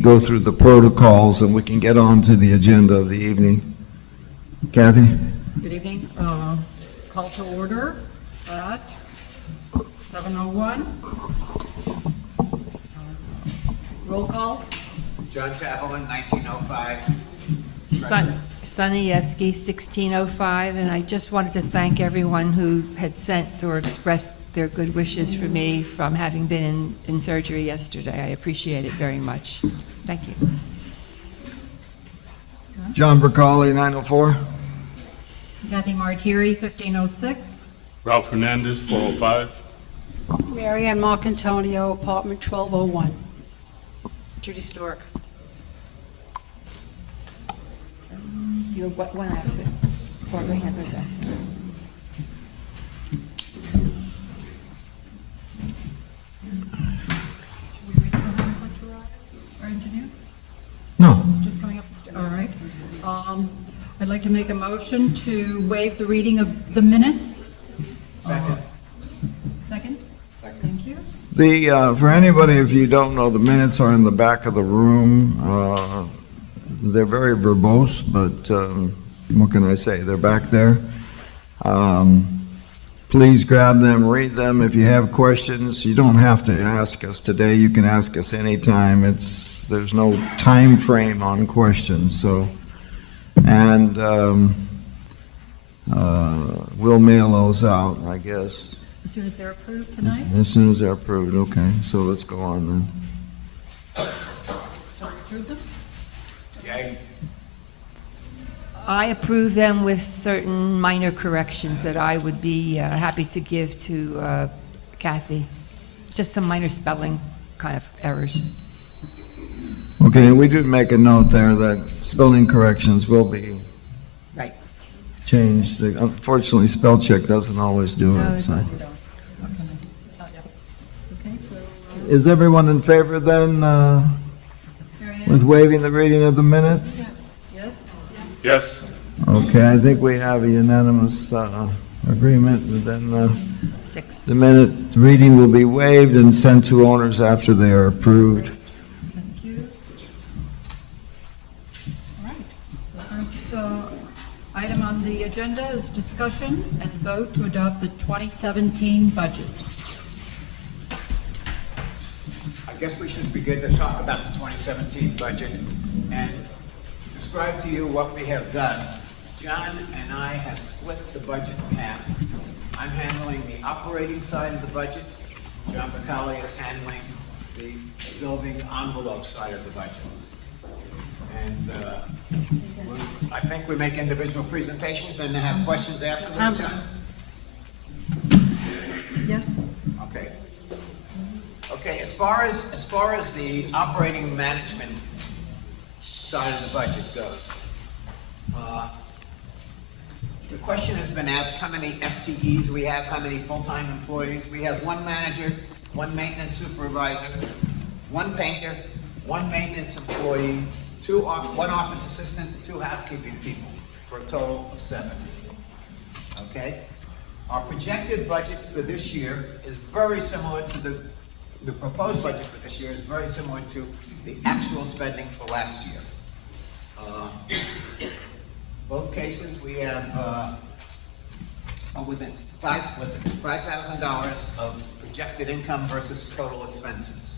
go through the protocols and we can get on to the agenda of the evening. Kathy? Good evening. Call to order at 7:01. Roll call. John Tavelin, 1905. Sunievsky, 1605, and I just wanted to thank everyone who had sent or expressed their good wishes for me from having been in surgery yesterday. I appreciate it very much. Thank you. John Bracali, 904. Kathy Martieri, 1506. Ralph Hernandez, 405. Mary Ann Marcantonio, apartment 1201. Judy Stork. So one absent. Barbara Handler's absent. Should we wait for Hamza to arrive? Our engineer? No. He's just coming up the stairs. All right. I'd like to make a motion to waive the reading of the minutes. Second. Second? Thank you. For anybody, if you don't know, the minutes are in the back of the room. They're very verbose, but what can I say? They're back there. Please grab them, read them. If you have questions, you don't have to ask us today. You can ask us anytime. There's no time frame on questions. So, and we'll mail those out, I guess. As soon as they're approved tonight? As soon as they're approved. Okay, so let's go on then. Shall we approve them? Yay. I approve them with certain minor corrections that I would be happy to give to Kathy. Just some minor spelling kind of errors. Okay, we did make a note there that spelling corrections will be Right. changed. Unfortunately, spell check doesn't always do No, it. it So. doesn't. Okay, so, Is everyone in favor then Mary Ann? with waiving the reading of the minutes? Yes? Yes. Okay, I think we have a unanimous agreement, and then 6. the minutes reading will be waived and sent to owners after they are approved. Thank you. All right. The first item on the agenda is discussion and vote to adopt the 2017 budget. I guess we should begin to talk about the 2017 budget and describe to you what we have done. John and I have split the budget in half. I'm handling the operating side of the budget. John Bacali is handling the building envelope side of the budget. And I think we make individual presentations and have questions afterwards. John? Yes? Okay. Okay, as far as the operating management side of the budget goes, the question has been asked how many FTEs we have, how many full-time employees. We have one manager, one maintenance supervisor, one painter, one maintenance employee, one office assistant, 2 housekeeping people, for a total of 7. Okay? Our projected budget for this year is very similar to the proposed budget for this year is very similar to the actual spending for last year. Both cases, we have within $5,000 of projected income versus total expenses.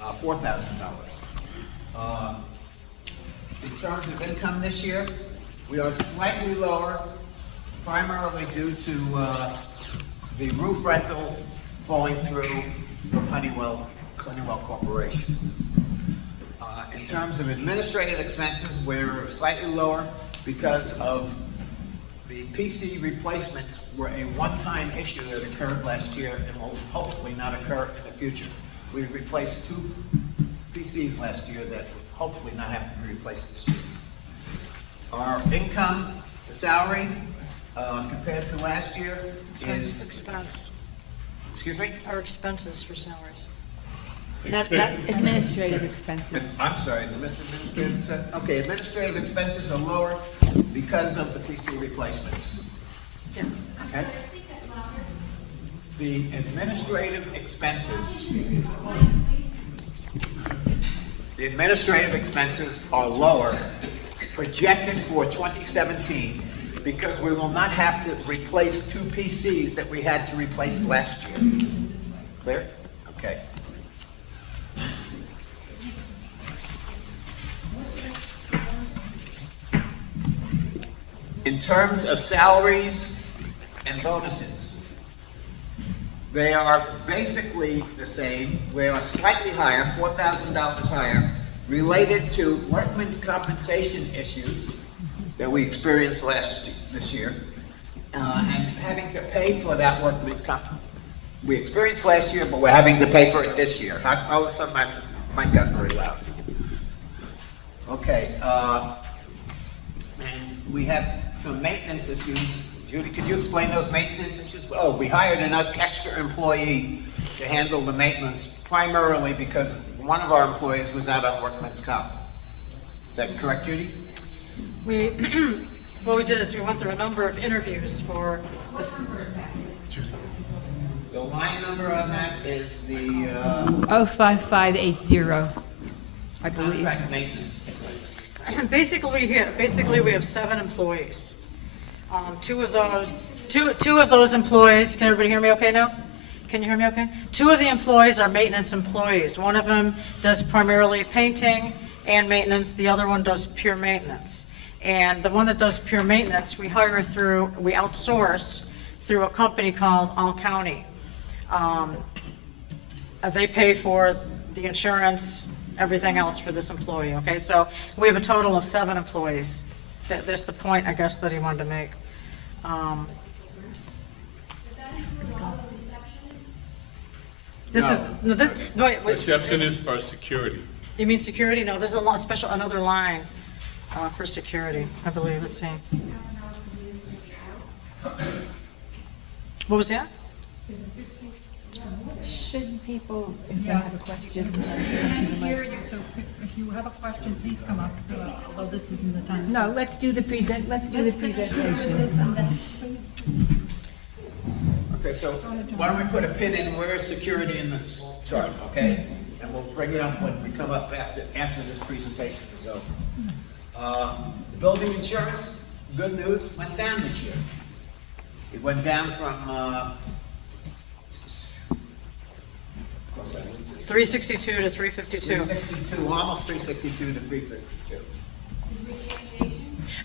$4,000. In terms of income this year, we are slightly lower, primarily due to the roof rental falling through from Honeywell Corporation. In terms of administrative expenses, we're slightly lower because of the PC replacements were a one-time issue that occurred last year and will hopefully not occur in the future. We replaced 2 PCs last year that will hopefully not have to be replaced this year. Our income for salary compared to last year is... Expense. Excuse me? Our expenses for salaries. That's administrative expenses. I'm sorry, okay, administrative expenses are lower because of the PC replacements. Yeah. Okay? The administrative expenses, the The administrative expenses are lower, projected for 2017, because we will not have to replace 2 PCs that we had to replace last year. Clear? Okay. In terms of salaries and bonuses, they are basically the same. We are slightly higher, $4,000 higher, related to workmen's compensation issues that we experienced this year, and having to pay for that workman's comp. We experienced last year, but we're having to pay for it this year. All of a sudden, my mic got very loud. Okay, and we have some maintenance issues. Judy, could you explain those maintenance issues? Oh, we hired another extra employee to handle the maintenance, primarily because one of our employees was out on workman's comp. Is that correct, Judy? What we did is we went through a number of interviews for this. The line number on that is the 05580, I believe. contract maintenance. Basically, we have 7 employees. Two of those employees, can everybody hear me okay now? Can you hear me okay? 2 of the employees are maintenance employees. One of them does primarily painting and maintenance. The other one does pure maintenance. And the one that does pure maintenance, we outsource through a company called All County. They pay for the insurance, everything else for this employee, okay? So we have a total of 7 employees. That's the point, I guess, that he wanted to make. Receptionists or security? You mean security? No, there's another line for security, I believe. Let's see. What was that? Shouldn't people, if they Yeah. have a question, I can't hear you, so if you have a question, please come up, although this isn't the time. No, let's do the presentation. Let's finish this and then, please. Okay, so why don't we put a pin in where is security in this chart, okay? And we'll bring it up when we come up after this presentation is over. The building insurance, good news, went down this year. It went down from, 362 to 352. 362, almost 362 to 352.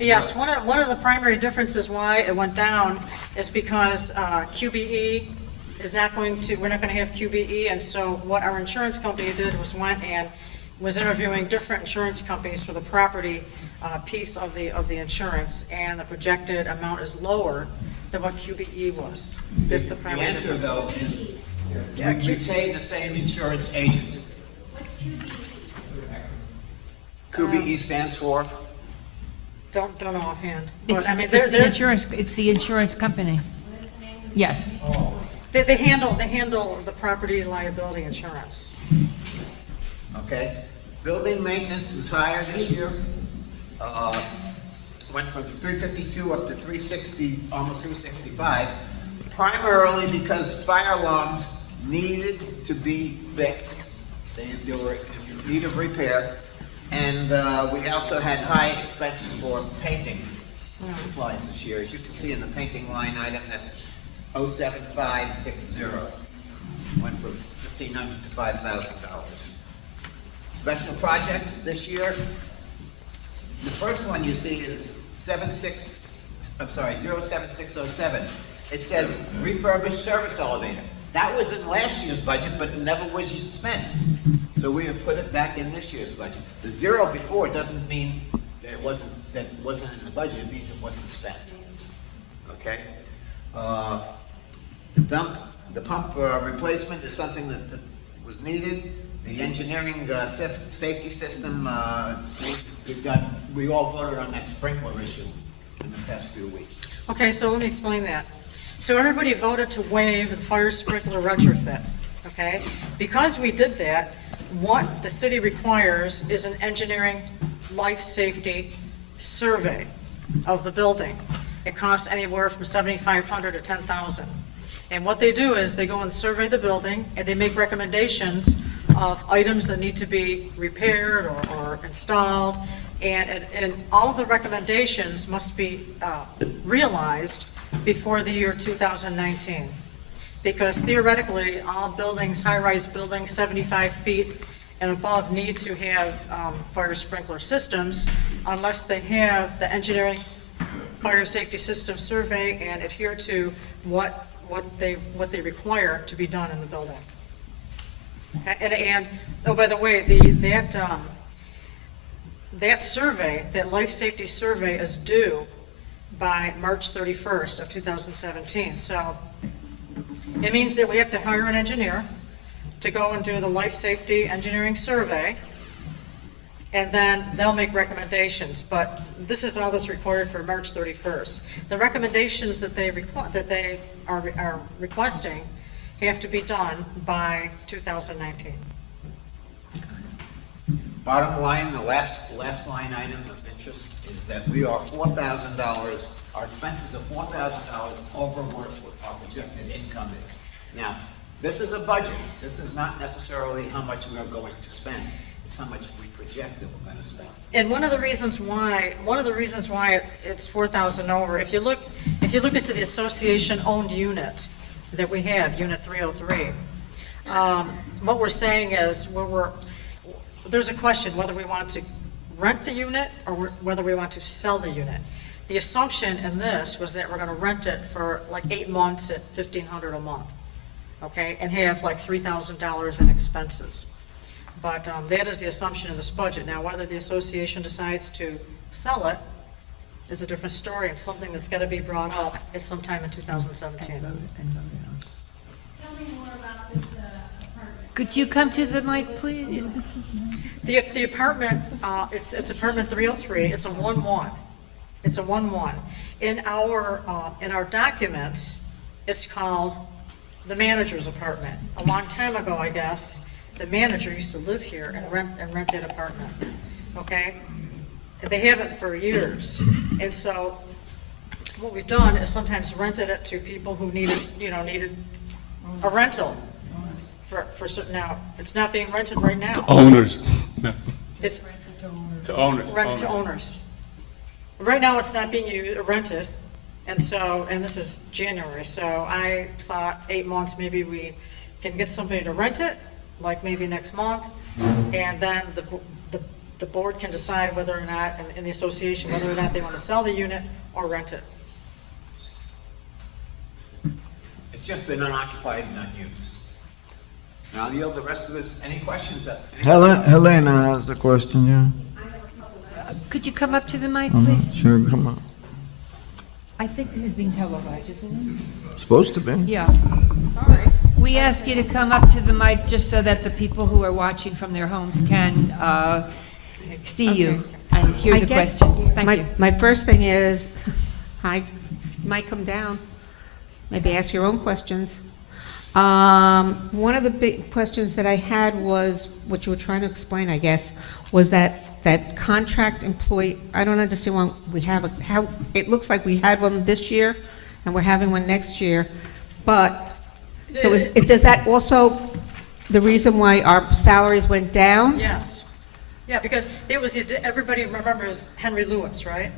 Yes, one of the primary differences why it went down is because QBE is not going to, we're not going to have QBE, and so what our insurance company did was went and was interviewing different insurance companies for the property piece of the insurance, and the projected amount is lower than what QBE was. This is the The primary answer, difference. though, is we retain the same insurance agent. QBE stands for? Don't know offhand. But, It's, I mean, it's the they're- insurance, it's the insurance company. Yes. They handle the property liability insurance. Okay. Building maintenance is higher this year. Went from 352 up to 360, almost 365, primarily because fire alarms needed to be fixed. They were in need of repair. And we also had high expenses for painting supplies this year. As you can see in the painting line item, that's 07560. Went from $1,500 to $5,000. Special projects this year. The first one you see is 07607. It says refurbished service elevator. That was in last year's budget, but never was spent. So we have put it back in this year's budget. The 0 before doesn't mean that it wasn't in the budget. It means it wasn't spent. Okay. The pump replacement is something that was needed. The engineering safety system, we all voted on that sprinkler issue in the past few weeks. Okay, so let me explain that. So everybody voted to waive the fire sprinkler retrofit, okay? Because we did that, what the city requires is an engineering life safety survey of the building. It costs anywhere from $7,500 to $10,000. And what they do is they go and survey the building, and they make recommendations of items that need to be repaired or installed, and all of the recommendations must be realized before the year 2019. Because theoretically, all buildings, high-rise buildings, 75 feet and above need to have fire sprinkler systems unless they have the engineering fire safety system survey and adhere to what they require to be done in the building. And oh, by the way, that survey, that life safety survey, is due by March 31st of 2017. So it means that we have to hire an engineer to go and do the life safety engineering survey, and then they'll make recommendations. But this is all that's recorded for March 31st. The recommendations that they are requesting have to be done by 2019. Bottom line, the last line item of interest is that we are $4,000, our expenses are $4,000 over what our projected income is. Now, this is a budget. This is not necessarily how much we are going to spend. It's how much we project that we're going to spend. And one of the reasons why it's 4,000 over, if you look into the association-owned unit that we have, Unit 303, what we're saying is there's a question whether we want to rent the unit or whether we want to sell the unit. The assumption in this was that we're going to rent it for like 8 months at $1,500 a month, okay, and have like $3,000 in expenses. But that is the assumption in this budget. Now, whether the association decides to sell it is a different story, and something that's got to be brought up at some time in 2017. And voted on. Tell me more about this apartment. Could you come to the mic, please? The apartment, it's apartment 303. It's a 1-1. It's a 1-1. In our documents, it's called the manager's apartment. A long time ago, I guess, the manager used to live here and rent that apartment. Okay, they haven't for years, and so what we've done is sometimes rented it to people who needed a rental for certain. Now it's not being rented right now. Owners. No. It's To owners. rented to owners. Right now, it's not being rented, and this is January, so I thought 8 months, maybe we can get somebody to rent it, like maybe next month, and then the board can decide whether or not, in the association, whether or not they want to sell the unit or rent it. It's just been unoccupied and unused. Now, I'll yield the rest of this. Any questions? Helena has a question, yeah? Could you come up to the mic, Uh-huh. please? Sure, come on. I think this is being televised, isn't Supposed to be. it? Yeah. Sorry. We ask you to come up to the mic just so that the people who are watching from their homes can see you and hear I the guess questions. Thank you. My first thing is, hi, might come down, maybe ask your own questions. One of the big questions that I had was, what you were trying to explain, I guess, was that contract employee, I don't understand why we have how, it looks like we had one this year, and we're having one next year, but, so does that also, the reason why our salaries went down? Yes. Yeah, because it was, everybody remembers Henry Lewis, right?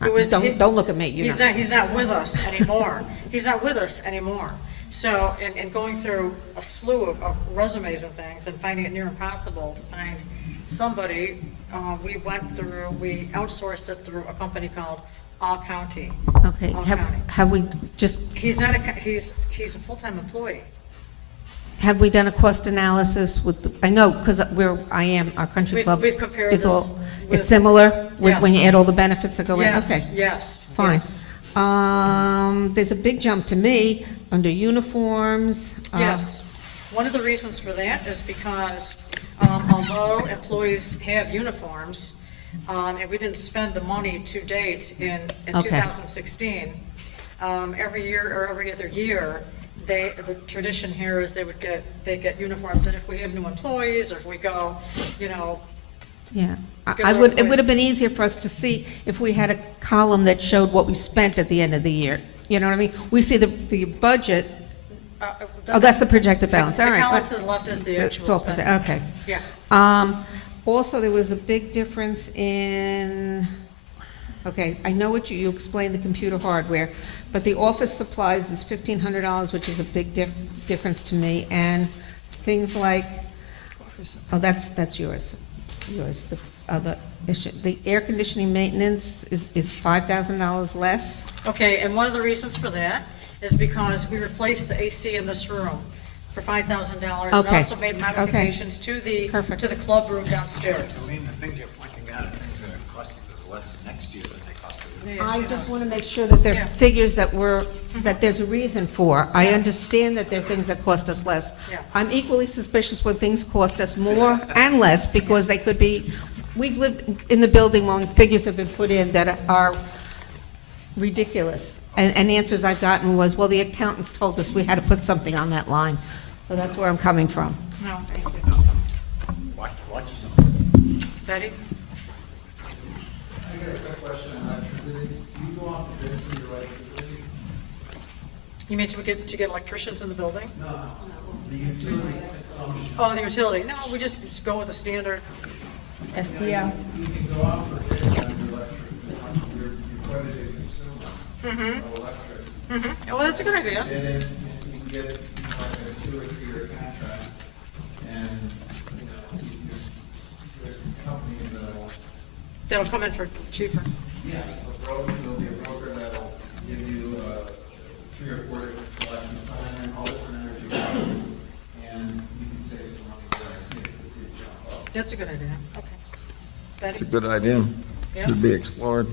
Don't look at me, you know. He's not with us anymore. He's not with us anymore. So, in going through a slew of resumes and things and finding it near impossible to find somebody, we outsourced it through a company called All County. Okay, All County. have we just, He's a full-time employee. have we done a cost analysis with, I know, because our country club We've compared is this all, with- it's similar with when you Yes. add all the benefits that go in? Yes, Okay, yes. fine. yes. There's a big jump to me under uniforms. Yes. One of the reasons for that is because although employees have uniforms, and we didn't spend the money to date in Okay. 2016, every year or every other year, the tradition here is they get uniforms, and if we have new employees or if we go, Yeah, Give I it would, a it would place. have been easier for us to see if we had a column that showed what we spent at the end of the year. You know what I mean? We see the budget Oh, that's the projected balance, all right. The column but- to the left is the It's actual 12%, spend. okay. Yeah. Also, there was a big difference in, okay, I know what you explained, the computer hardware, but the office supplies is $1,500, which is a big difference to me, and things like, oh, that's yours, the other issue. The air conditioning maintenance is $5,000 less. Okay, and one of the reasons for that is because we replaced the AC in this room for $5,000. And Okay. also made modifications to the club room downstairs. I mean, the things you're pointing out are things that are costing us less next year than they cost us. I just want to make sure that they're figures that that there's a reason for. I understand that there are things that cost us less. Yeah. I'm equally suspicious when things cost us more and less, because they could be, we've lived in the building when figures have been put in that are ridiculous. And answers I've gotten was, well, the accountants told us we had to put something on that line. So that's where I'm coming from. No, thank you. Watch yourself. Betty? I got a quick question on electricity. Do you go off the grid for your electricity? You mean to get electricians in the building? No, the utility consumption. Oh, the utility. No, we just go with the standard. SDL. You can go off the grid on your electric consumption. You're quite a big consumer of electric. Mm-hmm. Oh, well, that's a good idea. And then you can get like a 2 or 3 year contract, and there's companies that'll, That'll come in for cheaper. there'll be a broker that'll give you 3 or 4 different selections, sign all different energy products, and you can save some money there. I see it would jump up. That's a good idea. Okay. It's a Betty? good idea. Yeah. Should be explored.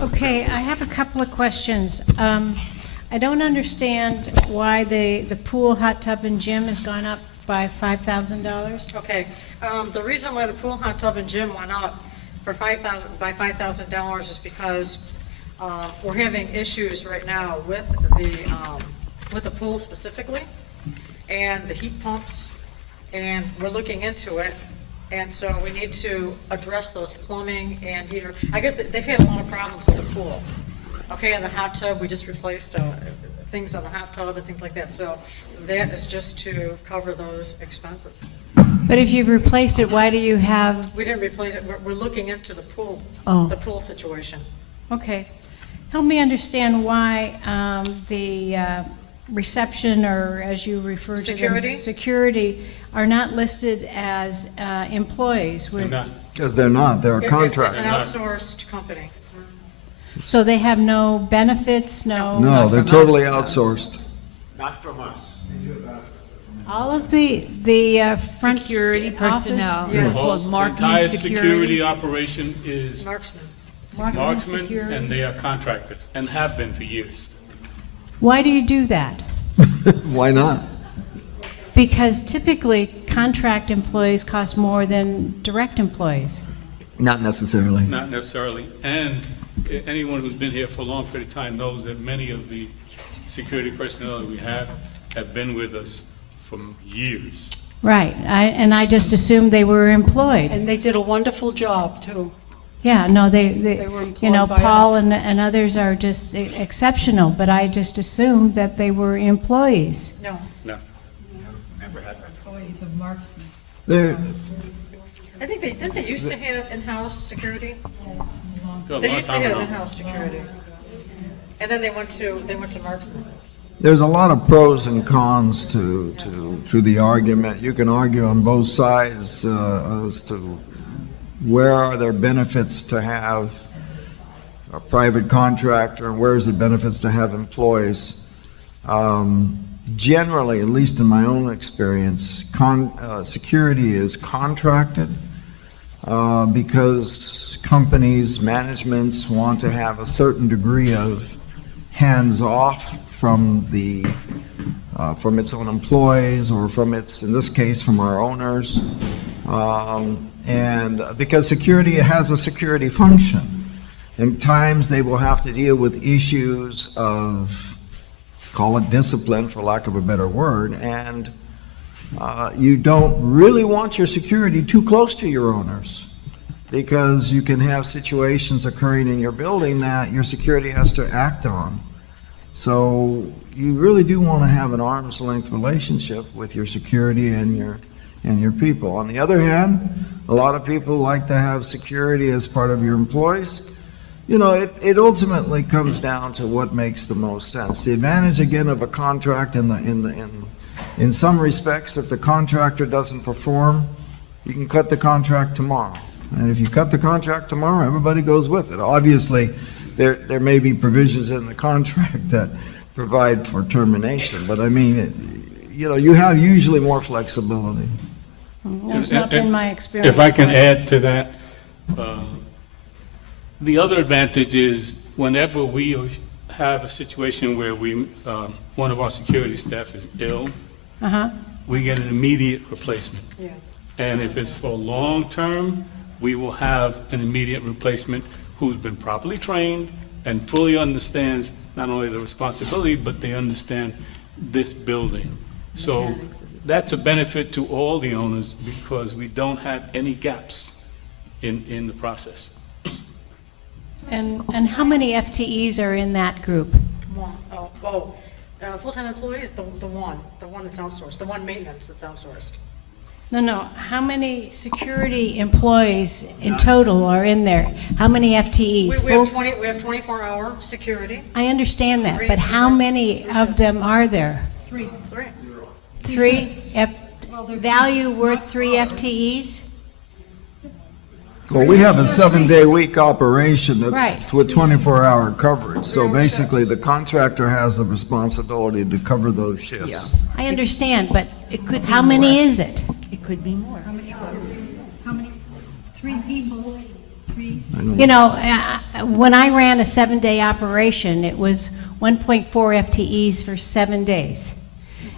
Okay, I have a couple of questions. I don't understand why the pool, hot tub, and gym has gone up by $5,000. Okay. The reason why the pool, hot tub, and gym went up by $5,000 is because we're having issues right now with the pool specifically, and the heat pumps, and we're looking into it. And so we need to address those plumbing and heater. I guess they've had a lot of problems with the pool. Okay, and the hot tub, we just replaced things on the hot tub and things like that. So that is just to cover those expenses. But if you've replaced it, why do you have, We didn't replace it, we're looking into the Oh. pool situation. okay, help me understand why the reception, or as you refer to them, Security? security, are not listed as employees. They're not. Because they're not, they're a It's contract. an outsourced company. So they have no benefits, no? No, they're from totally us. outsourced. Not from us. All of the front Security office- personnel. Yeah. It's called The Markman entire Security. security operation is Marksman. marksmen, Security. and they are contractors, and have been for years. Why do you do that? Why not? Because typically, contract employees cost more than direct employees. Not necessarily. Not necessarily. And anyone who's been here for a long period of time knows that many of the security personnel that we have been with us for years. Right, and I just assumed they were employed. And they did a wonderful job, too. Yeah, no, They were you know, employed by Paul us. and others are just exceptional, but I just assumed that they were employees. No. No. Never had that. Employees of Marksman. They're, I think didn't they used to have in-house security? A They long used to time have ago. in-house security. And then they went to Marksman. there's a lot of pros and cons to the argument. You can argue on both sides as to where are there benefits to have a private contractor and where's the benefits to have employees. Generally, at least in my own experience, security is contracted because companies, managements want to have a certain degree of hands-off from from its own employees or from its, in this case, from our owners. And because security has a security function. In times they will have to deal with issues of, call it discipline for lack of a better word, and you don't really want your security too close to your owners because you can have situations occurring in your building that your security has to act on. So you really do want to have an arm's length relationship with your security and your people. On the other hand, a lot of people like to have security as part of your employees. You know, it ultimately comes down to what makes the most sense. The advantage again of a contract in some respects, if the contractor doesn't perform, you can cut the contract tomorrow. And if you cut the contract tomorrow, everybody goes with it. Obviously, there may be provisions in the contract that provide for termination, but I mean, you know, you have usually more flexibility. That's not been my experience. If I can add to that, the other advantage is whenever we have a situation where one of our security staff is ill, we get an immediate replacement. Yeah. And if it's for long term, we will have an immediate replacement who's been properly trained and fully understands not only the responsibility, but they understand this building. So that's a benefit to all the owners because we don't have any gaps in the process. And how many FTEs are in that group? Full-time employees, the one that's outsourced, the one maintenance that's outsourced. No, how many security employees in total are in there? How many FTEs? We have 24-hour security. I understand that, but how many of them are there? Three. Value worth 3 FTEs? Well, we have a 7-day week operation that's Right. with 24-hour coverage. So basically, the contractor has the responsibility to cover those shifts. Yeah. I understand, but It could be how many more. is it? It could be more. How many? 3 people? 3? You know, when I ran a 7-day operation, it was 1.4 FTEs for 7 days.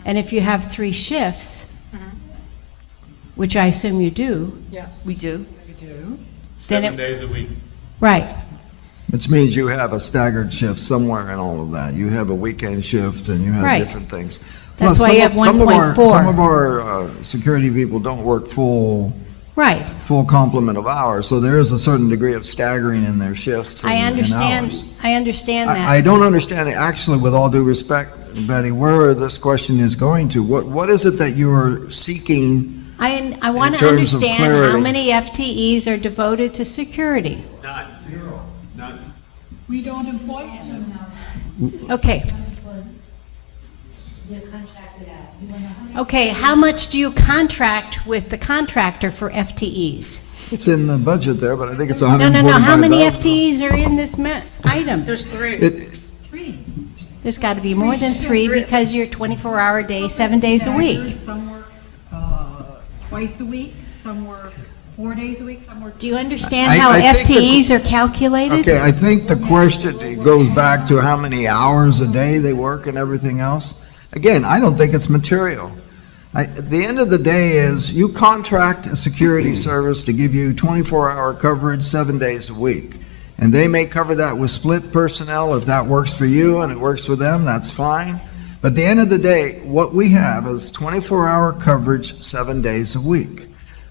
And if you have 3 shifts, which I assume you do, Yes. We do. Then 7 days a week. right, Which means you have a staggered shift somewhere in all of that. You have a weekend shift and you have Right. different things. That's Plus, why you have some of our 1.4. security people don't work full right. complement of hours, so there is a certain degree of staggering in their shifts and, I and understand. hours. I understand that. I don't understand, actually, with all due respect, Betty, where this question is going to. What is it that you are seeking? I want to terms of understand how clarity. many FTEs are devoted to security. None. Zero. None. We don't employ them. Okay. Okay, how much do you contract with the contractor for FTEs? It's in the budget there, but I think it's No, 145,000. how many FTEs are in this item? There's 3. It, 3. There's got to be more than 3 because you're 24-hour day, 7 days a week. Some work twice a week, some work 4 days a week, some work. Do you understand I how think the- FTEs are calculated? Okay, I think the question goes back to how many hours a day they work and everything else. Again, I don't think it's material. At the end of the day is you contract a security service to give you 24-hour coverage 7 days a week. And they may cover that with split personnel. If that works for you and it works for them, that's fine. But at the end of the day, what we have is 24-hour coverage 7 days a week.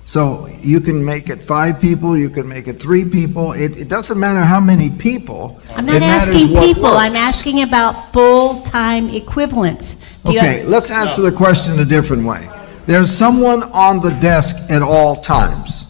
So you can make it 5 people, you can make it 3 people. It doesn't matter how many people. I'm It not matters asking what people, I'm works. asking about full-time equivalents. Do you- Okay, let's answer the question a different way. There's someone on the desk at all times.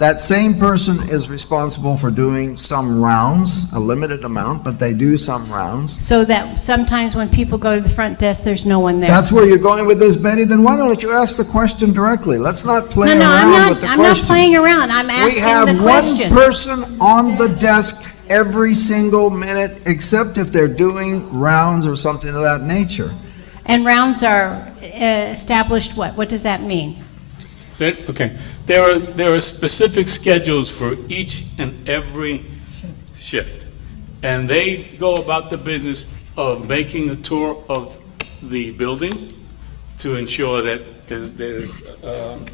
That same person is responsible for doing some rounds, a limited amount, but they do some rounds. So that sometimes when people go to the front desk, there's no one there. That's where you're going with this, Betty? Then why don't you ask the question directly? Let's not play No, I'm around with the not, I'm not questions. playing around, I'm We asking have the one question. person on the desk every single minute, except if they're doing rounds or something of that nature. And rounds are established what? What does that mean? Okay, there are specific schedules for each and every shift. And they go about the business of making a tour of the building to ensure that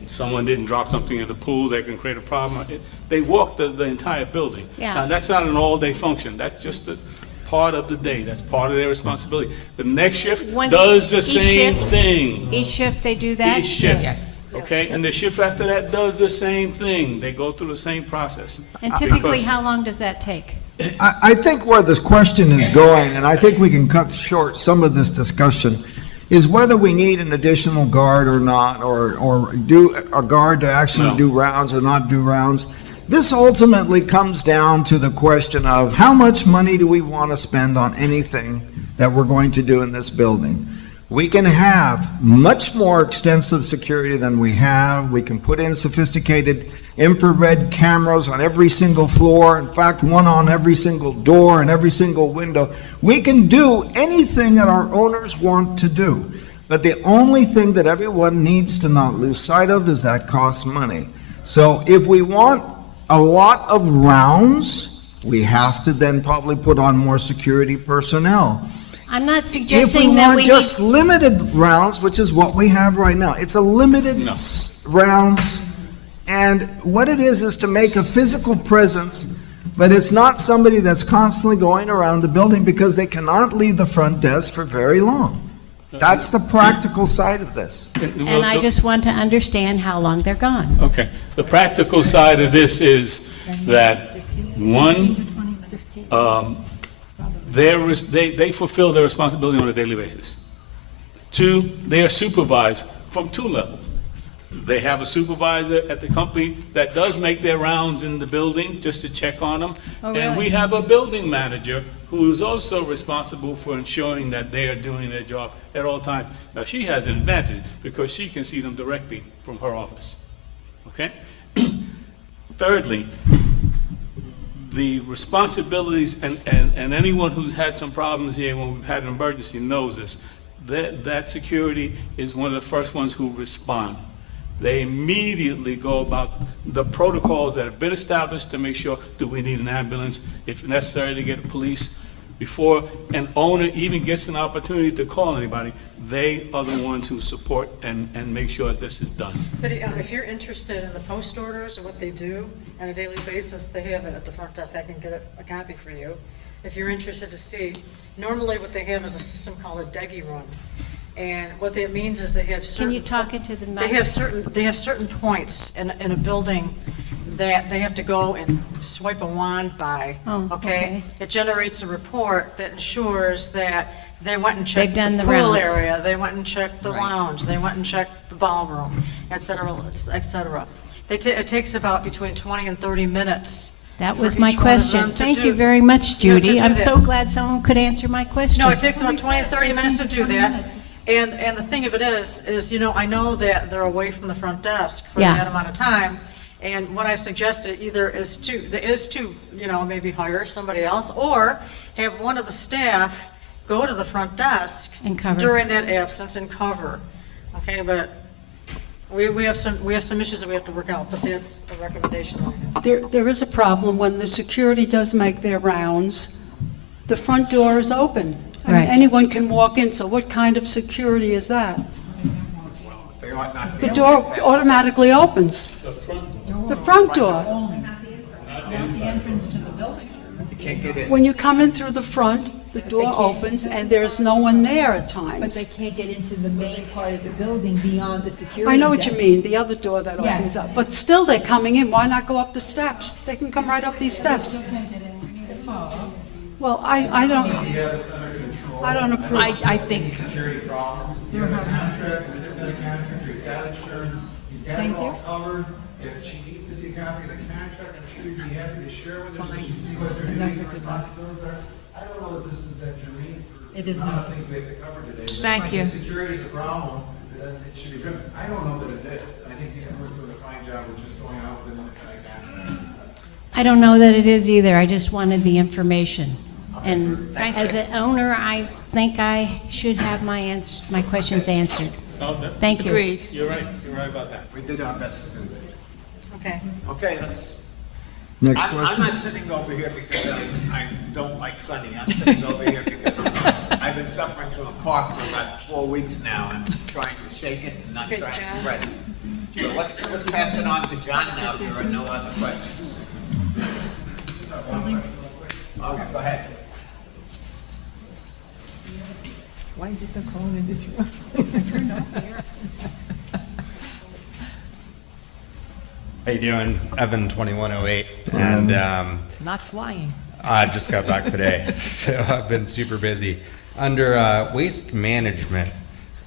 someone didn't drop something in the pool that can create a problem. They walk the entire building. Yeah. Now, that's not an all-day function, that's just a part of the day, that's part of their responsibility. The next shift Once does the each same shift? thing. Each shift they do that? Each shift. Yes. okay? And the shift after that does the same thing. They go through the same process. And typically, Because- how long does that take? I think where this question is going, and I think we can cut short some of this discussion, is whether we need an additional guard or not, or do a guard to actually No. do rounds or not do rounds. This ultimately comes down to the question of how much money do we want to spend on anything that we're going to do in this building. We can have much more extensive security than we have. We can put in sophisticated infrared cameras on every single floor. In fact, one on every single door and every single window. We can do anything that our owners want to do. But the only thing that everyone needs to not lose sight of is that costs money. So if we want a lot of rounds, we have to then probably put on more security personnel. I'm not If we suggesting that want we just need, limited rounds, which is what we have right now, it's a limited No. rounds, and what it is to make a physical presence, but it's not somebody that's constantly going around the building because they cannot leave the front desk for very long. That's the practical side of this. and I just want to understand how long they're gone. Okay, the practical side of this is that, one, they fulfill their responsibility on a daily basis. Two, they are supervised from two levels. They have a supervisor at the company that does make their rounds in the building just to check on them. And we have a building manager who is also responsible for ensuring that they are doing their job at all times. Now, she has an advantage because she can see them directly from her office. Okay? Thirdly, the responsibilities, and anyone who's had some problems here when we've had an emergency knows this, that security is one of the first ones who respond. They immediately go about the protocols that have been established to make sure, do we need an ambulance, if necessary to get police. Before an owner even gets an opportunity to call anybody, they are the ones who support and make sure that this is done. But if you're interested in the post orders and what they do on a daily basis, they have it at the front desk. I can get a copy for you. If you're interested to see, normally what they have is a system called a DEGI run. And what that means is they have certain... Can you talk into the mic? They have certain points in a building that they have to go and swipe a wand by. Oh, okay. It generates a report that ensures that they went and checked They've done the the pool rounds. area, they went and checked the lounge, they went and checked the ballroom, et cetera, et cetera. It takes about between 20 and 30 minutes. That for was my each one of question. them to Thank do- you very much, to do Judy. I'm that. so glad someone could answer my question. No, it takes about 20 and 30 minutes to do that. And the thing of it is, I know that they're away from the front desk for Yeah. that amount of time. And what I suggested either is to, maybe hire somebody else or have one of the staff go to the front desk And cover. during that absence and cover. Okay, but we have some issues that we have to work out, but that's a recommendation. There is a problem when the security does make their rounds, the front door is open. I mean, Right. anyone can walk in, so what kind of security is that? They ought not The be. door automatically opens. The front door. Not the entrance to the building. You can't get in. When you come in through the front, the door opens and there's no one there at But they times. can't get into the main part of the building beyond the security I know what you desk. mean, the other door that Yes. opens up. But still, they're coming in, why not go up the steps? They can come right up these steps. Well, I don't approve. I think, Security problems, you have a contract, an independent contractor, he's got insurance, he's got it all covered. If she needs to see a copy of the contract, I'm sure you'd be happy to share with her so she can see what their duties and responsibilities are. I don't know that this is that germane for It is a lot not. of things we have to cover today. but Thank you. If security is a problem, then it should be addressed. I don't know that it is. I think the Emirates doing a fine job of just going out with an independent contractor. I don't know that it is either. I just wanted the information. And Thank as an owner, I think I should have my questions answered. Thank you. agreed. You're right about that. We did our best to do that. Okay. Okay, let's, Next I'm question. not sitting over here because I don't like Sunday. I'm sitting over here because I've been suffering from a cough for about 4 weeks now and trying to shake it and not Good trying to job. spread it. So let's pass it on to John now if there are no other questions. Okay, go ahead. Why is it so cold in this room? How you doing? Evan 2108, and Not flying. I just got back today, so I've been super busy. Under waste management,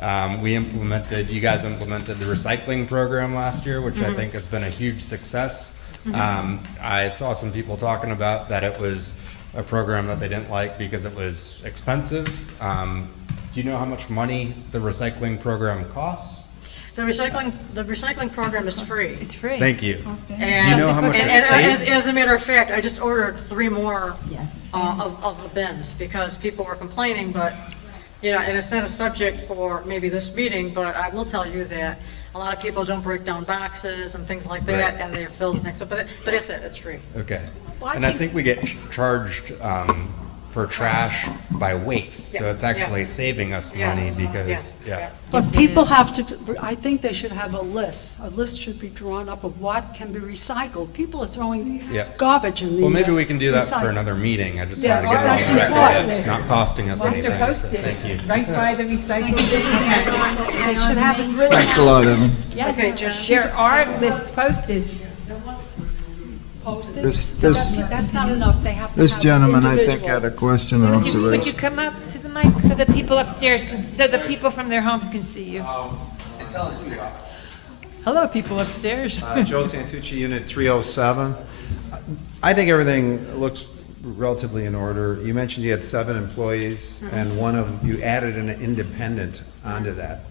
you guys implemented the recycling program last year, which I think has been a huge success. I saw some people talking about that it was a program that they didn't like because it was expensive. Do you know how much money the recycling program costs? The recycling program is free. It's free. Thank you. And, Do you know how much and it saves? as a matter of fact, I just ordered 3 more Yes. of the bins because people were complaining, but, and it's not a subject for maybe this meeting, but I will tell you that a lot of people don't break down boxes and things like that, Right. and they're filled with things, but it's it's free. Okay. Well, I And I think- think we get charged for trash by weight, so Yeah, it's actually yeah. saving us Yes, money because, yeah, yeah. But Yes, it people is. have to, I think they should have a list. A list should be drawn up of what can be recycled. People are throwing Yeah. garbage in the. well, maybe we can do that for recycle. another meeting. I just Yeah, wanted to get it that's on the record. important. It's not costing us anything. Mr. so Posted, Thank you. right by the recycling bin. They should have it written Thanks a lot, Evan. Yes, Okay, Jen. there are lists posted. posted. This- No, this- that's not enough. They have to This have gentleman, I think, individual. had a question or Would you observation. come up to the mic so that people upstairs can, so that people from their homes can see you? And tell us who you are. Hello, people upstairs. Joe Santucci, Unit 307. I think everything looks relatively in order. You mentioned you had 7 employees, and you added an independent onto that.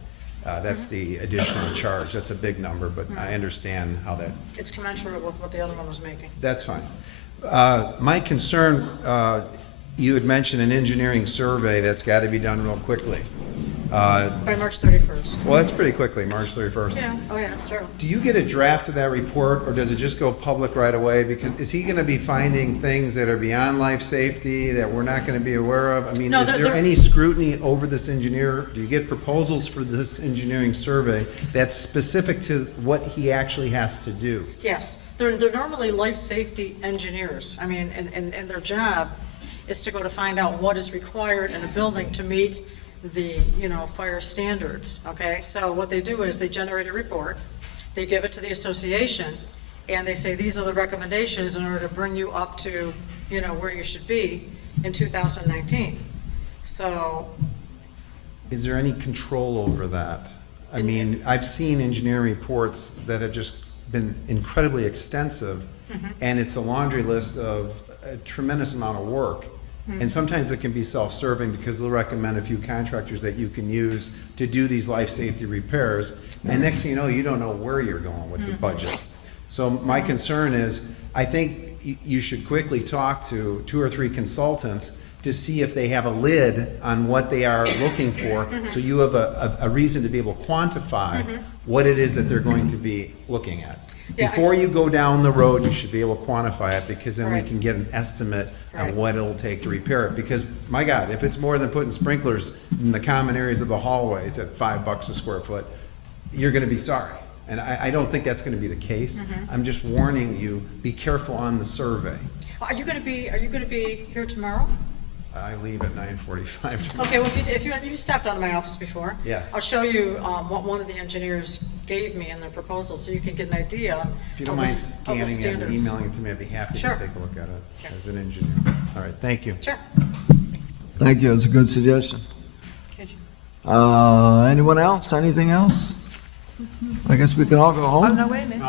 That's the additional charge. That's a big number, but I understand how that, It's commensurate with what the other one was making. that's fine. My concern, you had mentioned an engineering survey that's got to be done real quickly. By March 31st. Well, that's pretty quickly, March 31st. Yeah, oh yeah, that's true. Do you get a draft of that report, or does it just go public right away? Because is he going to be finding things that are beyond life safety that we're not going to be aware of? I mean, No, is there they're- any scrutiny over this engineer? Do you get proposals for this engineering survey that's specific to what he actually has to do? Yes, they're normally life safety engineers. I mean, and their job is to go to find out what is required in a building to meet the, fire standards, okay? So what they do is they generate a report, they give it to the association, and they say, these are the recommendations in order to bring you up to, where you should be in 2019. So, Is there any control over that? I mean, I've seen engineering reports that have just been incredibly extensive, and it's a laundry list of a tremendous amount of work. And sometimes it can be self-serving because they'll recommend a few contractors that you can use to do these life safety repairs. And next thing you know, you don't know where you're going with the budget. So my concern is, I think you should quickly talk to 2 or 3 consultants to see if they have a lid on what they are looking for, so you have a reason to be able to quantify what it is that they're going to be looking at. Yeah, Before you go down the road, you should be able to quantify it, because then we Right. can get an estimate Right. of what it'll take to repair it. Because, my God, if it's more than putting sprinklers in the common areas of the hallways at $5 a square foot, you're gonna be sorry. And I don't think that's gonna be the case. I'm just warning you, be careful on the survey. are you gonna be here tomorrow? I leave at 9:45. Okay, well, if you stopped down to my office before. Yes. I'll show you what one of the engineers gave me in their proposal, so you can get an idea If you don't of the mind s- of the scanning and standards. emailing it to me, I'd be happy to Sure. take a look at it as an engineer. All right, thank you. Sure. Thank you, it's a good suggestion. Good. Anyone else, anything else? I guess we can all go Oh, home? no, wait a minute.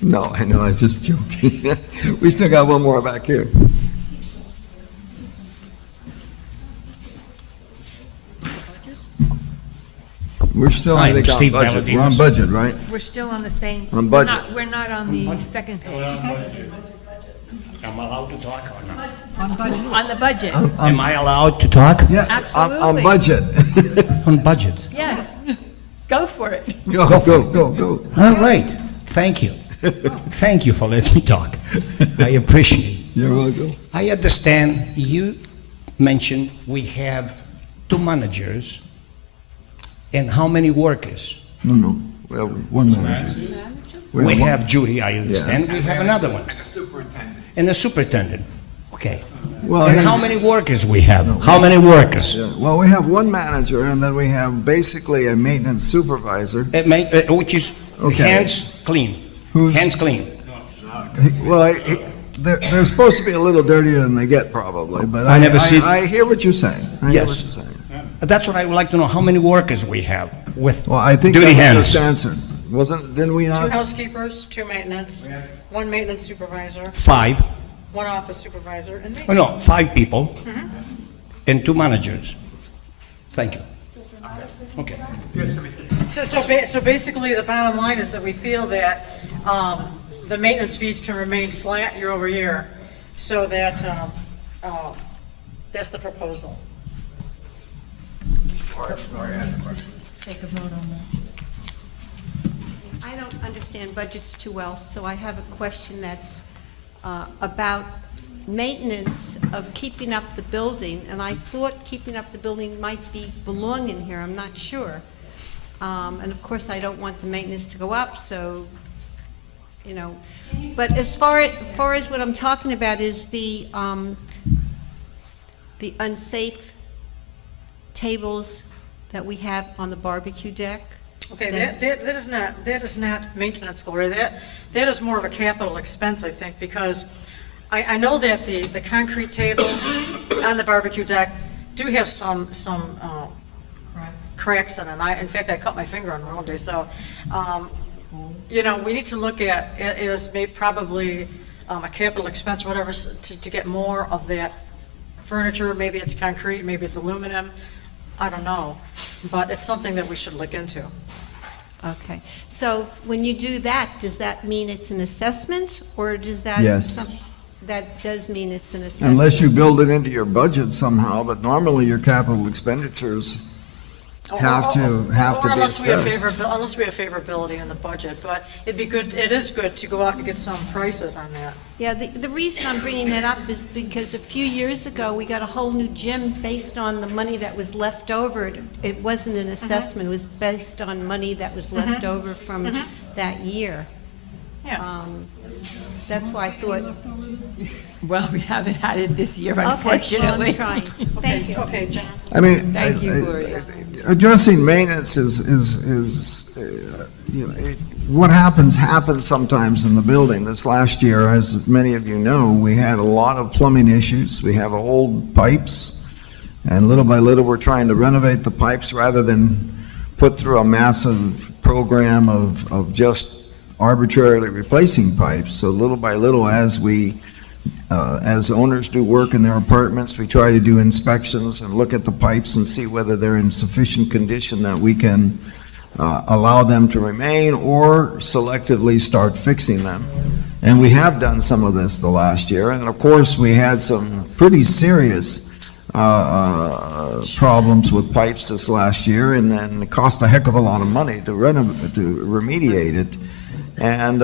No, I know, I was just joking. We still got one more back here. We're still, I Hi, think, on Steve budget. We're on Valadinas. budget, right? We're still on the same. On budget. We're not on the second page. Am I allowed to talk or not? On the budget. Am I allowed to talk? Yeah, on Absolutely. budget. On budget. Yes. Go for it. Go. All right, thank you. Thank you for letting me talk. I appreciate it. You're welcome. I understand you mentioned we have 2 managers and how many workers? No, we have one manager. We have Judy, I understand. Yes. We have another one. And a superintendent. And the superintendent. Okay. Well, And how he's- many workers we have? How many workers? Yeah, well, we have one manager, and then we have basically a maintenance supervisor, Which is Okay. Hands clean. Who's- Hands clean. Well, they're supposed to be a little dirtier than they get probably, but I never see- I hear what you're saying. I hear Yes. what you're saying. That's what I would like to know, how many workers we have with Well, I think dirty that was hands. just answered. Didn't we Two not? housekeepers, two maintenance, one maintenance supervisor, 5, one office supervisor, and me. oh no, 5 people and 2 managers. Thank you. Okay. So basically, the bottom line is that we feel that the maintenance fees can remain flat year over year, so that, that's the proposal. Take a vote on that. I don't understand budgets too well, so I have a question that's about maintenance of keeping up the building, and I thought keeping up the building might belong in here, I'm not sure. And of course, I don't want the maintenance to go up, so, you know, but as far as what I'm talking about is the unsafe tables that we have on the barbecue deck. Okay, Then- that is not maintenance, Gloria. That is more of a capital expense, I think, because I know that the concrete tables on the barbecue deck do have some cracks in them. In fact, I cut my finger on one one day, so, you know, we need to look at it as probably a capital expense, whatever, to get more of that furniture. Maybe it's concrete, maybe it's aluminum, I don't know, but it's something that we should look into. Okay, so when you do that, does that mean it's an assessment, or does that? Yes. That does mean it's an assessment? Unless you build it into your budget somehow, but normally your capital expenditures have to be Unless we have assessed. unless we have favorability in the budget, but it is good to go out and get some prices on that. Yeah, the reason I'm bringing that up is because a few years ago, we got a whole new gym based on the money that was left over. It wasn't an assessment, it was based on money that was left over from that year. Yeah. That's why I thought, Well, we haven't had it this year, okay, well, unfortunately. I'm trying. Thank you. Okay, John. I mean, Thank you, Gloria. addressing maintenance you know, what happens sometimes in the building. This last year, as many of you know, we had a lot of plumbing issues. We have old pipes, and little by little, we're trying to renovate the pipes rather than put through a massive program of just arbitrarily replacing pipes. So little by little, as owners do work in their apartments, we try to do inspections and look at the pipes and see whether they're in sufficient condition that we can allow them to remain or selectively start fixing them. And we have done some of this the last year. And of course, we had some pretty serious problems with pipes this last year, and it cost a heck of a lot of money to remediate it. And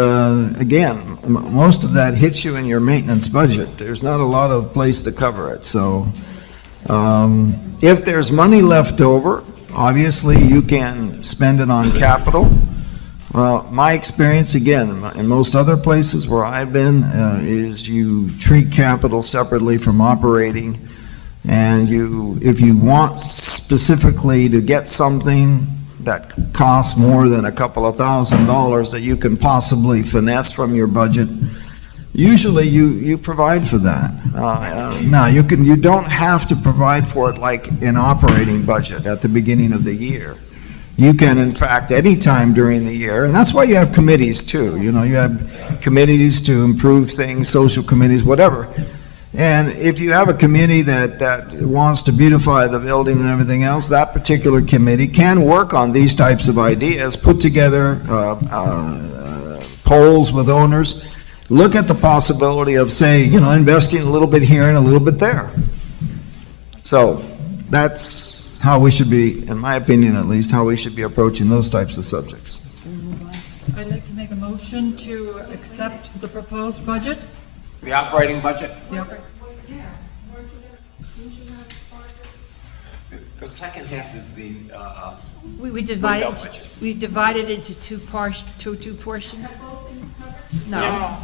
again, most of that hits you in your maintenance budget. There's not a lot of place to cover it. So if there's money left over, obviously you can spend it on capital. My experience, again, in most other places where I've been, is you treat capital separately from operating. And if you want specifically to get something that costs more than a couple of $1,000s that you can possibly finesse from your budget, usually you provide for that. Now, you don't have to provide for it like an operating budget at the beginning of the year. You can, in fact, any time during the year, and that's why you have committees too. You know, you have committees to improve things, social committees, whatever. And if you have a committee that wants to beautify the building and everything else, that particular committee can work on these types of ideas, put together polls with owners, look at the possibility of, say, you know, investing a little bit here and a little bit there. So that's how we should be, in my opinion at least, how we should be approaching those types of subjects. I'd like to make a motion to accept the proposed budget. The operating budget? Yep. The second half is the, We Window budget. divided into two portions? No.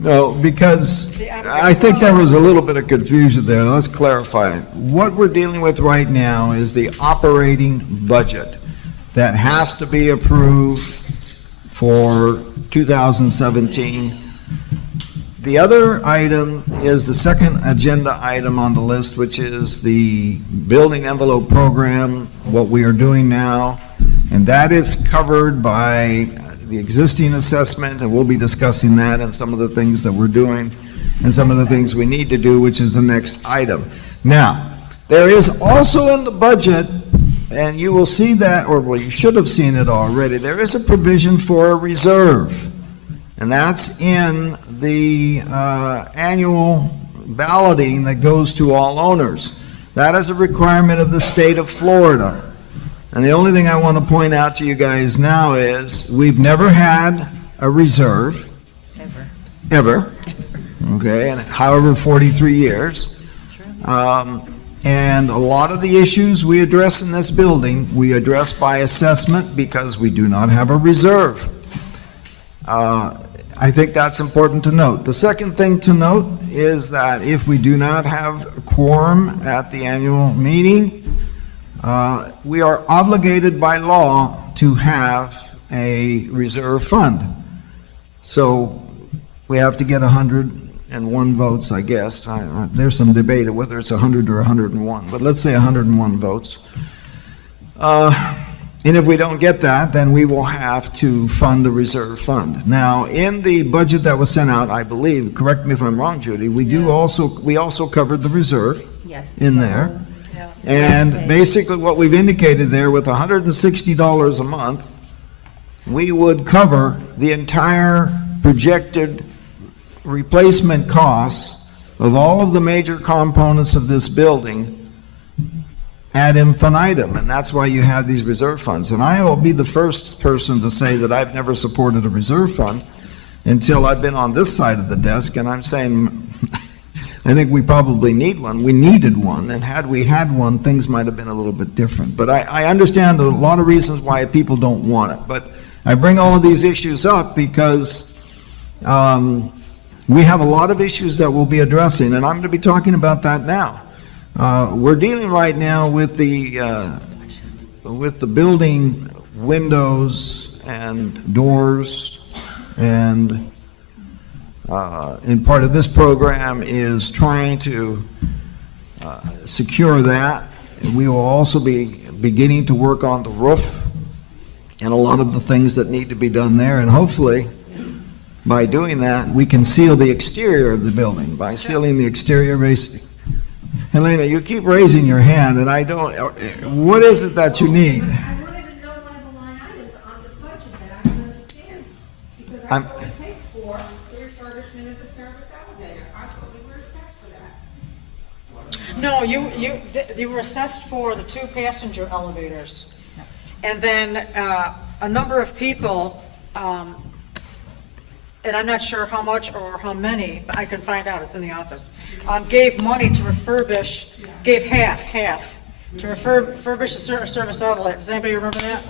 No, because I think there was a little bit of confusion there. Let's clarify. What we're dealing with right now is the operating budget. that has to be approved for 2017. The other item is the second agenda item on the list, which is the building envelope program, what we are doing now. And that is covered by the existing assessment, and we'll be discussing that and some of the things that we're doing and some of the things we need to do, which is the next item. Now, there is also in the budget, and you will see that, or well, you should have seen it already, there is a provision for a reserve. And that's in the annual balloting that goes to all owners. That is a requirement of the state of Florida. And the only thing I want to point out to you guys now is we've never had a reserve. Ever. Okay, and however 43 years. And a lot of the issues we address in this building, we address by assessment because we do not have a reserve. I think that's important to note. The second thing to note is that if we do not have a quorum at the annual meeting, we are obligated by law to have a reserve fund. So we have to get 101 votes, I guess. There's some debate of whether it's 100 or 101, but let's say 101 votes. And if we don't get that, then we will have to fund a reserve fund. Now, in the budget that was sent out, I believe, correct me if I'm wrong, Judy, we also covered the reserve in there. Yes. And basically what we've indicated there, with $160 a month, we would cover the entire projected replacement costs of all of the major components of this building ad infinitum, and that's why you have these reserve funds. And I will be the first person to say that I've never supported a reserve fund until I've been on this side of the desk, and I'm saying I think we probably need one. We needed one, and had we had one, things might have been a little bit different. But I understand a lot of reasons why people don't want it. But I bring all of these issues up because we have a lot of issues that we'll be addressing, and I'm going to be talking about that now. We're dealing right now with the building windows and doors, and part of this program is trying to secure that. We will also be beginning to work on the roof and a lot of the things that need to be done there, and hopefully by doing that we can seal the exterior of the building. By sealing the exterior, Helena, you keep raising your hand, and I don't. What is it that you need? I wanted to know one of the line items on this budget that I don't understand, because I thought we paid for the refurbishment of the service elevator. I thought we were assessed for that. No, you were assessed for the 2 passenger elevators. And then a number of people, and I'm not sure how much or how many, but I can find out, it's in the office, gave money to refurbish, gave half, to refurbish the service elevator. Does anybody remember that?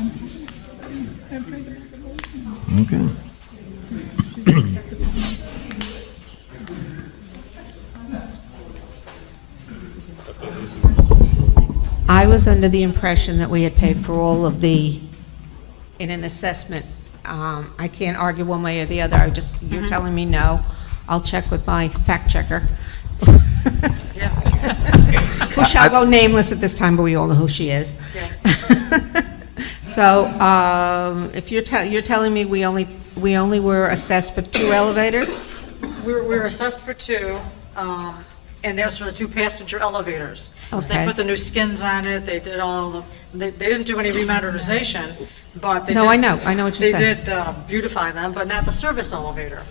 Okay. I was under the impression that we had paid for all of the, in an assessment. I can't argue one way or the other. You're telling me no. I'll check with my fact checker. Who shall go nameless at this time, but we all know who she is. So, if you're telling me we only were assessed for 2 elevators? We were assessed for 2, and there's for the 2 passenger elevators. So they Okay. put the new skins on it, they did they didn't do any remodernization, but they No, did. I know what you're saying. They did beautify them, but not the service elevator.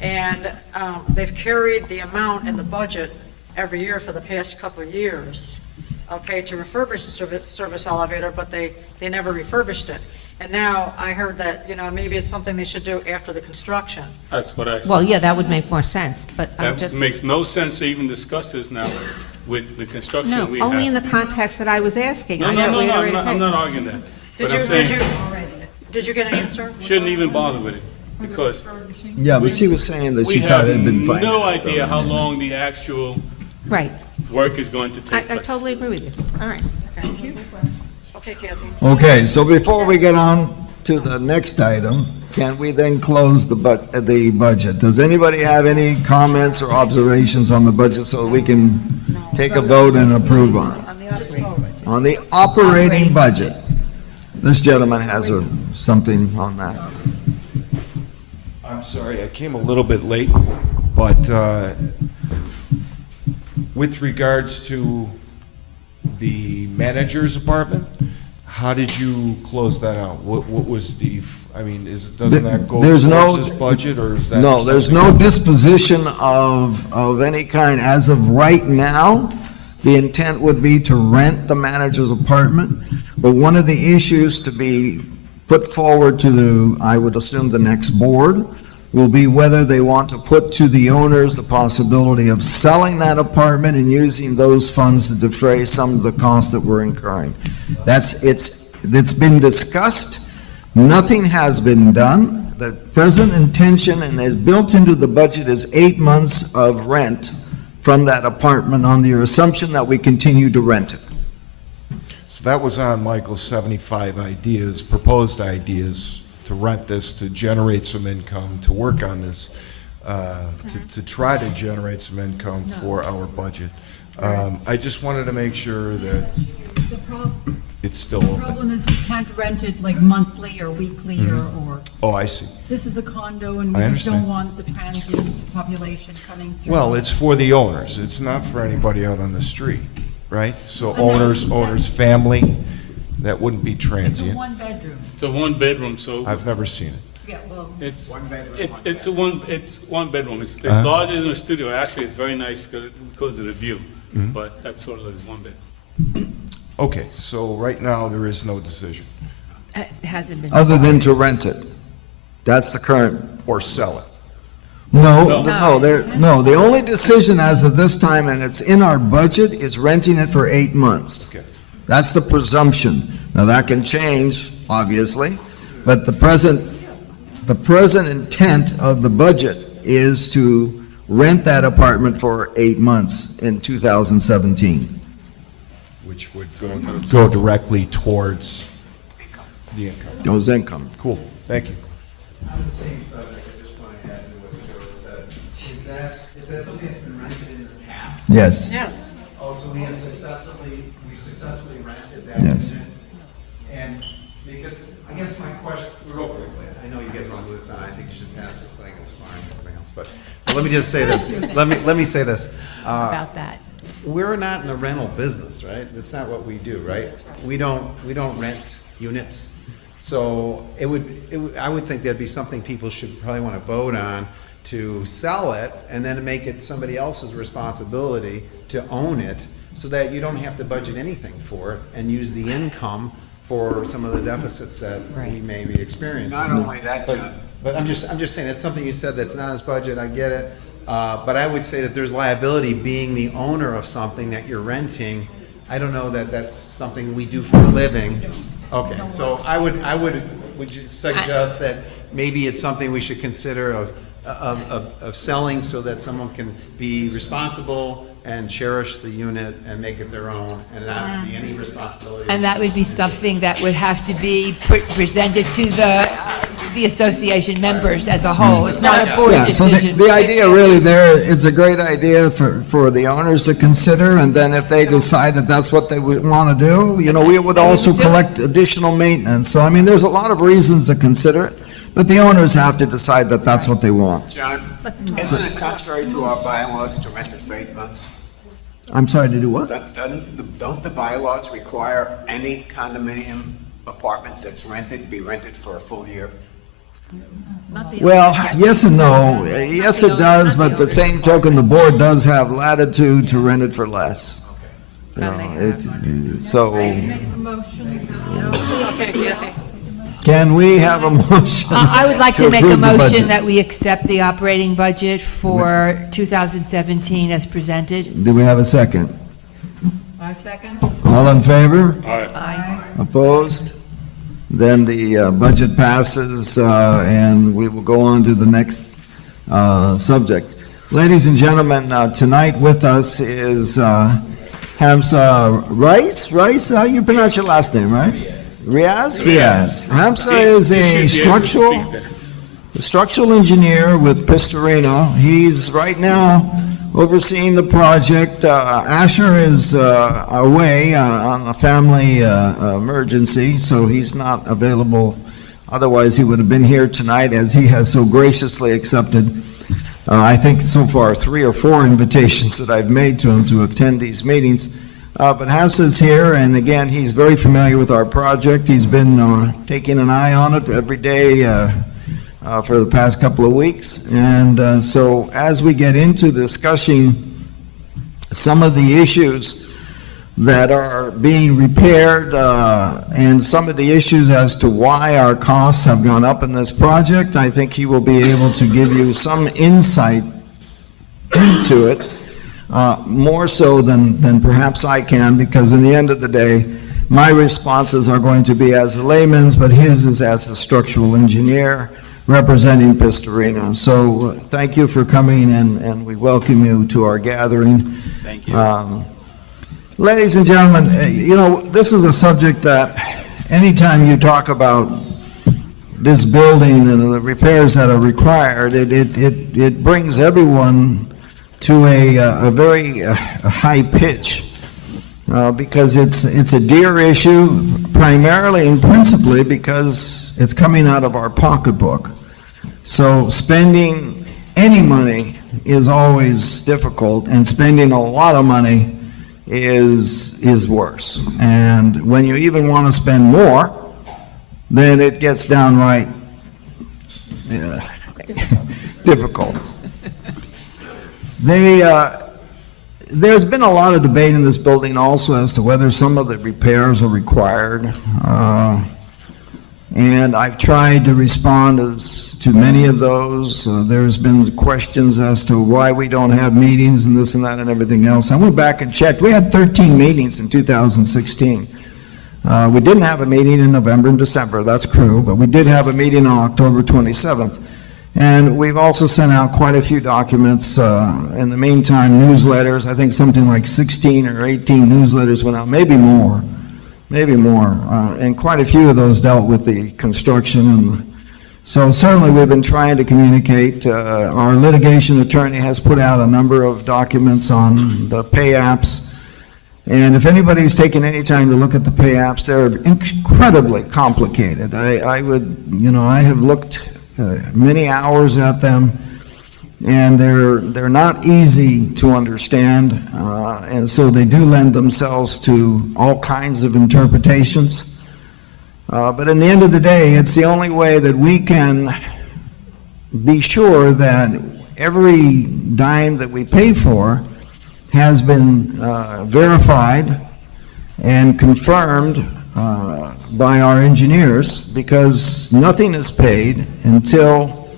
And they've carried the amount in the budget every year for the past couple of years, okay, to refurbish the service elevator, but they never refurbished it. And now I heard that, maybe it's something they should do after the construction. That's what I said. Well, yeah, that would make more sense, but I'm That just... makes no sense to even discuss this now with the construction we have. Only in the context that I was asking. No, I no, thought no, we had no, already I'm paid. not arguing that. Did But I'm you, saying, did you get an answer? shouldn't even bother with it, because Yeah, but she was saying that we she thought have it had been fine. no idea how long the actual Right. work is going to I take place. totally agree with you. All right. Okay, Kathy. Okay, so before we get on to the next item, can we then close the budget? Does anybody have any comments or observations on the budget so we can take a vote and approve on it? On the operating budget. On the operating budget. This gentleman has something on that. I'm sorry, I came a little bit late, but with regards to the manager's apartment, how did you close that out? What was I mean, doesn't that go There's towards no- this budget, or is that? No, there's no disposition of any kind as of right now. The intent would be to rent the manager's apartment, but one of the issues to be put forward to I would assume, the next board, will be whether they want to put to the owners the possibility of selling that apartment and using those funds to defray some of the costs that we're incurring. It's been discussed. Nothing has been done. The present intention, and is built into the budget, is 8 months of rent from that apartment on the assumption that we continue to rent it. So that was on Michael's 75 ideas, proposed ideas to rent this, to generate some income, to work on this, to try to generate some income for our budget. I just wanted to make sure that The prob- it's still the open. problem is we can't rent it like monthly or weekly or, Oh, I see. this is a condo and I we just don't understand. want the transient population coming through. Well, it's for the owners. It's not for anybody out on the street, right? So owners, family, that wouldn't be It's a transient. one-bedroom. It's a one-bedroom, so I've never seen it. Yeah, well, it's, One bedroom, it's one bedroom. It's Uh-huh. larger than a studio. Actually, it's very nice because of the view, but that's sort of is one bedroom. Okay, so right now, there is no decision. It hasn't been. Other than to rent it. That's the current. Or sell it. No, No. no, the only decision as of this time, and it's in our budget, is renting it for 8 months. Okay. That's the presumption. Now, that can change, obviously, but the present intent of the budget is to rent that apartment for 8 months in 2017. Which would go directly towards the income. Those income. Cool, thank you. On the same subject, I just want to add to what Joe had said. Is that something that's been rented in the past? Yes. Yes. Also, we successfully rented that Yes. unit. And because, I guess my question, real quickly, I know you guys want to move this on, I think you should pass this thing, it's fine, everything else, but let me just say this, let me say this. About that. We're not in the rental business, right? That's not what we do, right? We don't rent units. So I would think that'd be something people should probably want to vote on, to sell it and then make it somebody else's responsibility to own it, so that you don't have to budget anything for it and use the income for some of the deficits that we may be experiencing. Not only that, John. But I'm just saying, that's something you said that's not his budget, I get it. But I would say that there's liability being the owner of something that you're renting. I don't know that that's something we do for a living. Okay, so would you suggest that maybe it's something we should consider of selling so that someone can be responsible and cherish the unit and make it their own and not be any responsibility? And that would be something that would have to be presented to the association members as a whole. It's not a board Yeah, so decision. the idea really there, it's a great idea for the owners to consider, and then if they decide that that's what they would want to do, we would also collect additional maintenance. So, I mean, there's a lot of reasons to consider it, but the owners have to decide that that's what they want. John, Let's move isn't it contrary to our bylaws to rent it for 8 months? I'm sorry, to do what? Don't the bylaws require any condominium apartment that's rented be rented for a full year? Well, yes and no. Yes, it does, but the same token, the board does have latitude to rent it for less. Well, they have. So, make a motion. Okay, Kathy. can we have a motion? I would like to make a approve the budget? motion that we accept the operating budget for 2017 as presented. Do we have a second? I second. All in favor? All right. Aye. Opposed? Then the budget passes, and we will go on to the next subject. Ladies and gentlemen, tonight with us is Hamza Rice, how you pronounce your last name, right? Riaz. Hamza is a You should be able to speak that. structural engineer with Pistorino. He's right now overseeing the project. Asher is away on a family emergency, so he's not available. Otherwise, he would have been here tonight, as he has so graciously accepted, I think so far 3 or 4 invitations that I've made to him to attend these meetings. But Hamza's here, and again, he's very familiar with our project. He's been taking an eye on it every day for the past couple of weeks. And so as we get into discussing some of the issues that are being repaired and some of the issues as to why our costs have gone up in this project, I think he will be able to give you some insight into it, more so than perhaps I can, because in the end of the day, my responses are going to be as a layman's, but his is as a structural engineer representing Pistorino. So thank you for coming, and we welcome you to our gathering. Thank you. Ladies and gentlemen, this is a subject that anytime you talk about this building and the repairs that are required, it brings everyone to a very high pitch because it's a dear issue, primarily and principally because it's coming out of our pocketbook. So spending any money is always difficult, and spending a lot of money is worse. And when you even want to spend more, then it gets downright difficult. There's been a lot of debate in this building also as to whether some of the repairs are required. And I've tried to respond to many of those. There's been questions as to why we don't have meetings and this and that and everything else. I went back and checked. We had 13 meetings in 2016. We didn't have a meeting in November and December, that's true, but we did have a meeting on October 27th. And we've also sent out quite a few documents. In the meantime, newsletters, I think something like 16 or 18 newsletters went out, maybe more. And quite a few of those dealt with the construction. And so certainly we've been trying to communicate. Our litigation attorney has put out a number of documents on the pay apps. And if anybody's taken any time to look at the pay apps, they're incredibly complicated. I have looked many hours at them, and they're not easy to understand, and so they do lend themselves to all kinds of interpretations. But in the end of the day, it's the only way that we can be sure that every dime that we pay for has been verified and confirmed by our engineers, because nothing is paid until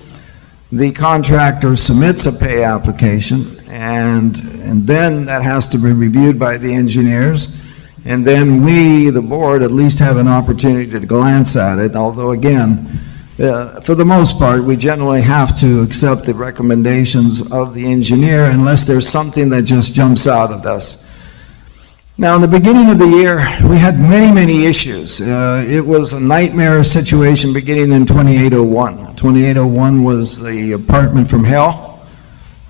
the contractor submits a pay application, and then that has to be reviewed by the engineers, and then we, the board, at least have an opportunity to glance at it, although again, for the most part, we generally have to accept the recommendations of the engineer unless there's something that just jumps out at us. Now, in the beginning of the year, we had many issues. It was a nightmare situation beginning in 2801. 2801 was the apartment from hell.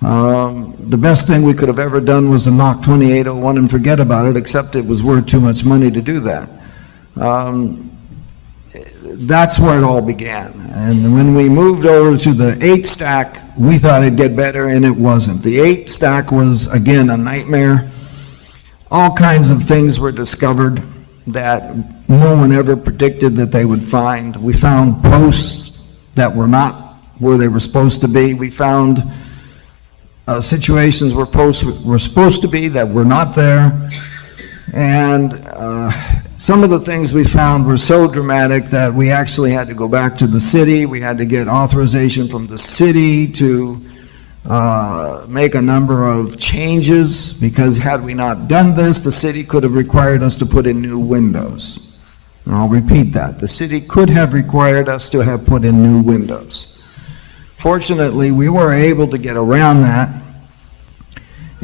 The best thing we could have ever done was to knock 2801 and forget about it, except it was worth too much money to do that. That's where it all began. And when we moved over to the 8 stack, we thought it'd get better, and it wasn't. The 8 stack was, again, a nightmare. All kinds of things were discovered that no one ever predicted that they would find. We found posts that were not where they were supposed to be. We found situations where posts were supposed to be that were not there. And some of the things we found were so dramatic that we actually had to go back to the city. We had to get authorization from the city to make a number of changes, because had we not done this, the city could have required us to put in new windows. And I'll repeat that. The city could have required us to have put in new windows. Fortunately, we were able to get around that,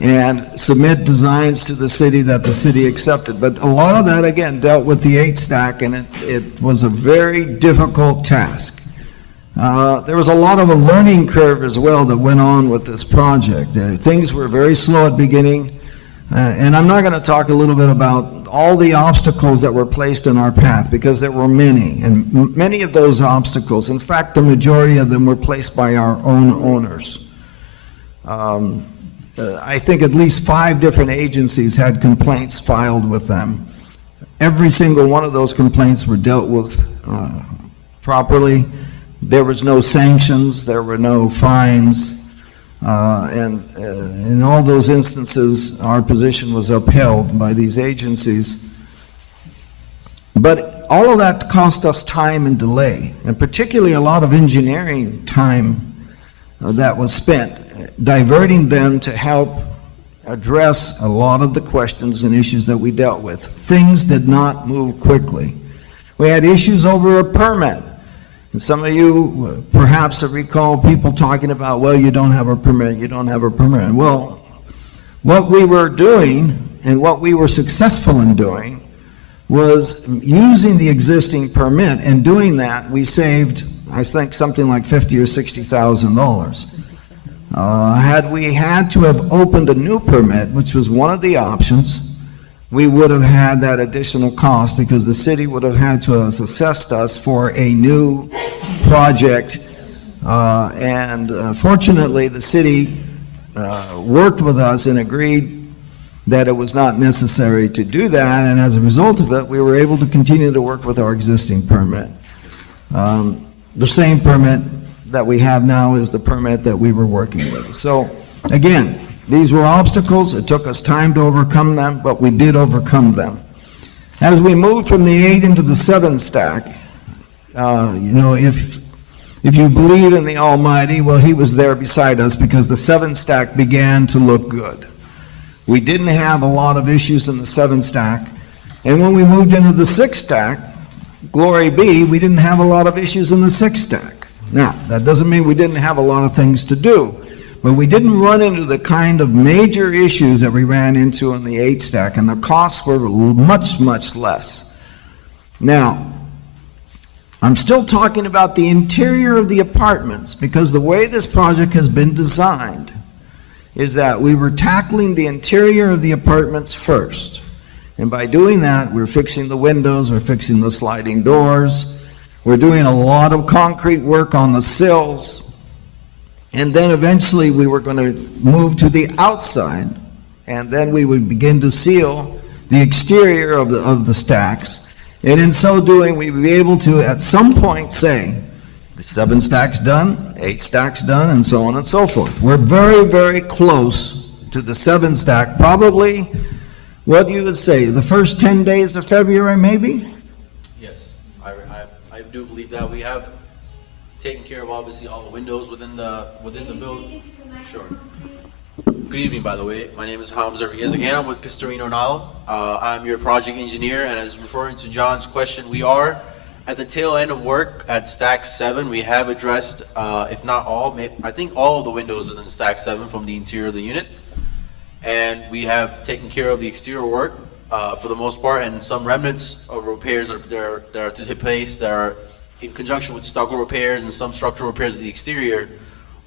and submit designs to the city that the city accepted. But a lot of that, again, dealt with the 8-stack, and it was a very difficult task. There was a lot of a learning curve as well that went on with this project. Things were very slow at beginning, and I'm not going to talk a little bit about all the obstacles that were placed in our path, because there were many, and many of those obstacles, in fact, the majority of them were placed by our own owners. I think at least 5 different agencies had complaints filed with them. Every single one of those complaints were dealt with properly. There was no sanctions, there were no fines, and in all those instances, our position was upheld by these agencies. But all of that cost us time and delay, and particularly a lot of engineering time that was spent diverting them to help address a lot of the questions and issues that we dealt with. Things did not move quickly. We had issues over a permit. And some of you perhaps recall people talking about, well, you don't have a permit, you don't have a permit. Well, what we were doing and what we were successful in doing was using the existing permit, and doing that we saved, I think, something like $50,000 or $60,000. Had we had to have opened a new permit, which was one of the options, we would have had that additional cost, because the city would have had to have assessed us for a new project. Fortunately, the city worked with us and agreed that it was not necessary to do that, and as a result of it, we were able to continue to work with our existing permit. The same permit that we have now is the permit that we were working with. So, again, these were obstacles. It took us time to overcome them, but we did overcome them. As we moved from the 8 into the 7-stack, if you believe in the Almighty, well, He was there beside us, because the 7-stack began to look good. We didn't have a lot of issues in the 7-stack, and when we moved into the 6-stack, glory be, we didn't have a lot of issues in the 6-stack. Now, that doesn't mean we didn't have a lot of things to do, but we didn't run into the kind of major issues that we ran into in the 8-stack, and the costs were much, much less. Now, I'm still talking about the interior of the apartments, because the way this project has been designed is that we were tackling the interior of the apartments first. And by doing that, we're fixing the windows, we're fixing the sliding doors, we're doing a lot of concrete work on the sills, and then eventually we were going to move to the outside, and then we would begin to seal the exterior of the stacks. And in so doing, we'd be able to, at some point, say, the 7-stack's done, 8-stack's done, and so on and so forth. We're very, very close to the 7-stack, probably, what you would say, the first 10 days of February, maybe? Yes, I do believe that we have taken care of, obviously, all the windows within the building. Sure. Good evening, by the way. My name is Hamza Riaz. Again, I'm with Pistorino now. I'm your project engineer, and as referring to John's question, we are at the tail end of work at Stack 7. We have addressed, if not all, I think all of the windows within Stack 7 from the interior of the unit. And we have taken care of the exterior work for the most part, and some remnants of repairs that are to take place that are in conjunction with stucco repairs and some structural repairs of the exterior.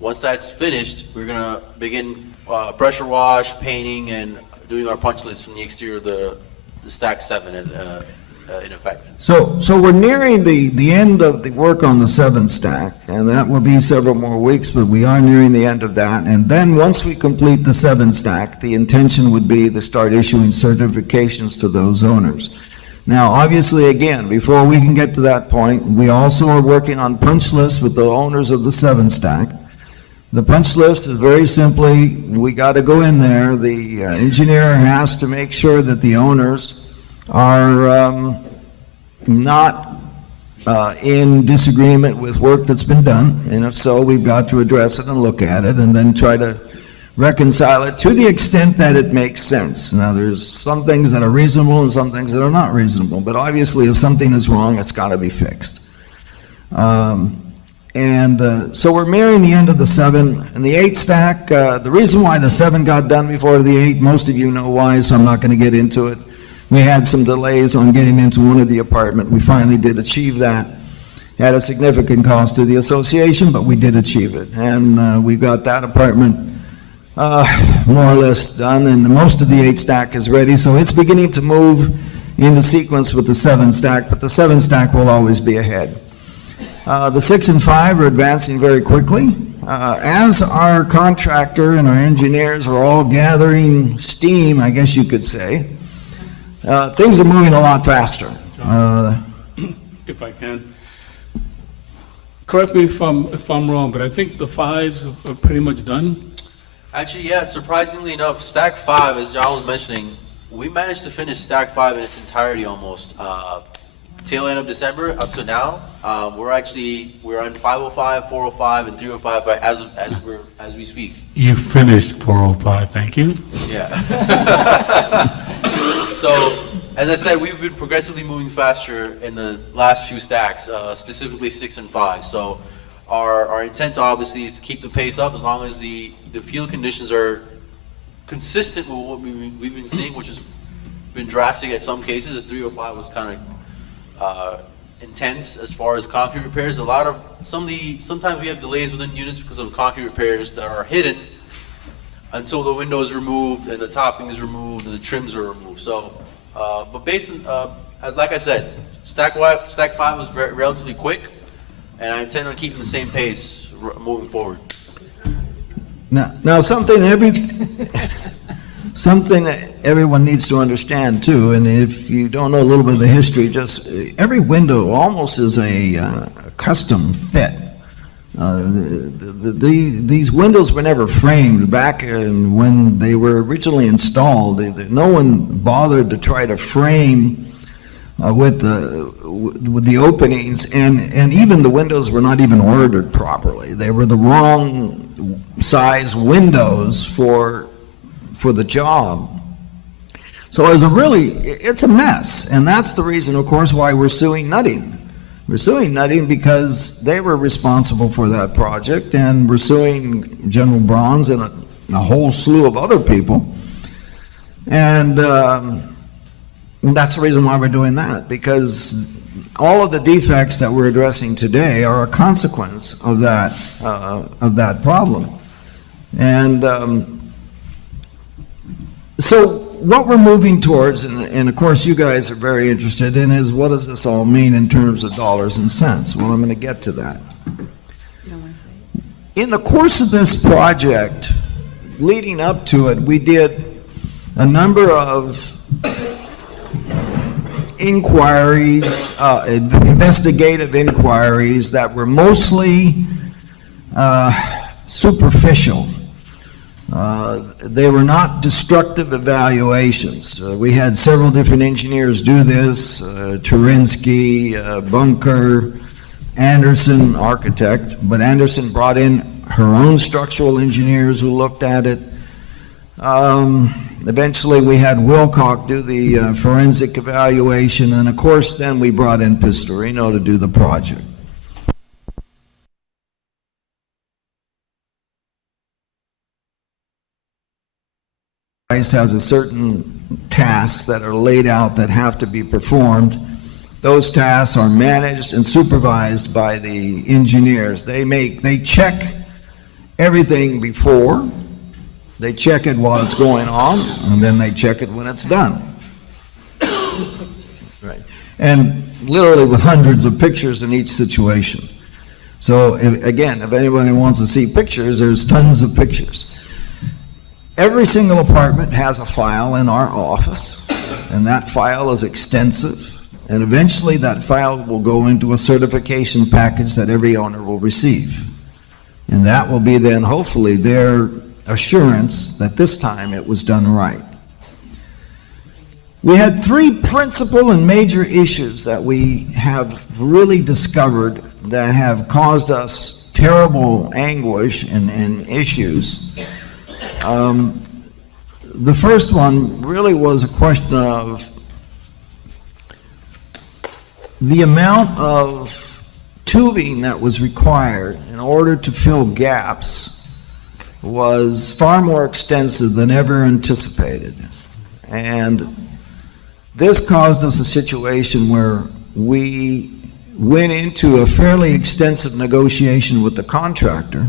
Once that's finished, we're going to begin pressure wash, painting, and doing our punch list from the exterior of the Stack 7 in effect. So we're nearing the end of the work on the 7-stack, and that will be several more weeks, but we are nearing the end of that. And then once we complete the 7-stack, the intention would be to start issuing certifications to those owners. Now, obviously, again, before we can get to that point, we also are working on punch lists with the owners of the 7-stack. The punch list is very simply, we got to go in there. The engineer has to make sure that the owners are not in disagreement with work that's been done, and if so, we've got to address it and look at it and then try to reconcile it to the extent that it makes sense. Now, there's some things that are reasonable and some things that are not reasonable, but obviously if something is wrong, it's got to be fixed. So we're nearing the end of the 7 and the 8 stack. The reason why the 7 got done before the 8, most of you know why, so I'm not going to get into it. We had some delays on getting into one of the apartment. We finally did achieve that. Had a significant cost to the association, but we did achieve it. And we got that apartment more or less done, and most of the 8 stack is ready. So it's beginning to move into sequence with the 7 stack, but the 7 stack will always be ahead. The 6 and 5 are advancing very quickly. As our contractor and our engineers are all gathering steam, I guess you could say, things are moving a lot faster. If I can. Correct me if I'm wrong, but I think the 5s are pretty much done. Actually, yeah, surprisingly enough, Stack 5, as John was mentioning, we managed to finish Stack 5 in its entirety almost. Tail end of December up to now. We're on 505, 405, and 305 as we speak. You finished 405, thank you. Yeah. So, as I said, we've been progressively moving faster in the last few stacks, specifically 6 and 5. So, our intent obviously is to keep the pace up as long as the field conditions are consistent with what we've been seeing, which has been drastic at some cases. The 305 was kind of intense as far as concrete repairs. Sometimes we have delays within units because of concrete repairs that are hidden until the window is removed and the topping is removed and the trims are removed. So, but based on, like I said, Stack 5 was relatively quick, and I intend on keeping the same pace moving forward. Now something everyone needs to understand too, and if you don't know a little bit of the history, just every window almost is a custom fit. These windows were never framed back when they were originally installed. No one bothered to try to frame with the openings, and even the windows were not even ordered properly. They were the wrong size windows for the job. So it's a mess, and that's the reason, of course, why we're suing Nutting. We're suing Nutting because they were responsible for that project, and we're suing General Bronze and a whole slew of other people. And that's the reason why we're doing that, because all of the defects that we're addressing today are a consequence of that problem. And so what we're moving towards, and of course you guys are very interested in, is what does this all mean in terms of dollars and cents? Well, I'm going to get to that. In the course of this project, leading up to it, we did a number of inquiries, investigative inquiries that were mostly superficial. They were not destructive evaluations. We had several different engineers do this, Turinsky, Bunker, Anderson, architect, but Anderson brought in her own structural engineers who looked at it. Eventually we had Wilcock do the forensic evaluation, and of course then we brought in Pistorino to do the project. Has a certain tasks that are laid out that have to be performed. Those tasks are managed and supervised by the engineers. They check everything before, they check it while it's going on, and then they check it when it's done. Right. And literally with hundreds of pictures in each situation. So if anybody wants to see pictures, there's tons of pictures. Every single apartment has a file in our office, and that file is extensive, and eventually that file will go into a certification package that every owner will receive. And that will be then hopefully their assurance that this time it was done right. We had 3 principal and major issues that we have really discovered that have caused us terrible anguish and issues. The first one really was a question of the amount of tubing that was required in order to fill gaps was far more extensive than ever anticipated. And this caused us a situation where we went into a fairly extensive negotiation with the contractor,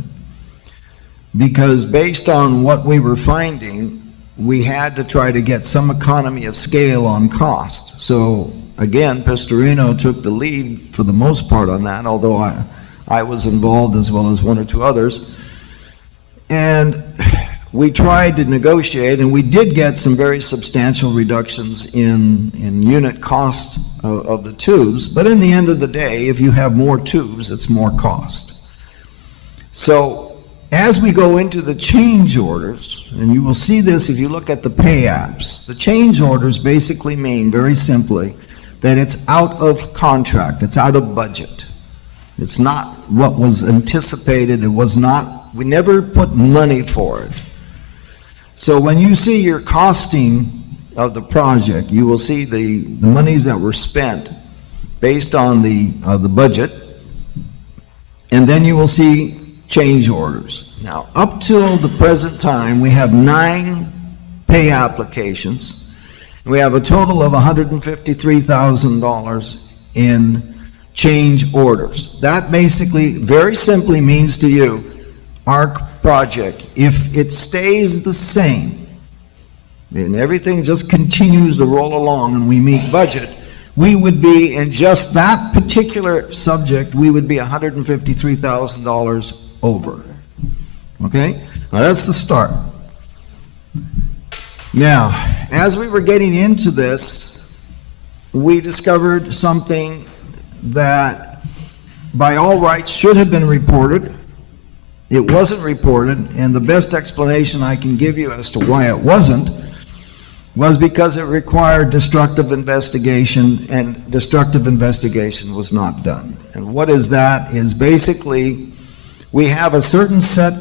because based on what we were finding, we had to try to get some economy of scale on cost. So again, Pistorino took the lead for the most part on that, although I was involved as well as one or two others. And we tried to negotiate, and we did get some very substantial reductions in unit cost of the tubes. But in the end of the day, if you have more tubes, it's more cost. So as we go into the change orders, and you will see this if you look at the pay apps, the change orders basically mean, very simply, that it's out of contract, it's out of budget. It's not what was anticipated, it was not, we never put money for it. So when you see your costing of the project, you will see the monies that were spent based on the budget, and then you will see change orders. Now, up till the present time, we have 9 pay applications. We have a total of $153,000 in change orders. That basically, very simply means to you, our project, if it stays the same, and everything just continues to roll along and we meet budget, we would be, in just that particular subject, we would be $153,000 over. Okay? Now that's the start. Now, as we were getting into this, we discovered something that by all rights should have been reported. It wasn't reported, and the best explanation I can give you as to why it wasn't was because it required destructive investigation, and destructive investigation was not done. And what is that? Is basically we have a certain set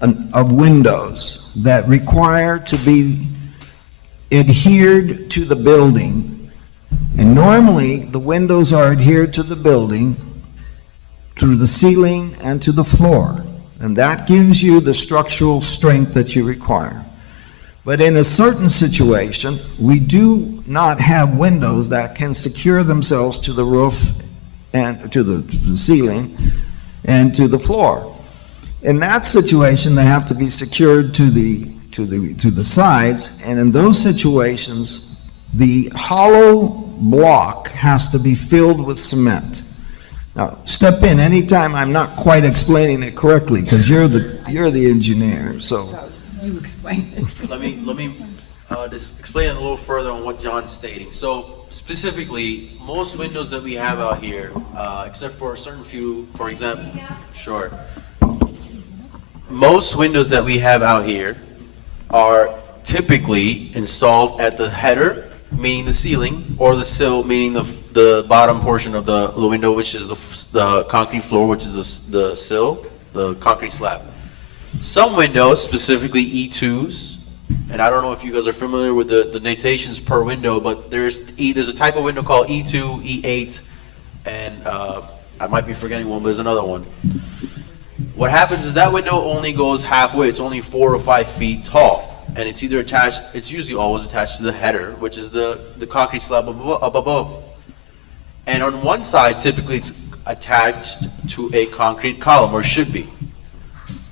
of windows that require to be adhered to the building, and normally the windows are adhered to the building through the ceiling and to the floor, and that gives you the structural strength that you require. But in a certain situation, we do not have windows that can secure themselves to the roof and to the ceiling and to the floor. In that situation, they have to be secured to the sides, and in those situations, the hollow block has to be filled with cement. Now, step in anytime I'm not quite explaining it correctly, because you're the engineer. So you explain it. Let me just explain it a little further on what John's stating. So specifically, most windows that we have out here, except for a certain few, for example, sure. Most windows that we have out here are typically installed at the header, meaning the ceiling, or the sill, meaning the bottom portion of the window, which is the concrete floor, which is the sill, the concrete slab. Some windows, specifically E2s, and I don't know if you guys are familiar with the notations per window, but there's a type of window called E2, E8, and I might be forgetting one, but there's another one. What happens is that window only goes halfway. It's only 4 or 5 feet tall, and it's either attached, it's usually always attached to the header, which is the concrete slab up above. And on one side, typically it's attached to a concrete column, or should be.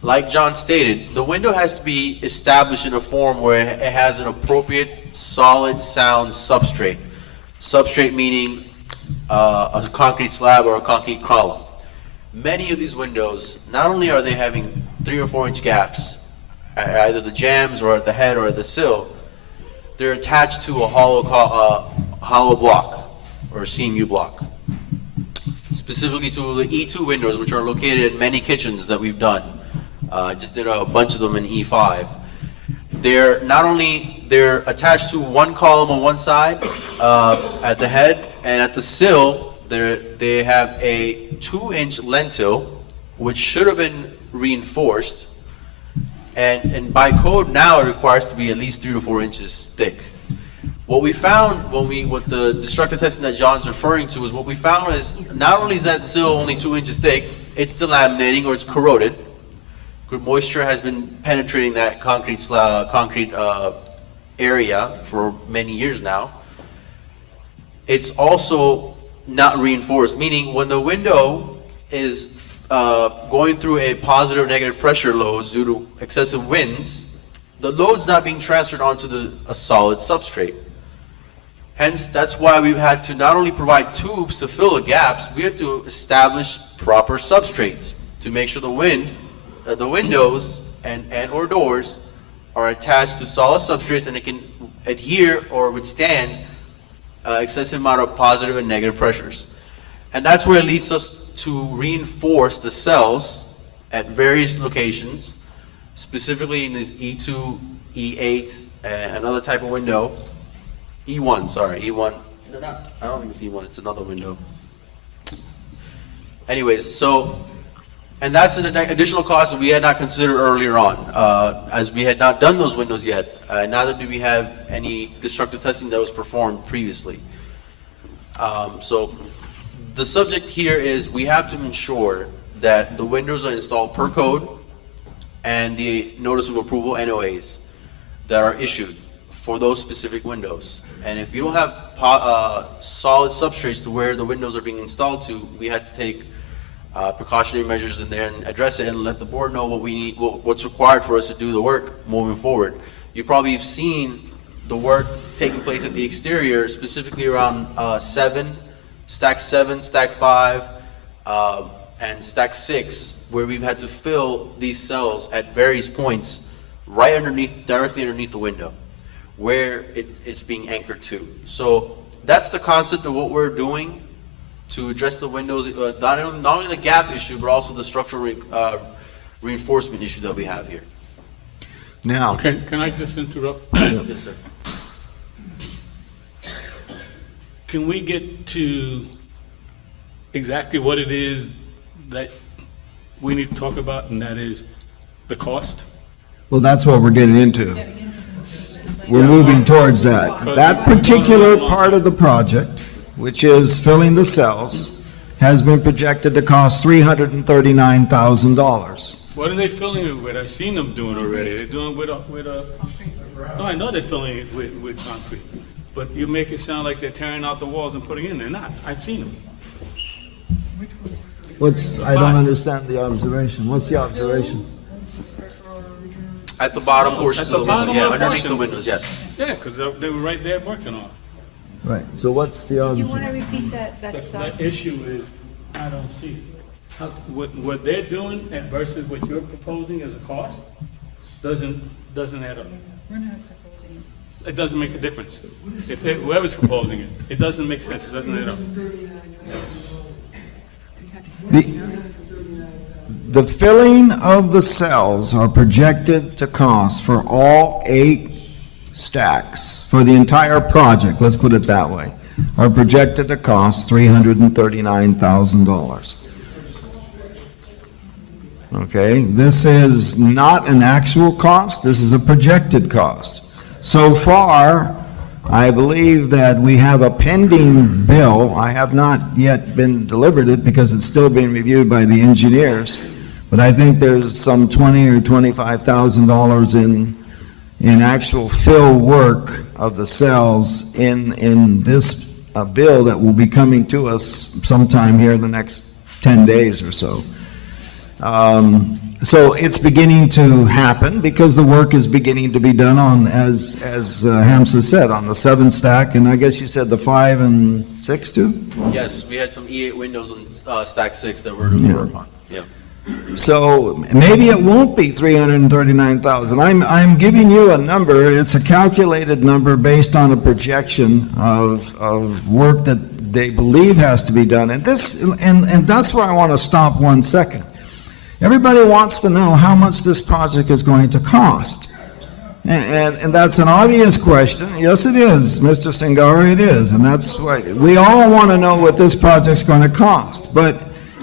Like John stated, the window has to be established in a form where it has an appropriate solid sound substrate. Substrate meaning a concrete slab or a concrete column. Many of these windows, not only are they having 3 or 4 inch gaps, at either the jambs or at the head or at the sill, they're attached to a hollow block or CMU block. Specifically to the E2 windows, which are located in many kitchens that we've done. I just did a bunch of them in E5. They're attached to one column on one side at the head, and at the sill they have a 2-inch lintel, which should have been reinforced, and by code now it requires to be at least 3 to 4 inches thick. What we found with the destructive testing that John's referring to is what we found is not only is that sill only 2 inches thick, it's delaminating or it's corroded. Good moisture has been penetrating that concrete area for many years now. It's also not reinforced, meaning when the window is going through a positive or negative pressure loads due to excessive winds, the load's not being transferred onto a solid substrate. Hence, that's why we've had to not only provide tubes to fill the gaps, we have to establish proper substrates to make sure the windows and or doors are attached to solid substrates and it can adhere or withstand excessive amount of positive and negative pressures. And that's where it leads us to reinforce the cells at various locations, specifically in this E2, E8, another type of window. E1, sorry, E1. No, not, I don't think it's E1, it's another window. Anyways, so, and that's an additional cost that we had not considered earlier on, as we had not done those windows yet. Neither did we have any destructive testing that was performed previously. So the subject here is we have to ensure that the windows are installed per code and the notice of approval NOAs that are issued for those specific windows. And if you don't have solid substrates to where the windows are being installed to, we had to take precautionary measures in there and address it and let the board know what we need, what's required for us to do the work moving forward. You probably have seen the work taking place at the exterior, specifically around stack 7, stack 5, and stack 6, where we've had to fill these cells at various points right underneath, directly underneath the window, where it's being anchored to. So that's the concept of what we're doing to address the windows, not only the gap issue, but also the structural reinforcement issue that we have here. Now, Can I just interrupt? Yes, sir. Can we get to exactly what it is that we need to talk about, and that is the cost? well, that's what we're getting into. We're moving towards that. That particular part of the project, which is filling the cells, has been projected to cost $339,000. What are they filling it with? I've seen them doing it already. They're doing it with a. No, I know they're filling it with concrete, but you make it sound like they're tearing out the walls and putting it in. They're not. I've seen them. I don't understand the observation. What's the observation? At the bottom portion At of the the window, bottom yeah, of the underneath the portion. windows, yes. Yeah, because they were right there working on it. Right, so what's the Do you observation? want to repeat that? The issue is, I don't see what they're doing and versus what you're proposing as a cost doesn't add up. We're not proposing it. It doesn't make a difference. If whoever's proposing it, it doesn't make sense. It doesn't add up. The filling of the cells are projected to cost for all 8 stacks, for the entire project, let's put it that way, are projected to cost $339,000. Okay, this is not an actual cost, this is a projected cost. So far, I believe that we have a pending bill. I have not yet been delivered it because it's still being reviewed by the engineers. But I think there's some $20,000 or $25,000 in actual fill work of the cells in this bill that will be coming to us sometime here in the next 10 days or so. So it's beginning to happen because the work is beginning to be done on, as Hamza said, on the 7 stack, and I guess you said the 5 and 6 too? Yes, we had some E8 windows on stack 6 that we're doing work on, yeah. So maybe it won't be 339,000. I'm giving you a number. It's a calculated number based on a projection of work that they believe has to be done. And that's where I want to stop 1 second. Everybody wants to know how much this project is going to cost. And that's an obvious question. Yes, it is, Mr. Singari, it is. And that's why we all want to know what this project's going to cost. But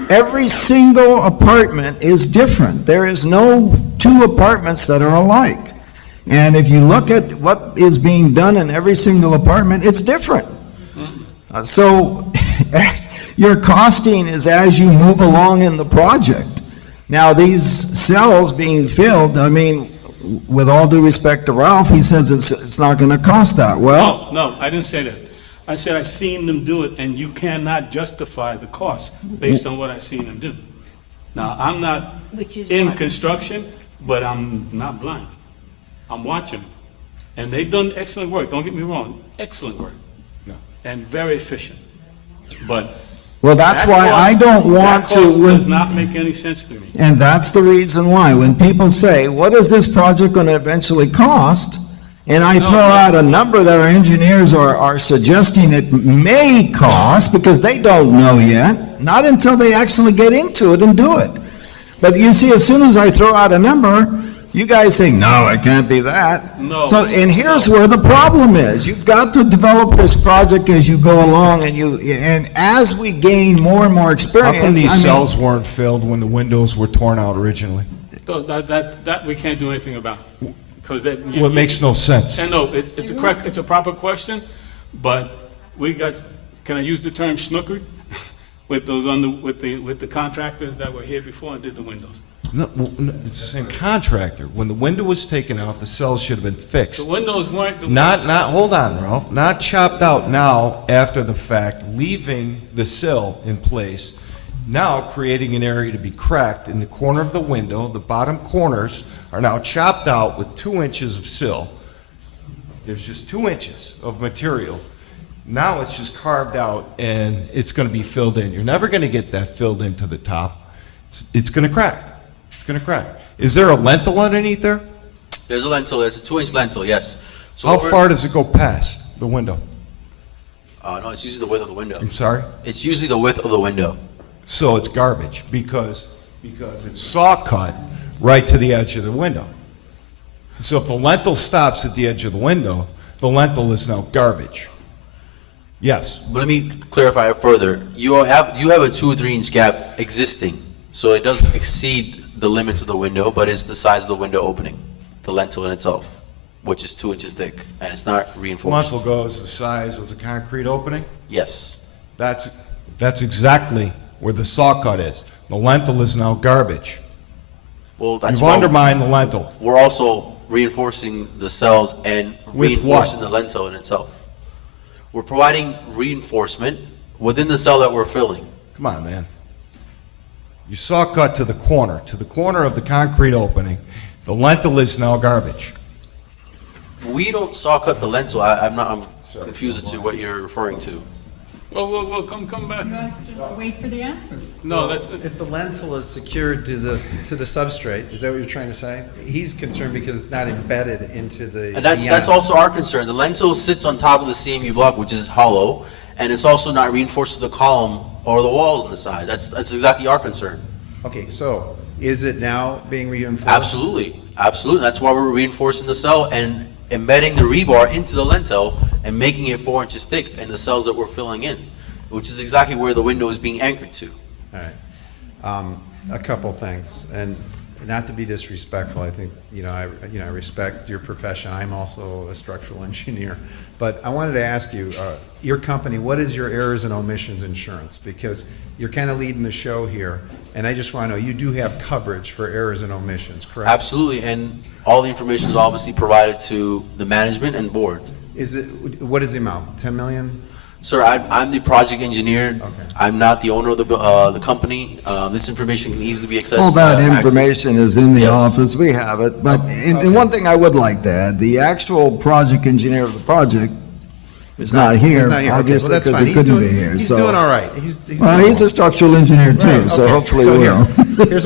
every single apartment is different. There is no 2 apartments that are alike. And if you look at what is being done in every single apartment, it's different. So your costing is as you move along in the project. Now, these cells being filled, I mean, with all due respect to Ralph, he says it's not going to cost that. Well, No, I didn't say that. I said I seen them do it, and you cannot justify the cost based on what I seen them do. Now, I'm not in construction, but I'm not blind. I'm watching them. And they've done excellent work, don't get me wrong, excellent work. And very efficient. But well, that's that why I don't want that cost to. does not make any sense to me. And that's the reason why. When people say, what is this project going to eventually cost? And I throw out a number that our engineers are suggesting it may cost, because they don't know yet, not until they actually get into it and do it. But you see, as soon as I throw out a number, you guys say, no, it can't be that. No. So, and here's where the problem is. You've got to develop this project as you go along, and as we gain more and more experience. How come these cells weren't filled when the windows were torn out originally? So that we can't do anything about. Because that. Well, it makes no sense. And no, it's a proper question, but we got, can I use the term snookered? With those with the contractors that were here before and did the windows. No, it's the same contractor. When the window was taken out, the cells should have been fixed. The windows weren't. Hold on, Ralph. Not chopped out now after the fact, leaving the sill in place. Now creating an area to be cracked in the corner of the window. The bottom corners are now chopped out with 2 inches of sill. There's just 2 inches of material. Now it's just carved out and it's going to be filled in. You're never going to get that filled into the top. It's going to crack. It's going to crack. Is there a lentil underneath there? There's a lentil. It's a 2-inch lentil, yes. So How far does it go past the window? No, it's usually the width of the window. I'm sorry? It's usually the width of the window. So it's garbage because it's saw cut right to the edge of the window. So if the lentil stops at the edge of the window, the lentil is now garbage. Yes. But let me clarify it further. You have a 2 or 3 inch gap existing, so it doesn't exceed the limits of the window, but it's the size of the window opening, the lentil in itself, which is 2 inches thick, and it's not reinforced. Lentil goes the size of the concrete opening? Yes. That's exactly where the saw cut is. The lentil is now garbage. Well, that's You've why undermined the lentil. we're also reinforcing the cells and With reinforcing what? the lentil in itself. We're providing reinforcement within the cell that we're filling. Come on, man. You saw cut to the corner of the concrete opening. The lentil is now garbage. We don't saw cut the lentil. I'm confused as to what you're referring to. Well, come back. You asked to wait for the answer. No, If the lentil is secured to the substrate, is that what you're trying to say? He's concerned because it's not embedded into the. And that's also our concern. The lentil sits on top of the CMU block, which is hollow, and it's also not reinforced to the column or the wall on the side. That's exactly our concern. Okay, so is it now being reinforced? Absolutely. That's why we're reinforcing the cell and embedding the rebar into the lentil and making it 4 inches thick in the cells that we're filling in, which is exactly where the window is being anchored to. All right. A couple things, and not to be disrespectful, I think, I respect your profession. I'm also a structural engineer. But I wanted to ask you, your company, what is your errors and omissions insurance? Because you're kind of leading the show here, and I just want to know, you do have coverage for errors and omissions, correct? Absolutely, and all the information is obviously provided to the management and board. What is the amount, 10 million? Sir, I'm the project engineer. Okay. I'm not the owner of the company. This information can easily be accessed. All that accessed. information is in the Yes. office, we have it, but, and one thing I would like to add, the actual project engineer of the project is not here, He's not here. Okay, well, obviously, that's because fine. he He's couldn't be doing- here, He's so. doing all right. He's Well, doing he's well. a structural engineer too, Right, so okay. hopefully So we'll. here's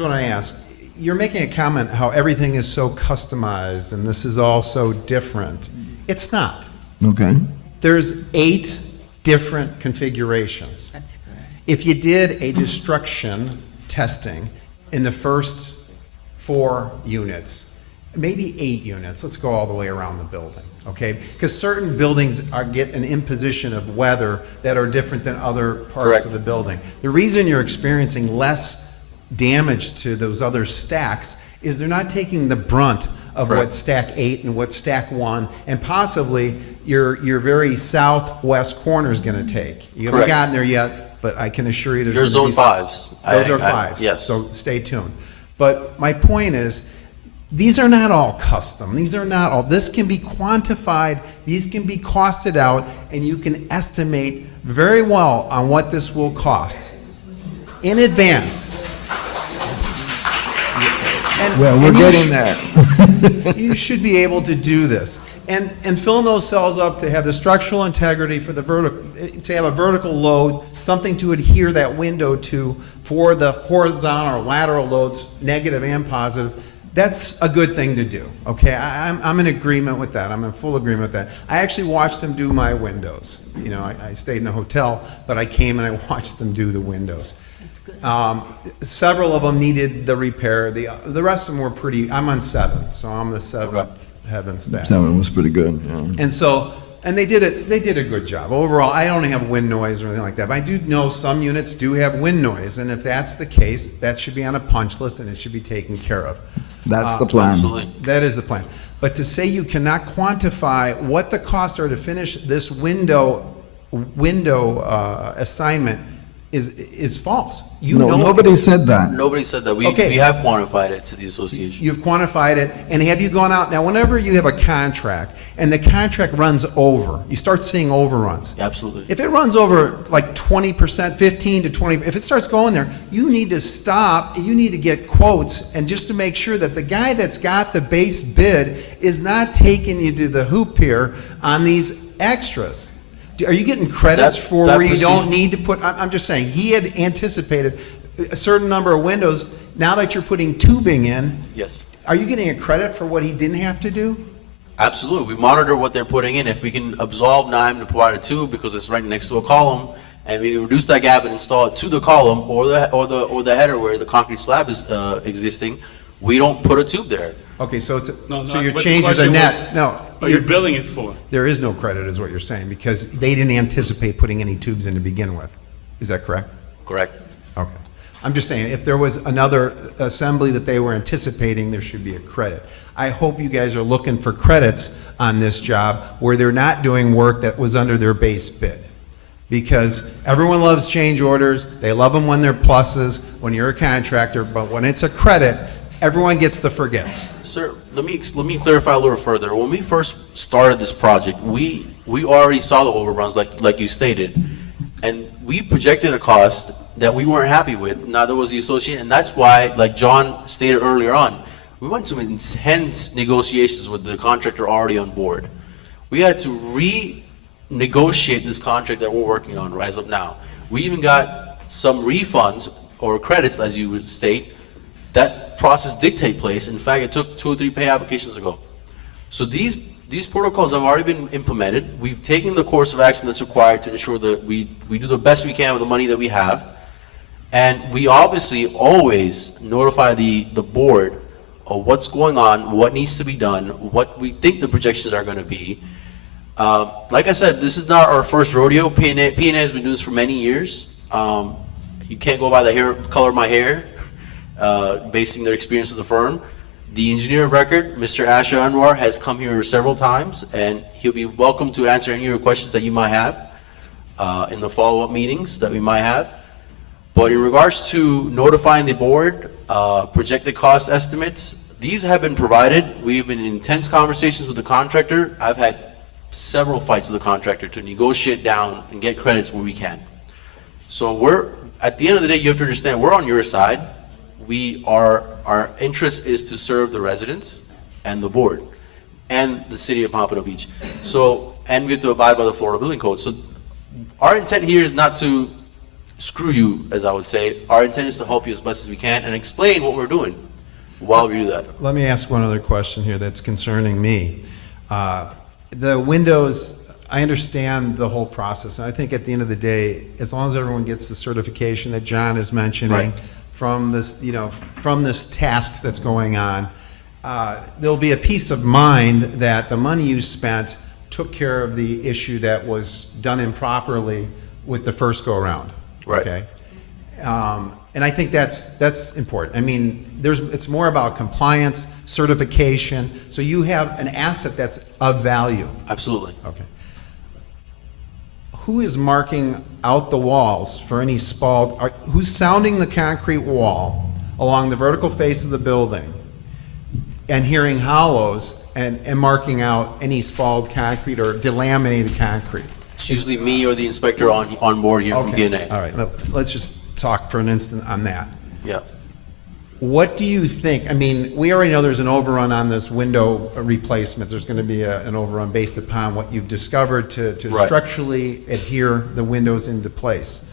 what I ask. You're making a comment how everything is so customized and this is all so different. It's not. Okay. There's 8 different configurations. That's good. If you did a destruction testing in the first 4 units, maybe 8 units, let's go all the way around the building, okay? Because certain buildings get an imposition of weather that are different than other parts Correct. of the building. The reason you're experiencing less damage to those other stacks is they're not taking the brunt of Correct. what stack 8 and what stack 1 and possibly your very southwest corner is going to take. You haven't Correct. gotten there yet, but I can assure you there's Your gonna zone be fives. Those are fives. Yes. So stay tuned. But my point is, these are not all custom. These are not all. This can be quantified. These can be costed out, and you can estimate very well on what this will cost in advance. Well, we're you getting sh- there. You should be able to do this. And filling those cells up to have the structural integrity for the to have a vertical load, something to adhere that window to for the horizontal or lateral loads, negative and positive, that's a good thing to do, okay? I'm in agreement with that. I'm in full agreement with that. I actually watched them do my windows. You know, I stayed in a hotel, but I came and I watched them do the windows. Several of them needed the repair. The rest of them were pretty, I'm on 7, so I'm the 7th heaven staff. 7 was pretty good, yeah. And they did a good job. Overall, I don't have wind noise or anything like that, but I do know some units do have wind noise, and if that's the case, that should be on a punch list and it should be taken care of. That's the plan. Absolutely. That is the plan. But to say you cannot quantify what the costs are to finish this window assignment is false. You No, know nobody said that. Nobody said that. We Okay. have quantified it to the association. You've quantified it, and have you gone out, now whenever you have a contract, and the contract runs over, you start seeing overruns. Absolutely. If it runs over like 20%, 15 to 20, if it starts going there, you need to stop, you need to get quotes, and just to make sure that the guy that's got the base bid is not taking you to the hoop here on these extras. Are you getting credits That- for that where you don't procedure- need to put, I'm just saying, he had anticipated a certain number of windows. Now that you're putting tubing in, Yes. are you getting a credit for what he didn't have to do? Absolutely. We monitor what they're putting in. If we can absolve NIME to provide a tube because it's right next to a column, and we can reduce that gap and install it to the column or the header where the concrete slab is existing, we don't put a tube there. Okay, so No, so no, your but the changes are question net, was, no. Are you you're- billing it for? There is no credit, is what you're saying, because they didn't anticipate putting any tubes in to begin with. Is that correct? Correct. Okay. I'm just saying, if there was another assembly that they were anticipating, there should be a credit. I hope you guys are looking for credits on this job where they're not doing work that was under their base bid. Because everyone loves change orders, they love them when they're pluses, when you're a contractor, but when it's a credit, everyone gets the forgets. Sir, let me clarify a little further. When we first started this project, we already saw the overruns like you stated, and we projected a cost that we weren't happy with. Neither was the associate, and that's why, like John stated earlier on, we went to intense negotiations with the contractor already on board. We had to renegotiate this contract that we're working on as of now. We even got some refunds or credits, as you would state. That process did take place. In fact, it took 2 or 3 pay applications ago. So these protocols have already been implemented. We've taken the course of action that's required to ensure that we do the best we can with the money that we have. And we obviously always notify the board of what's going on, what needs to be done, what we think the projections are going to be. Like I said, this is not our first rodeo. P&A has been doing this for many years. You can't go by the color of my hair. Basing their experience with the firm. The engineer of record, Mr. Asha Anwar, has come here several times, and he'll be welcome to answer any of your questions that you might have in the follow-up meetings that we might have. But in regards to notifying the board, projected cost estimates, these have been provided. We've been in intense conversations with the contractor. I've had several fights with the contractor to negotiate down and get credits where we can. So at the end of the day, you have to understand, we're on your side. Our interest is to serve the residents and the board and the city of Pompano Beach. So, and we have to abide by the Florida Building Code. So our intent here is not to screw you, as I would say. Our intent is to help you as best as we can and explain what we're doing while we do that. Let me ask one other question here that's concerning me. The windows, I understand the whole process. And I think at the end of the day, as long as everyone gets the certification that John is mentioning, Right. from this, from this task that's going on, there'll be a peace of mind that the money you spent took care of the issue that was done improperly with the first go-around. Right. Okay? And I think that's important. I mean, it's more about compliance, certification, so you have an asset that's of value. Absolutely. Okay. Who is marking out the walls for any spalled, who's sounding the concrete wall along the vertical face of the building and hearing hollows and marking out any spalled concrete or delaminated concrete? It's usually me or the inspector on board here from Okay. DNA. All right, let's just talk for an instant on that. Yeah. What do you think? I mean, we already know there's an overrun on this window replacement. There's going to be an overrun based upon what you've discovered to Right. structurally adhere the windows into place.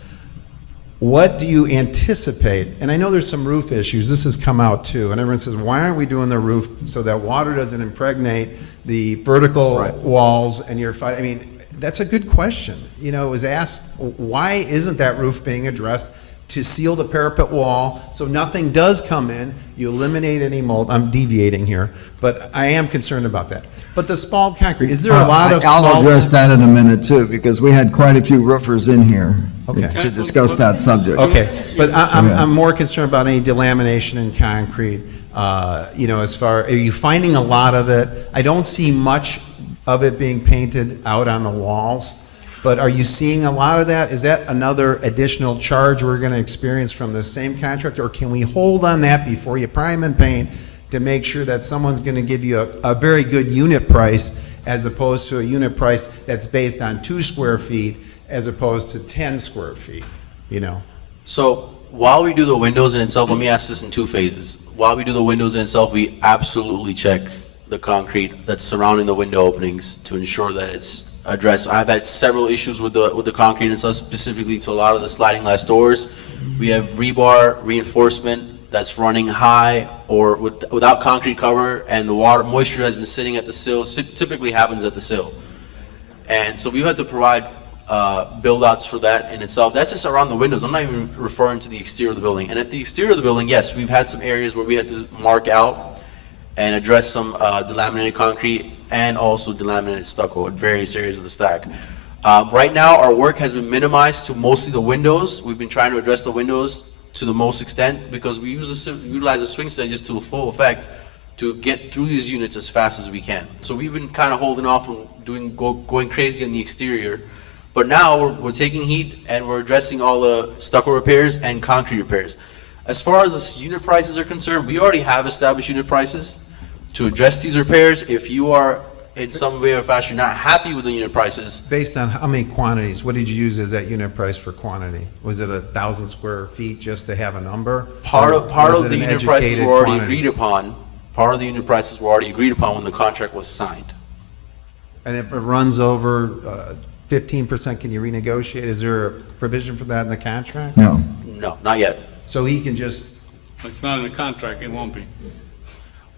What do you anticipate? And I know there's some roof issues. This has come out too. And everyone says, why aren't we doing the roof so that water doesn't impregnate the vertical Right. walls and your I mean, that's a good question. You know, it was asked, why isn't that roof being addressed to seal the parapet wall so nothing does come in, you eliminate any mold? I'm deviating here, but I am concerned about that. But the spalled concrete, is there a lot of I'll spalled? address that in a minute too, because we had quite a few roofers in here Okay. to discuss that subject. Okay, but I'm Yeah. more concerned about any delamination in concrete. You know, as far, are you finding a lot of it? I don't see much of it being painted out on the walls, but are you seeing a lot of that? Is that another additional charge we're going to experience from the same contractor, or can we hold on that before you prime and paint to make sure that someone's going to give you a very good unit price as opposed to a unit price that's based on 2 square feet as opposed to 10 square feet, you know? So while we do the windows in itself, let me ask this in 2 phases. While we do the windows in itself, we absolutely check the concrete that's surrounding the window openings to ensure that it's addressed. I've had several issues with the concrete and stuff, specifically to a lot of the sliding glass doors. We have rebar reinforcement that's running high or without concrete cover, and the moisture has been sitting at the sill. Typically happens at the sill, and so we've had to provide build outs for that in itself. That's just around the windows. I'm not even referring to the exterior of the building. And at the exterior of the building, yes, we've had some areas where we had to mark out and address some delaminated concrete and also delaminated stucco at various areas of the stack. Right now, our work has been minimized to mostly the windows. We've been trying to address the windows to the most extent because we utilize the swing stages to full effect to get through these units as fast as we can. So we've been kind of holding off from going crazy on the exterior. But now we're taking heat and we're addressing all the stucco repairs and concrete repairs. As far as the unit prices are concerned, we already have established unit prices to address these repairs. If you are in some way or fashion not happy with the unit prices, Based on how many quantities, what did you use as that unit price for quantity? Was it 1,000 square feet just to have a number? part Or of was it the an unit prices educated were already quantity? agreed upon. Part of the unit prices were already agreed upon when the contract was signed. And if it runs over 15%, can you renegotiate? Is there a provision for that in the contract? No. No, not yet. So he can just, It's not in the contract, it won't be.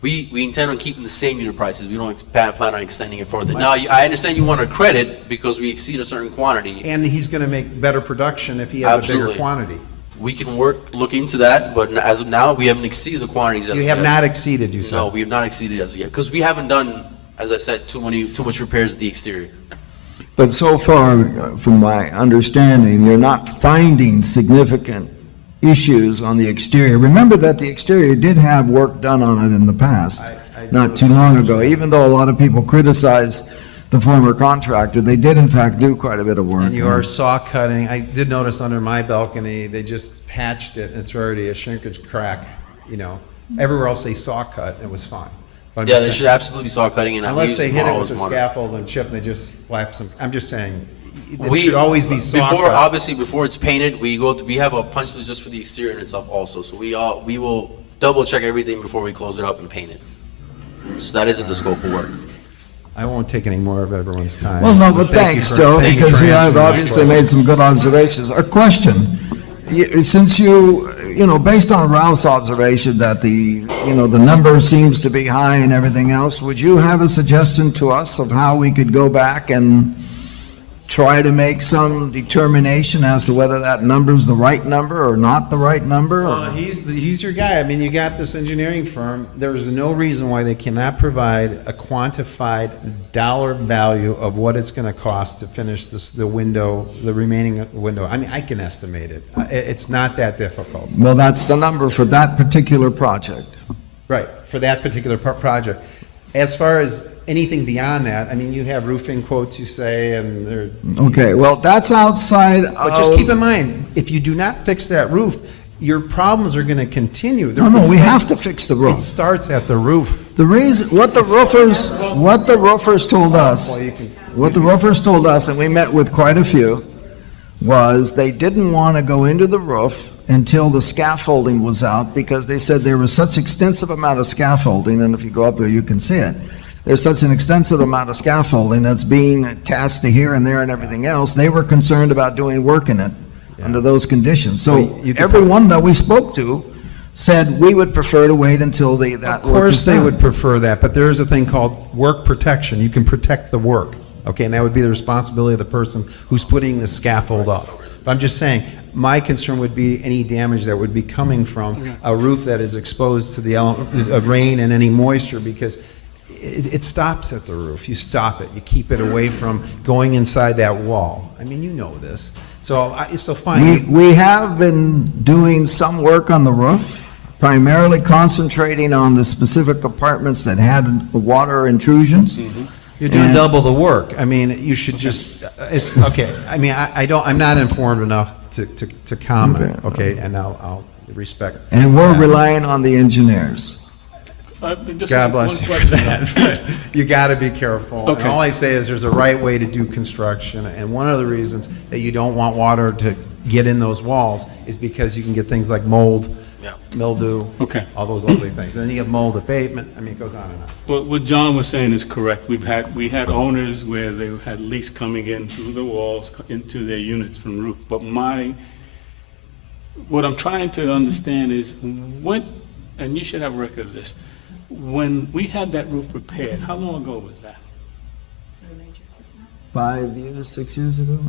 We intend on keeping the same unit prices. We don't plan on extending it further. Now, I understand you want a credit because we exceed a certain quantity. and he's going to make better production if he has a bigger Absolutely. quantity. We can look into that, but as of now, we haven't exceeded the quantities as You of have yet. not exceeded, you said? No, we have not exceeded as of yet, because we haven't done, as I said, too much repairs at the exterior. But so far, from my understanding, you're not finding significant issues on the exterior. Remember that the exterior did have work done on it in the past, not too long ago. Even though a lot of people criticize the former contractor, they did in fact do quite a bit of work. And you are saw cutting. I did notice under my balcony, they just patched it, and it's already a shrinkage crack, you know. Everywhere else they saw cut, it was fine. But I'm Yeah, just they saying- should absolutely saw cutting and Unless they hit it with the the scaffold and chip, and they just slap some, I'm just saying, it should always be saw Before, cut. obviously, before it's painted, we have a punch list just for the exterior in itself also. So we will double check everything before we close it up and paint it. So that isn't the scope of work. I won't take any more of everyone's time. Well, no, but Thank you thanks, for- Joe, thank you because for you have answering my obviously question. made some good observations. A question, since you know, based on Ralph's observation that the number seems to be high and everything else, would you have a suggestion to us of how we could go back and try to make some determination as to whether that number's the right number or not the right number? Well, he's your guy. I mean, you got this engineering firm. There's no reason why they cannot provide a quantified dollar value of what it's going to cost to finish the window, the remaining window. I mean, I can estimate it. It's not that difficult. Well, that's the number for that particular project. Right, for that particular project. As far as anything beyond that, I mean, you have roofing quotes, you say, and they're... Okay, well, that's outside of... But just keep in mind, if you do not fix that roof, your problems are going to continue. No, we have to fix the roof. It starts at the roof. The reason, what the roofers told us, and we met with quite a few, was they didn't want to go into the roof until the scaffolding was out, because they said there was such extensive amount of scaffolding, and if you go up there, you can see it. There's such an extensive amount of scaffolding that's being attached to here and there and everything else. They were concerned about doing work in it under those conditions. So everyone that we spoke to said we would prefer to wait until that work is done. Of course they would prefer that, but there is a thing called work protection. You can protect the work, okay? And that would be the responsibility of the person who's putting the scaffold up. But I'm just saying, my concern would be any damage that would be coming from a roof that is exposed to the element of rain and any moisture, because it stops at the roof. You stop it. You keep it away from going inside that wall. I mean, you know this. So it's so fine. We have been doing some work on the roof, primarily concentrating on the specific apartments that had the intrusions. Mm-hmm. You're doing double the work. I mean, you should just, it's, okay. I mean, I'm not informed enough to comment, okay? And I'll respect. And we're relying on the engineers. God bless you for that. You got to be careful. Okay. And all I say is there's a right way to do construction, and one of the reasons that you don't want water to get in those walls is because you can get things like mold, mildew, all those lovely things. And then you have mold abatement. I mean, it goes on and on. But what John was saying is correct. We had owners where they had leaks coming in through the walls into their units from roof. But what I'm trying to understand is and you should have a record of this, when we had that roof repaired, how long ago was that? 5 years, 6 years ago?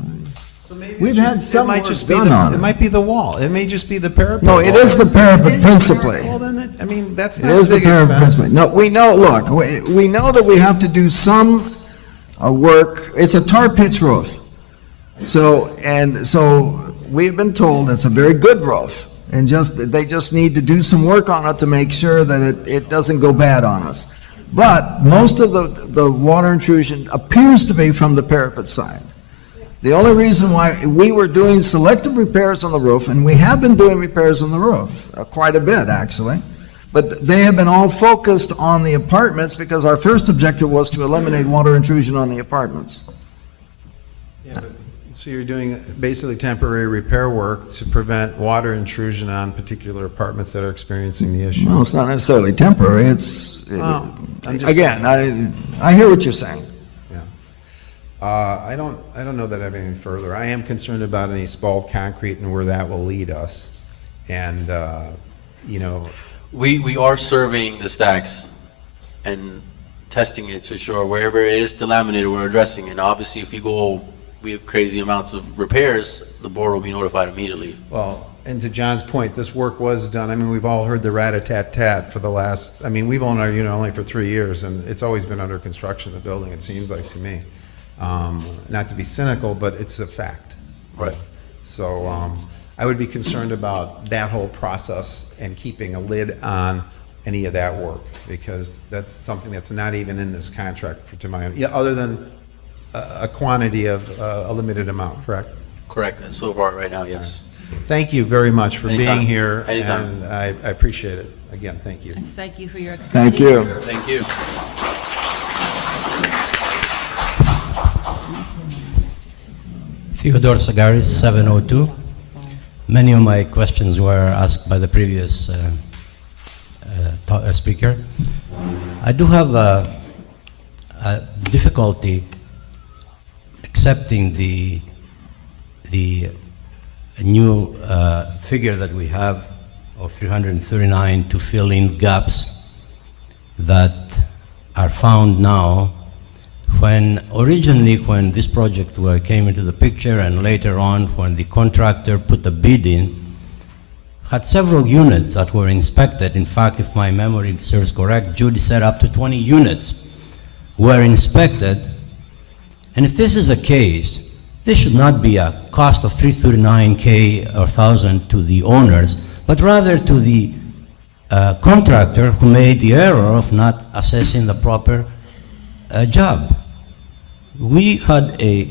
So maybe We've had some work done on it. It might be the wall. It may just be the parapet. No, it is the parapet principally. Well, then, I mean, that's It not is a the big parapet expense. principally. No, we know, look, we know that we have to do some work. It's a tar pitch roof. So we've been told it's a very good roof, and they just need to do some work on it to make sure that it doesn't go bad on us. But most of the water intrusion appears to be from the parapet side. The only reason why we were doing selective repairs on the roof, and we have been doing repairs on the roof, quite a bit actually, but they have been all focused on the apartments because our first objective was to eliminate water intrusion on the apartments. Yeah, but, so you're doing basically temporary repair work to prevent water intrusion on particular apartments that are experiencing the issue. No, it's not necessarily temporary. Again, I hear what you're saying. I don't know that I have anything further. I am concerned about any spalled concrete and where that will lead us. And, you know. We are surveying the stacks and testing it to ensure wherever it is delaminated, we're addressing it. Obviously, if we have crazy amounts of repairs, the board will be notified immediately. Well, and to John's point, this work was done. I mean, we've all heard the rat-a-tat-tat for the last, I mean, we've owned our unit only for 3 years, and it's always been under construction, the building, it seems like to me. Not to be cynical, but it's a fact. Right. So I would be concerned about that whole process and keeping a lid on any of that work, because that's something that's not even in this contract to my, other than a quantity of a limited amount, correct? Correct. And so far right now, yes. Thank you very much for Anytime. being here. Anytime. And I appreciate it. Again, thank you. Thank you for your expertise. Thank you. Thank you. Theodore Sagaris, 702. Many of my questions were asked by the previous speaker. I do have a difficulty accepting the new figure that we have of 339 to fill in gaps that are found now When this project came into the picture, and later on when the contractor put the bid in, had several units that were inspected. In fact, if my memory serves correct, Judy said up to 20 units were inspected. And if this is the case, this should not be a cost of $339K or $1,000 to the owners, but rather to the contractor who made the error of not assessing the proper job. We had a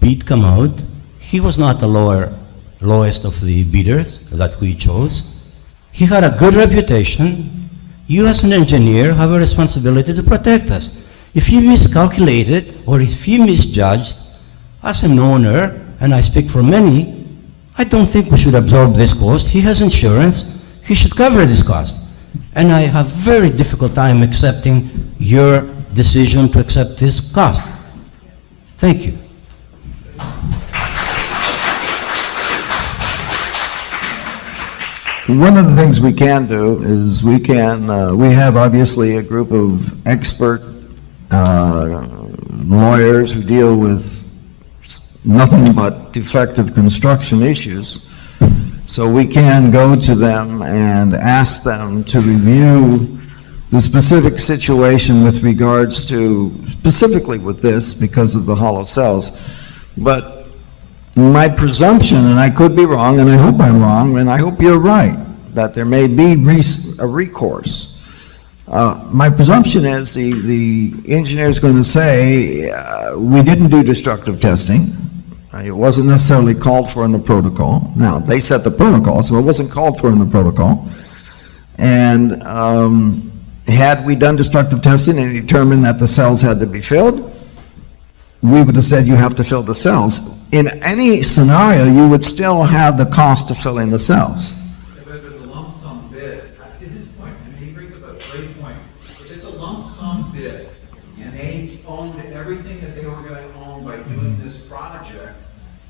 bid come out. He was not the lowest of the bidders that we chose. He had a good reputation. You as an engineer have a responsibility to protect us. If he miscalculated or if he misjudged, as an owner, and I speak for many, I don't think we should absorb this cost. He has insurance. He should cover this cost. And I have very difficult time accepting your decision to accept this cost. Thank you. One of the things we can do is we have obviously a group of expert lawyers who deal with nothing but defective construction issues. So we can go to them and ask them to review the specific situation with regards to, specifically with this, because of the hollow cells. But my presumption, and I could be wrong, and I hope I'm wrong, and I hope you're right, that there may be a recourse. My presumption is the engineer is going to say, we didn't do destructive testing. It wasn't necessarily called for in the protocol. Now, they set the protocol, so it wasn't called for in the protocol. And had we done destructive testing and determined that the cells had to be filled, we would have said you have to fill the cells. In any scenario, you would still have the cost of filling the cells. But if it's a lump sum bid, to his point, I mean, he brings up a great point. If it's a lump sum bid, and they owned everything that they were going to own by doing this project,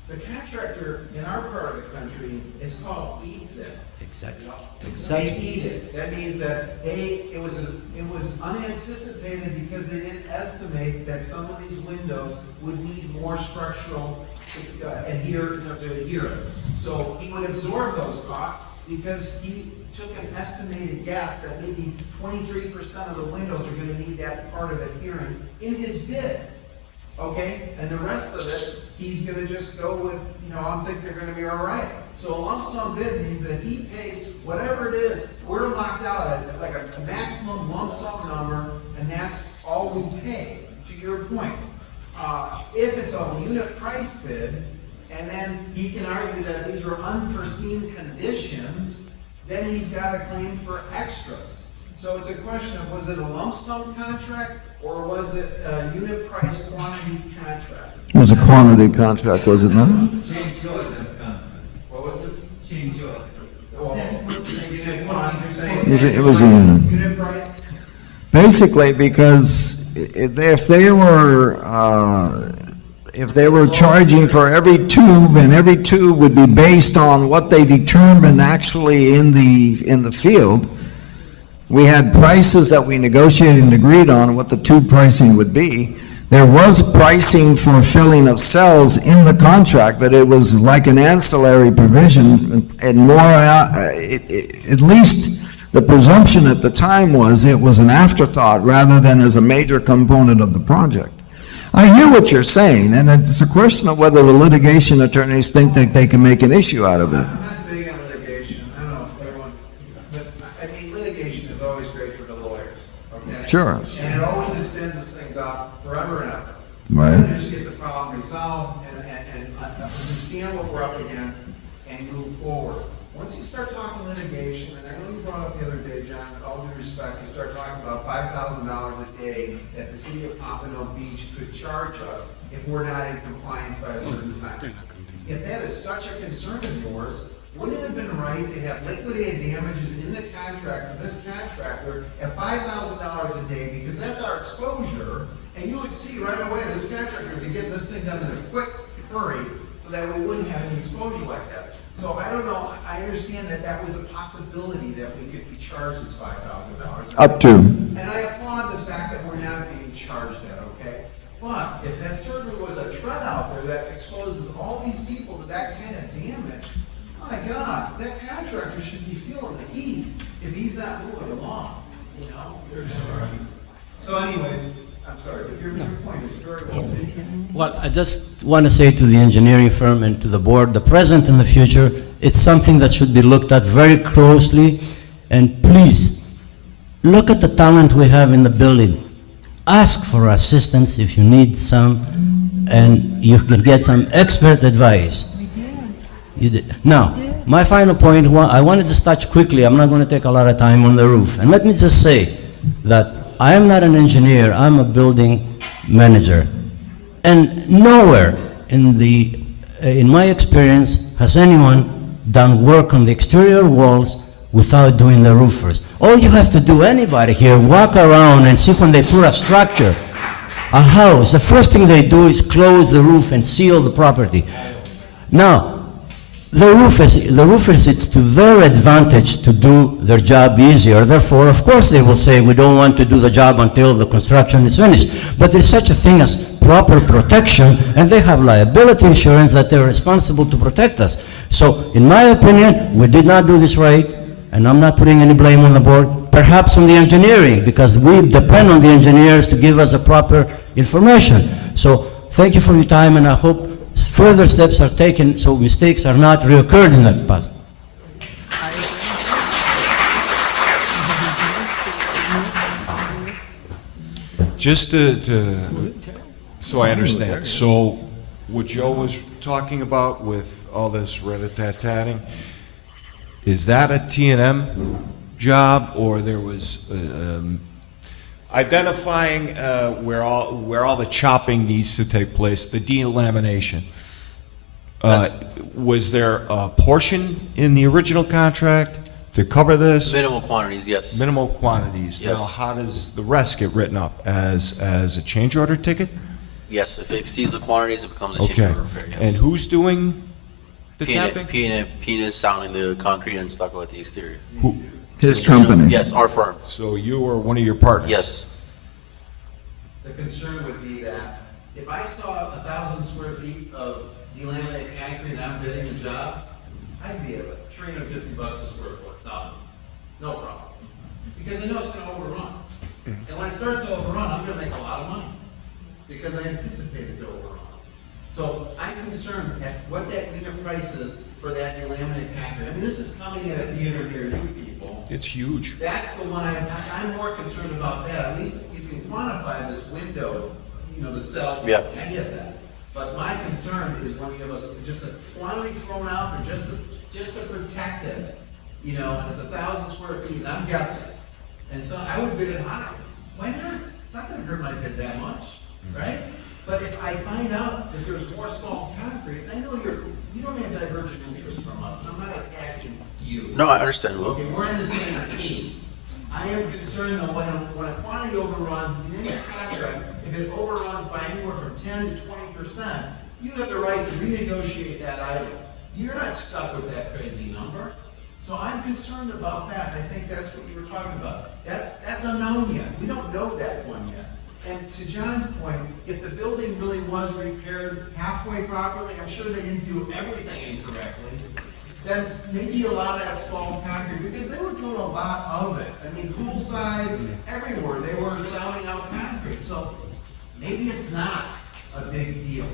the contractor in our part of the country, it's called eats it. Exactly. They eat it. That means that it was unanticipated because they didn't estimate that some of these windows would need more structural to adhere. So he would absorb those costs because he took an estimated guess that maybe 23% of the windows are going to need that part of adhering in his bid. Okay, and the rest of it, he's going to just go with, I think they're going to be all right. So a lump sum bid means that he pays whatever it is. We're locked out at like a maximum lump sum number, and that's all we pay, to your point. If it's a unit price bid, and then he can argue that these were unforeseen conditions, then he's got a claim for extras. So it's a question of, was it a lump sum contract, or was it a unit price quantity contract? It was a quantity contract, was it not? What was it? Change order. It was a unit. Unit price? Basically, because if they were charging for every tube, and every tube would be based on what they determined actually in the field, we had prices that we negotiated and agreed on what the tube pricing would be. There was pricing for filling of cells in the contract, but it was like an ancillary provision, and more, at least the presumption at the time was it was an afterthought rather than as a major component of the project. I hear what you're saying, and it's a question of whether the litigation attorneys think that they can make an issue out of it. I'm not big on litigation. I don't know if everyone, but I mean, litigation is always great for the lawyers, okay? Sure. And it always extends things out forever and ever. Right. Rather just get the problem resolved and understand what we're up against and move forward. Once you start talking litigation, and I know you brought up the other day, John, with all due respect, you start talking about $5,000 a day that the city of Pompano Beach could charge us if we're not in compliance by a certain time. If that is such a concern of yours, wouldn't it have been right to have liquidated damages in the contract for this contractor at $5,000 a day, because that's our exposure, and you would see right away this contractor would be getting this thing done in a quick hurry so that we wouldn't have any exposure like that. So I don't know, I understand that that was a possibility that we could be charged this $5,000. Up to. And I applaud the fact that we're not being charged that, okay? But Well, I just want to say to the engineering firm and to the board, the present and the future, it's something that should be looked at very closely. And please, look at the talent we have in the building. Ask for assistance if you need some, and you can get some expert advice. You did. Now, my final point, I want to just touch quickly, I'm not going to take a lot of time on the roof. And let me just say that I am not an engineer, I'm a building manager. And nowhere in my experience has anyone done work on the exterior walls without doing the roof first. All you have to do, anybody here, walk around and see when they put a structure, a house, the first thing they do is close the roof and seal the property. Now, the roofers, it's to their advantage to do their job easier. Therefore, of course, they will say, we don't want to do the job until the construction is finished. But there's such a thing as proper protection, and they have liability insurance that they're responsible to protect us. So, in my opinion, we did not do this right, and I'm not putting any blame on the board, perhaps on the engineering, because we depend on the engineers to give us the proper information. So, thank you for your time, and I hope further steps are taken so mistakes are not reoccurred in the past. Just so I understand, so what Joe was talking about with all this rat-a-tat-tatting, is that a T&M job, or there was identifying where all the chopping needs to take place, the delamination? Was there a portion in the original contract to cover this? Minimal quantities, yes. Minimal quantities. Yes. Now, how does the rest get written up? As a change order ticket? Yes, if it exceeds the quantities, it becomes a change Okay. order repair, yes. And who's doing the tapping? P&A is sounding the concrete and stucco at the exterior. His company? Yes, our firm. So you or one of your partners? Yes. The concern would be that if I saw 1,000 square feet of delaminated concrete and I'm bidding the job, I'd be at $350 a square foot, no problem. Because I know it's gonna overrun. And when it starts to overrun, I'm gonna make a lot of money, because I anticipated to overrun. So I'm concerned at what that unit price is for that delaminated concrete. I mean, this is coming at a theater near you people. It's huge. That's the one I'm more concerned about that. At least you can quantify this window, the cell. Yeah. I get that. But my concern is when you have just a quantity thrown out there just to protect it, and it's 1,000 square feet, and I'm guessing. And so I would bid it higher. Why not? It's not gonna hurt my bid that much, right? But if I find out that there's more small concrete, and I know you don't have divergent interest from us, and I'm not attacking you. No, I understand, Lou. Okay, we're in the same team. I am concerned that when a quantity overruns, in any contract, if it overruns by anywhere from 10 to 20%, you have the right to renegotiate that item. You're not stuck with that crazy number. So I'm concerned about that. I think that's what you were talking about. That's unknown yet. We don't know that one yet. And to John's point, if the building really was repaired halfway properly, I'm sure they didn't do everything incorrectly, then maybe a lot of that small concrete, because they were doing a lot of it. I mean, poolside, everywhere, they were sounding out concrete. So maybe it's not a big deal,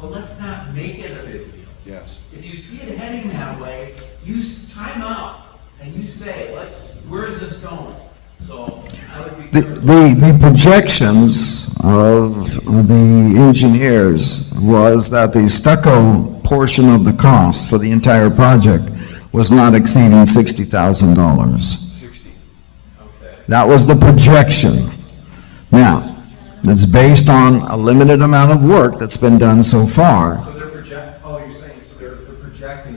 but let's not make it a big deal. Yes. If you see it heading that way, you time out and you say, where is this going? So I would be careful. The projections of the engineers was that the stucco portion of the cost for the entire project was not exceeding $60,000. 60. Okay. That was the projection. Now, it's based on a limited amount of work that's been done so far. So you're saying, so they're projecting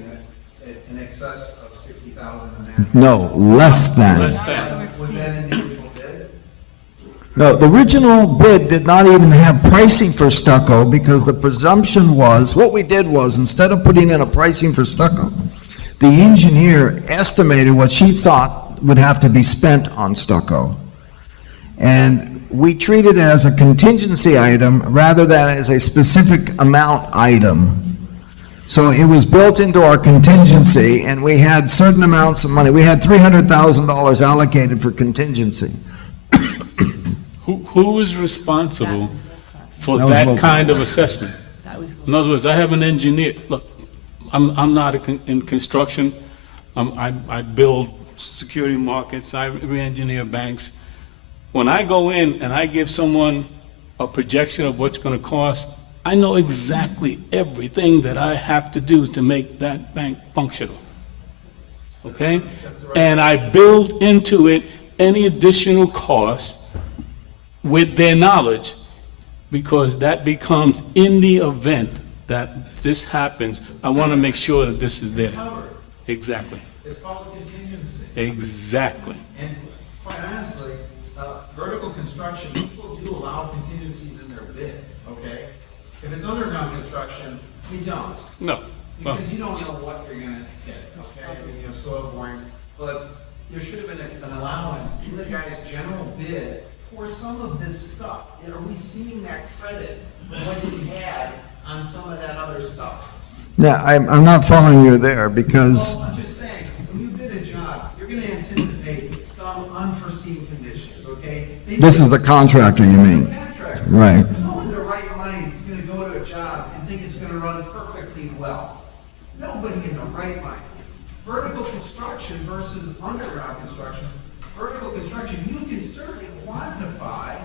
it in excess of 60,000 and that? No, less than. Was that in the original bid? No, the original bid did not even have pricing for stucco, because the presumption was, what we did was, instead of putting in a pricing for stucco, the engineer estimated what she thought would have to be spent on stucco. And we treated it as a contingency item rather than as a specific amount item. So it was built into our contingency, and we had certain amounts of money. We had $300,000 allocated for contingency. Who is responsible for That was that local. kind of assessment. That was In other words, I have an engineer, look, I'm not in construction. I build security markets, I re-engineer banks. When I go in and I give someone a projection of what's gonna cost, I know exactly everything that I have to do to make that bank functional. Okay? And I build into it any additional cost with their knowledge, because that becomes, in the event that this happens, I want to make sure that this is there. Covered. Exactly. It's called a contingency. Exactly. And quite honestly, vertical construction, people do allow contingencies in their bid, okay? If it's underground construction, you don't. No. Well, Because you don't know what you're gonna get, okay? I mean, you have soil borings, but there should have been an allowance in the guy's general bid for some of this stuff. Are we seeing that credit for what he had on some of that other stuff? Yeah, I'm not following you there because, Well, I'm just saying, when you bid a job, you're gonna anticipate some unforeseen conditions, okay? this is the contractor, you mean? Contractor. Right. There's no one in their right mind who's gonna go to a job and think it's gonna run perfectly well. Nobody in their right mind. Vertical construction versus underground construction. Vertical construction, you can certainly quantify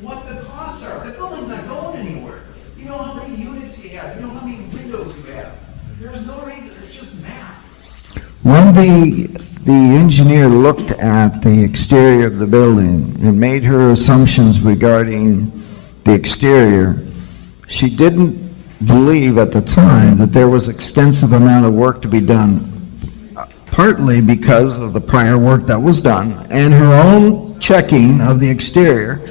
what the costs are. The building's not going anywhere. You know how many units you have, you know how many windows you have. There's no reason, it's just math. When the engineer looked at the exterior of the building and made her assumptions regarding the exterior, she didn't believe at the time that there was extensive amount of work to be done, partly because of the prior work that was done and her own checking of the exterior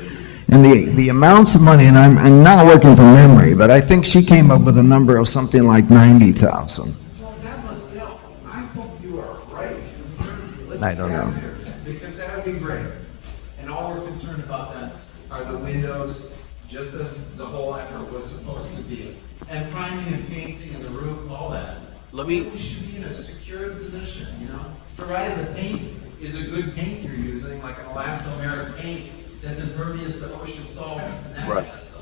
and the amounts of money, and I'm not working from memory, but I think she came up with a number of something like 90,000. Well, that must, you know, I hope you are right. I don't know. Because that would be great. And all we're concerned about then are the windows, just as the whole effort was supposed to be. And priming and painting and the roof, all that. We should be in a secured position, you know? Provided the paint is a good paint you're using, like an elastomeric paint that's impervious to ocean salts and that Right. kind of stuff.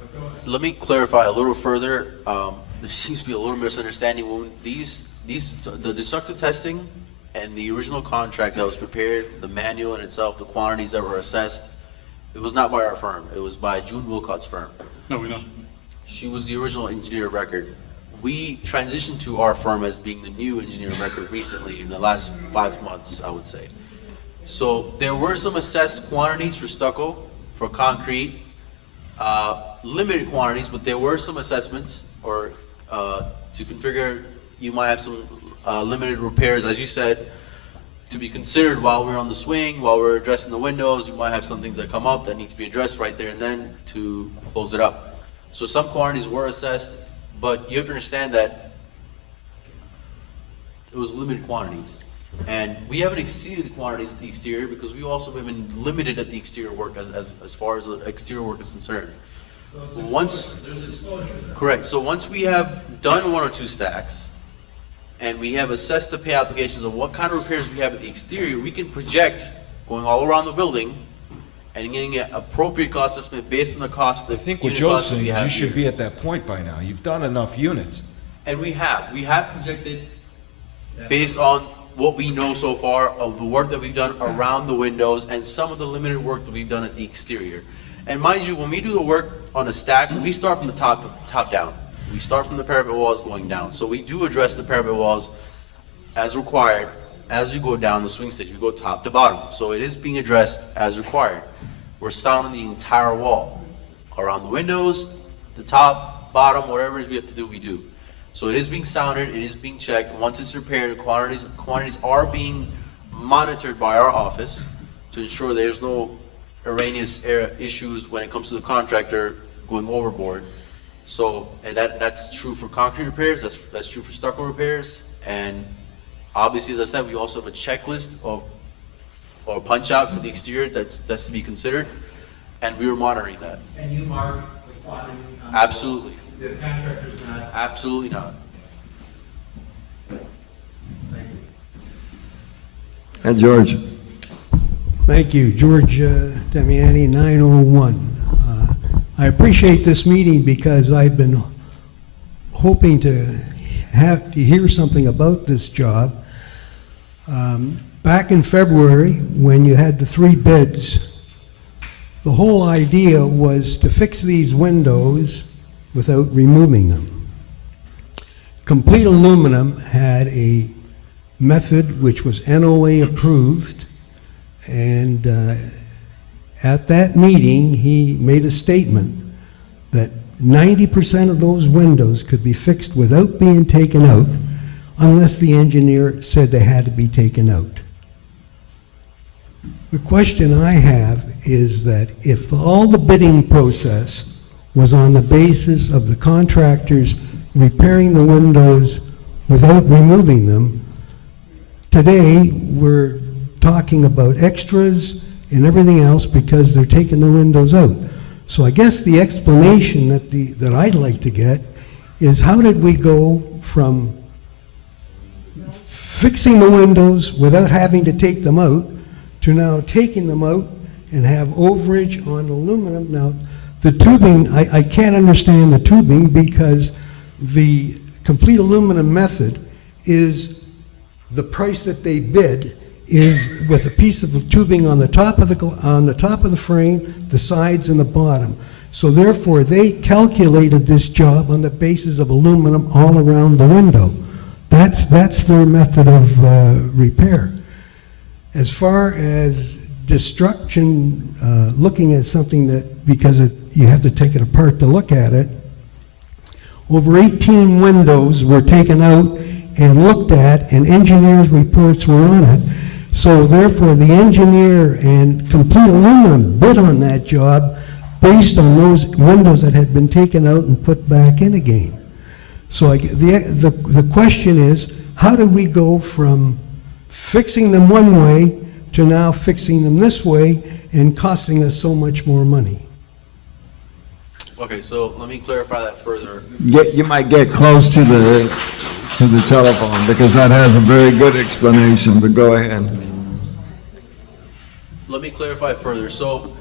But go ahead. Let me clarify a little further. There seems to be a little misunderstanding. When the destructive testing and the original contract that was prepared, the manual in itself, the quantities that were assessed, it was not by our firm. It was by June Wilcott's firm. no, we don't. She was the original engineer of record. We transitioned to our firm as being the new engineer of record recently, in the last 5 months, I would say. So there were some assessed quantities for stucco, for concrete, limited quantities, but there were some assessments, or to configure, you might have some limited repairs, as you said, to be considered while we're on the swing, while we're addressing the windows. You might have some things that come up that need to be addressed right there and then to close it up. So some quantities were assessed, but you have to understand that it was limited quantities. And we haven't exceeded the quantities at the exterior because we also have been limited at the exterior work as far as the exterior work is concerned. So it's Once, there's exposure there. correct, so once we have done 1 or 2 stacks, and we have assessed the pay applications of what kind of repairs we have at the exterior, we can project going all around the building and getting an appropriate cost estimate based on the cost I of think what unit Joe's costs that we saying, have you should here. be at that point by now. You've done enough units. And we have projected based on what we know so far of the work that we've done around the windows and some of the limited work that we've done at the exterior. And mind you, when we do the work on a stack, we start from the top down. We start from the parapet walls going down. So we do address the parapet walls as required as we go down the swing stage. We go top to bottom. So it is being addressed as required. We're sounding the entire wall. Around the windows, the top, bottom, whatever it is we have to do, we do. So it is being sounded, it is being checked. Once it's repaired, quantities are being monitored by our office to ensure there's no erroneous issues when it comes to the contractor going overboard. So, and that's true for concrete repairs, that's true for stucco repairs, and obviously, as I said, we also have a checklist or punch out for the exterior that's to be considered, and we were monitoring that. And you mark the quantity on the Absolutely. The contractor's not. Absolutely not. Thank you. And George, Thank you. George Damiani, 901. I appreciate this meeting because I've been hoping to hear something about this job. Back in February, when you had the 3 bids, the whole idea was to fix these windows without removing them. Complete Aluminum had a method which was NOA approved, and at that meeting, he made a statement that 90% of those windows could be fixed without being taken out unless the engineer said they had to be taken out. The question I have is that if all the bidding process was on the basis of the contractors repairing the windows without removing them, today we're talking about extras and everything else because they're taking the windows out. So I guess the explanation that I'd like to get is how did we go from fixing the windows without having to take them out to now taking them out and have overage on aluminum? Now, the tubing, I can't understand the tubing because the complete aluminum method is the price that they bid is with a piece of tubing on the top of the frame, the sides, and the bottom. So therefore, they calculated this job on the basis of aluminum all around the window. That's their method of repair. As far as destruction, looking at something that, because you have to take it apart to look at it, over 18 windows were taken out and looked at, and engineers' reports were on it. So therefore, the engineer and Complete Aluminum bid on that job based on those windows that had been taken out and put back in again. So the question is, how did we go from fixing them one way to now fixing them this way and costing us so much more money? Okay, so let me clarify that further. You might get close to the telephone because that has a very good explanation, but go ahead. Let me clarify further. So,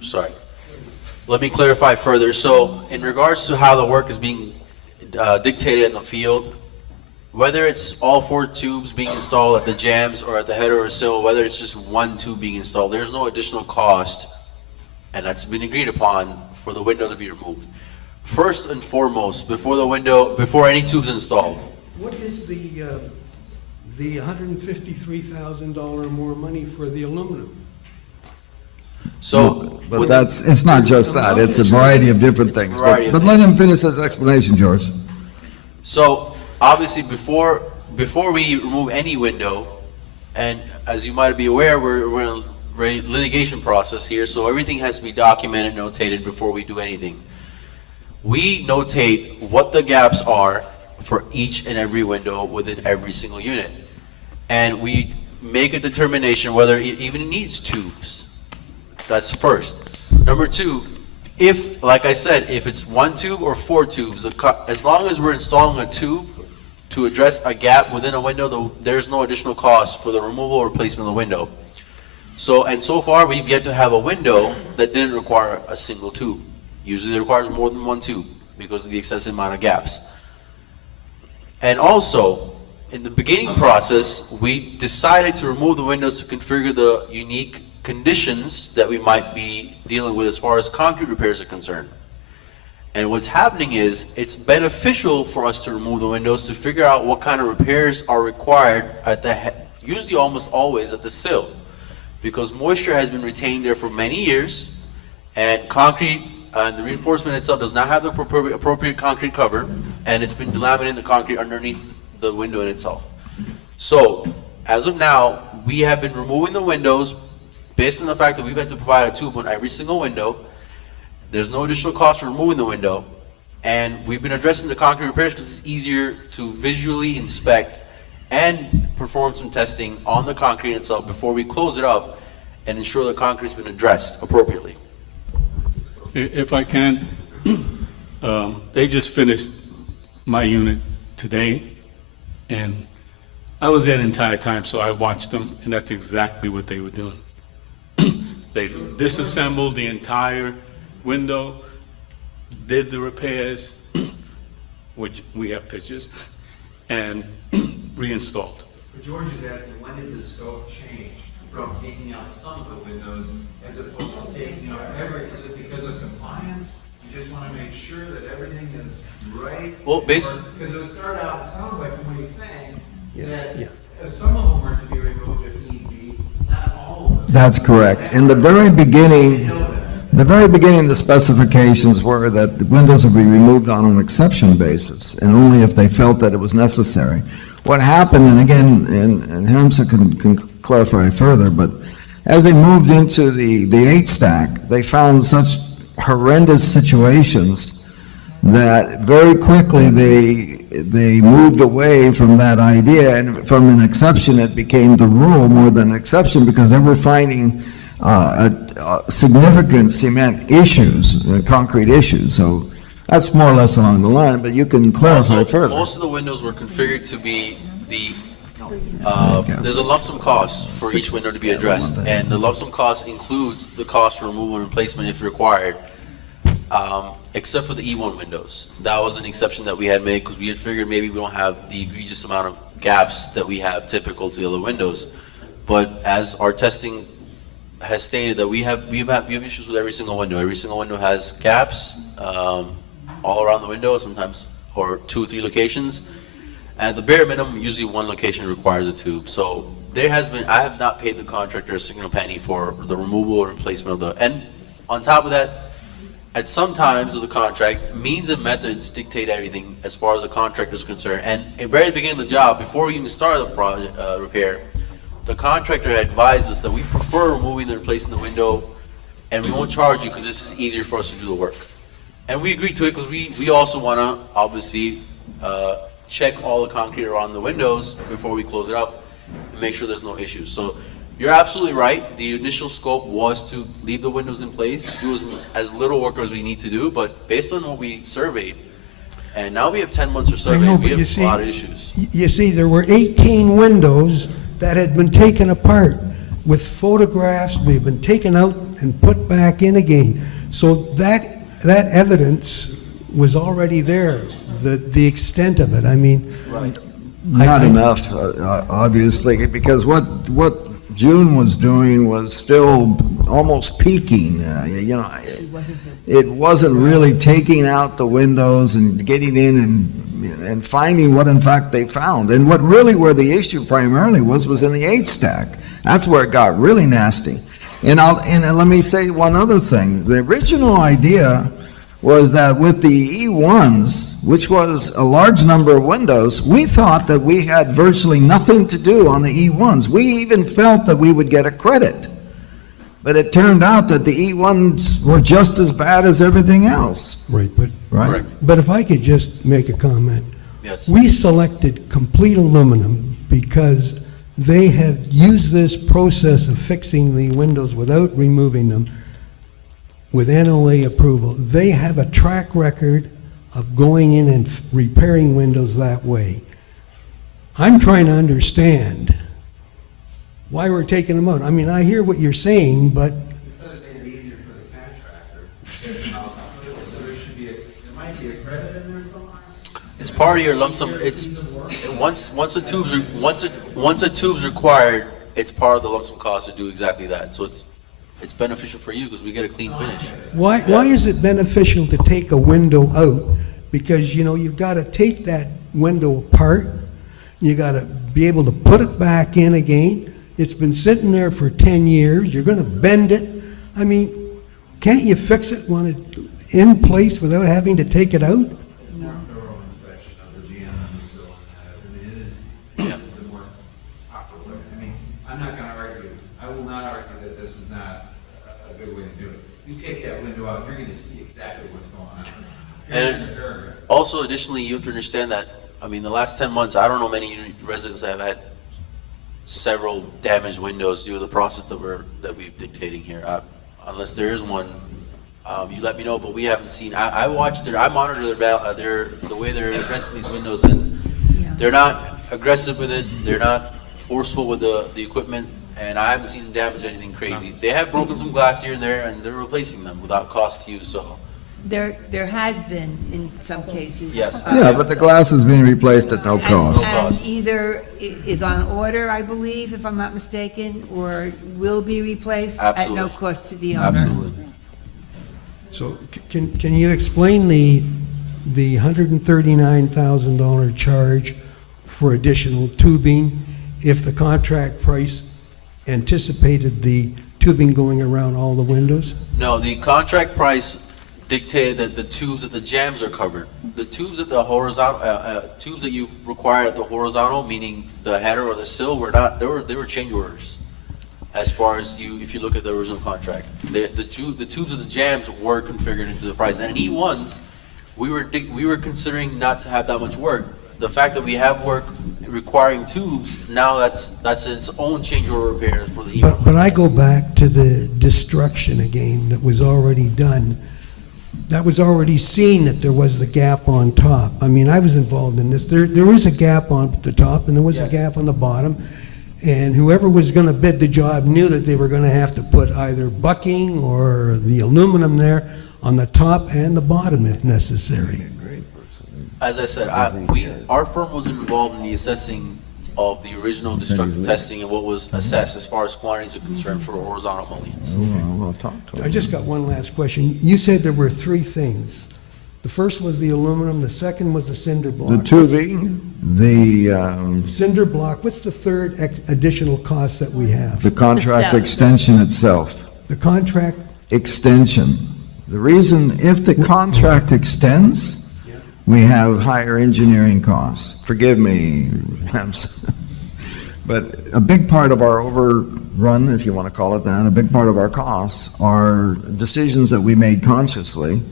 sorry. Let me clarify further. So, in regards to how the work is being dictated in the field, whether it's all 4 tubes being installed at the jambs or at the header or sill, whether it's just 1 tube being installed, there's no additional cost, and that's been agreed upon for the window to be removed. First and foremost, before any tubes installed. What is the $153,000 more money for the aluminum? So, but it's not just that, it's a variety of different things. But let him finish his explanation, George. So, obviously, before we remove any window, and as you might be aware, we're in a litigation process here, so everything has to be documented, notated before we do anything. We notate what the gaps are for each and every window within every single unit. And we make a determination whether it even needs tubes. That's first. Number 2, if, like I said, if it's 1 tube or 4 tubes, as long as we're installing a tube to address a gap within a window, there's no additional cost for the removal or replacement of the window. So far, we've yet to have a window that didn't require a single tube. Usually it requires more than 1 tube because of the excessive amount of gaps. And also, in the beginning process, we decided to remove the windows to configure the unique conditions that we might be dealing with as far as concrete repairs are concerned. And what's happening is, it's beneficial for us to remove the windows to figure out what kind of repairs are required at the usually almost always at the sill, because moisture has been retained there for many years, and concrete and the reinforcement itself does not have the appropriate concrete cover, and it's been delaminating the concrete underneath the window in itself. So, as of now, we have been removing the windows based on the fact that we've had to provide a tube on every single window. There's no additional cost for removing the window, and we've been addressing the concrete repairs because it's easier to visually inspect and perform some testing on the concrete itself before we close it up and ensure the concrete's been addressed appropriately. If I can, they just finished my unit today, and I was there the entire time, so I watched them, and that's exactly what they were doing. They disassembled the entire window, did the repairs, which we have pictures, and reinstalled. But George is asking, when did the scope change from taking out some of the windows as opposed to taking out every, is it because of compliance? You just want to make sure that everything is right? Well, because it would start out, it sounds like from what he's saying, that some of them were to be removed if need be, not all of them. That's correct. In the very beginning, the specifications were that the windows would be removed on an exception basis, and only if they felt that it was necessary. What happened, and again, and Hamza can clarify further, but as they moved into the 8-stack, they found such horrendous situations that very quickly they moved away from that idea, and from an exception it became the rule more than an exception, because they were finding significant cement issues, concrete issues. So that's more or less along the line, but you can clarify further. Most of the windows were configured to be there's a lump sum cost for each window to be addressed, and the lump sum cost includes the cost for removal and replacement if required, except for the E1 windows. That was an exception that we had made because we had figured maybe we don't have the egregious amount of gaps that we have typical to the other windows. But as our testing has stated, that we have issues with every single window. Every single window has gaps all around the window, sometimes, or 2 or 3 locations. At the bare minimum, usually 1 location requires a tube. So there has been, I have not paid the contractor a single penny for the removal or replacement of the, and on top of that, at some times of the contract, means and methods dictate everything as far as the contractor is concerned. And at the very beginning of the job, before we even started the project repair, the contractor advised us that we prefer removing and replacing the window, and we won't charge you because this is easier for us to do the work. And we agreed to it because we also want to obviously check all the concrete around the windows before we close it up and make sure there's no issues. So you're absolutely right. The initial scope was to leave the windows in place, do as little work as we need to do, but based on what we surveyed, and now we have 10 months of survey, we have a lot of issues. You see, there were 18 windows that had been taken apart with photographs. They've been taken out and put back in again. So that evidence was already there, the extent of it. I mean, Not enough, obviously, because what June was doing was still almost peaking. It wasn't really taking out the windows and getting in and finding what in fact they found. And what really where the issue primarily was in the 8-stack. That's where it got really nasty. And let me say one other thing. The original idea was that with the E1s, which was a large number of windows, we thought that we had virtually nothing to do on the E1s. We even felt that we would get a credit. But it turned out that the E1s were just as bad as everything else. Right, Right. but if I could just make a comment. Yes. We selected complete aluminum because they have used this process of fixing the windows without removing them with NOA approval. They have a track record of going in and repairing windows that way. I'm trying to understand why we're taking them out. I mean, I hear what you're saying, but You said it made it easier for the contractor. So there should be there might be a credit in there somewhere? It's part of your lump sum. It's once a tube's required, it's part of the lump sum cost to do exactly that. So it's beneficial for you because we get a clean finish. why is it beneficial to take a window out? Because, you've got to take that window apart. You got to be able to put it back in again. It's been sitting there for 10 years. You're going to bend it. I mean, can't you fix it when it's in place without having to take it out? It's more thorough inspection of the GM and the sill and that. I mean, it is the more proper way. I mean, I'm not going to argue. I will not argue that this is not a good way to do it. You take that window out, you're going to see exactly what's going on. And also, additionally, you have to understand that, I mean, the last 10 months, I don't know many residents that have had several damaged windows due to the process that we're dictating here. Unless there is one, you let me know, but we haven't seen. I monitor the way they're addressing these windows, and they're not aggressive with it. They're not forceful with the equipment, and I haven't seen them damage anything crazy. They have broken some glass here and there, and they're replacing them without cost to you, so. There has been in some cases. Yes. Yeah, but the glass is being replaced at no cost. And either is on order, I believe, if I'm not mistaken, or will be replaced at no Absolutely. cost to the owner. Absolutely. So can you explain the $139,000 charge for additional tubing if the contract price anticipated the tubing going around all the windows? No, the contract price dictated that the tubes at the jams are covered. The tubes at the horizontal, tubes that you require at the horizontal, meaning the header or the sill, were not, they were change orders. As far as if you look at the original contract. The tubes of the jams were configured into the price. And in E1s, we were considering not to have that much work. The fact that we have work requiring tubes, now that's its own change order repair for the E1. But I go back to the destruction again that was already done. That was already seen that there was the gap on top. I mean, I was involved in this. There is a gap on the top and there was a gap on the bottom. And whoever was going to bid the job knew that they were going to have to put either bucking or the aluminum there on the top and the bottom if necessary. As I said, our firm was involved in the assessing of the original destructive testing and what was assessed as far as quantities are concerned for horizontal mullions. We'll talk to him. I just got one last question. You said there were three things. The first was the aluminum, the second was the cinder block. The tubing, the Cinder block, what's the third additional cost that we have? the contract extension itself. The contract, Extension. The reason, if the contract extends, we have higher engineering costs. Forgive me, but a big part of our overrun, if you want to call it that, a big part of our costs are decisions that we made consciously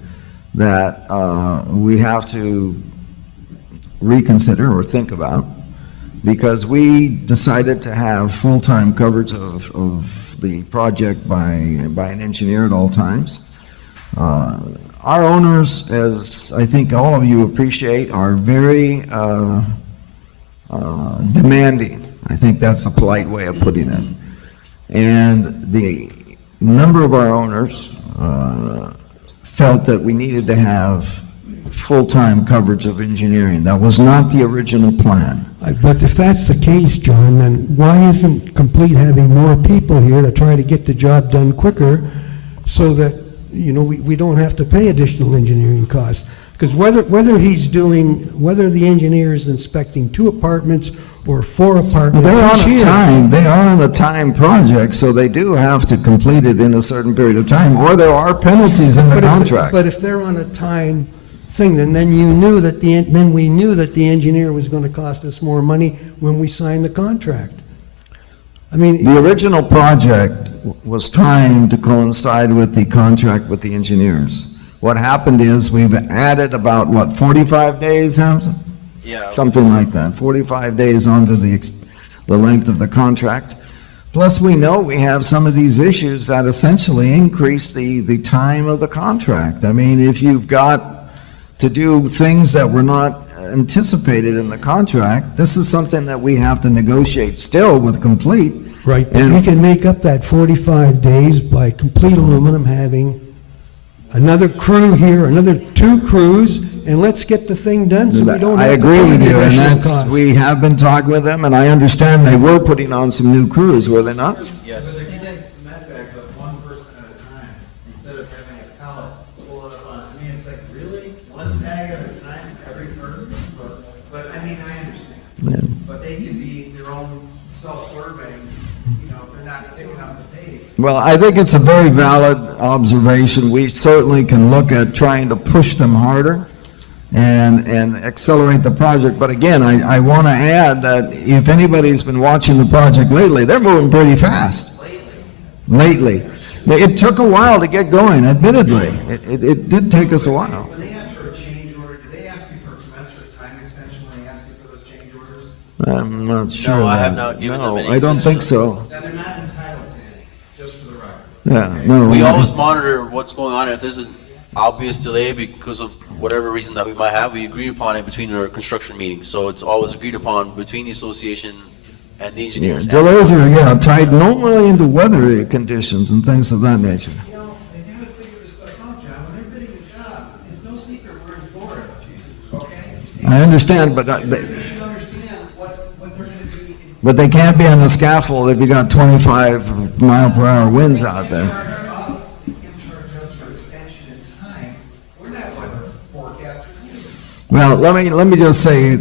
that we have to reconsider or think about, because we decided to have full-time coverage of the project by an engineer at all times. Our owners, as I think all of you appreciate, are very demanding. I think that's a polite way of putting it. And the number of our owners felt that we needed to have full-time coverage of engineering. That was not the original plan. but if that's the case, John, then why isn't Complete having more people here to try to get the job done quicker so that, you know, we don't have to pay additional engineering costs? Because whether the engineer is inspecting 2 apartments or 4 apartments They're on each a year- time, they are on a time project, so they do have to complete it in a certain period of time, or there are penalties in the But contract. But if they're on a time thing, then we knew that the engineer was going to cost us more money when we signed the contract. I mean, The original project was timed to coincide with the contract with the engineers. What happened is we've added about, 45 days, Hamza? Yeah. Something like that, 45 days onto the length of the contract. Plus, we know we have some of these issues that essentially increase the time of the contract. I mean, if you've got to do things that were not anticipated in the contract, this is something that we have to negotiate still with Complete. right, but we can make up that 45 days by Complete Aluminum having another crew here, another 2 crews, and let's get the thing done so we don't I have to agree pay with the you, and additional that's, costs. we have been talking with them, and I understand they were putting on some new crews, were they not? Yes. But they get cement bags up one person at a time, instead of having a pallet pull it up on, I mean, it's like, really? One bag at a time, every person? But I mean, I understand. Yeah. But they can be their own self-serving, you know, if they're not picking up the pace. Well, I think it's a very valid observation. We certainly can look at trying to push them harder and accelerate the project. But again, I want to add that if anybody's been watching the project lately, they're moving pretty fast. Lately. It took a while to get going, admittedly. It did take us a while. When they ask for a change order, do they ask you for a commensurate time extension when they ask you for those change orders? I'm not sure. I have that- not given them No, any I don't think so. Then they're not entitled to any, just for the record. Yeah, no. We always monitor what's going on. If there's an obvious delay because of whatever reason that we might have, we agree upon it between our construction meetings. So it's always agreed upon between the association and the Yeah, engineers. delays are, tied normally into weather conditions and things of that nature. You know, they gotta figure this stuff out, John. When they're bidding a job, it's no secret we're in Florida, okay? I understand, but They should understand what they're gonna be. but they can't be on the scaffold if you got 25 mile per hour winds out there. They can't charge us for extension in time. We're not weather forecasters either. Well, let me just say,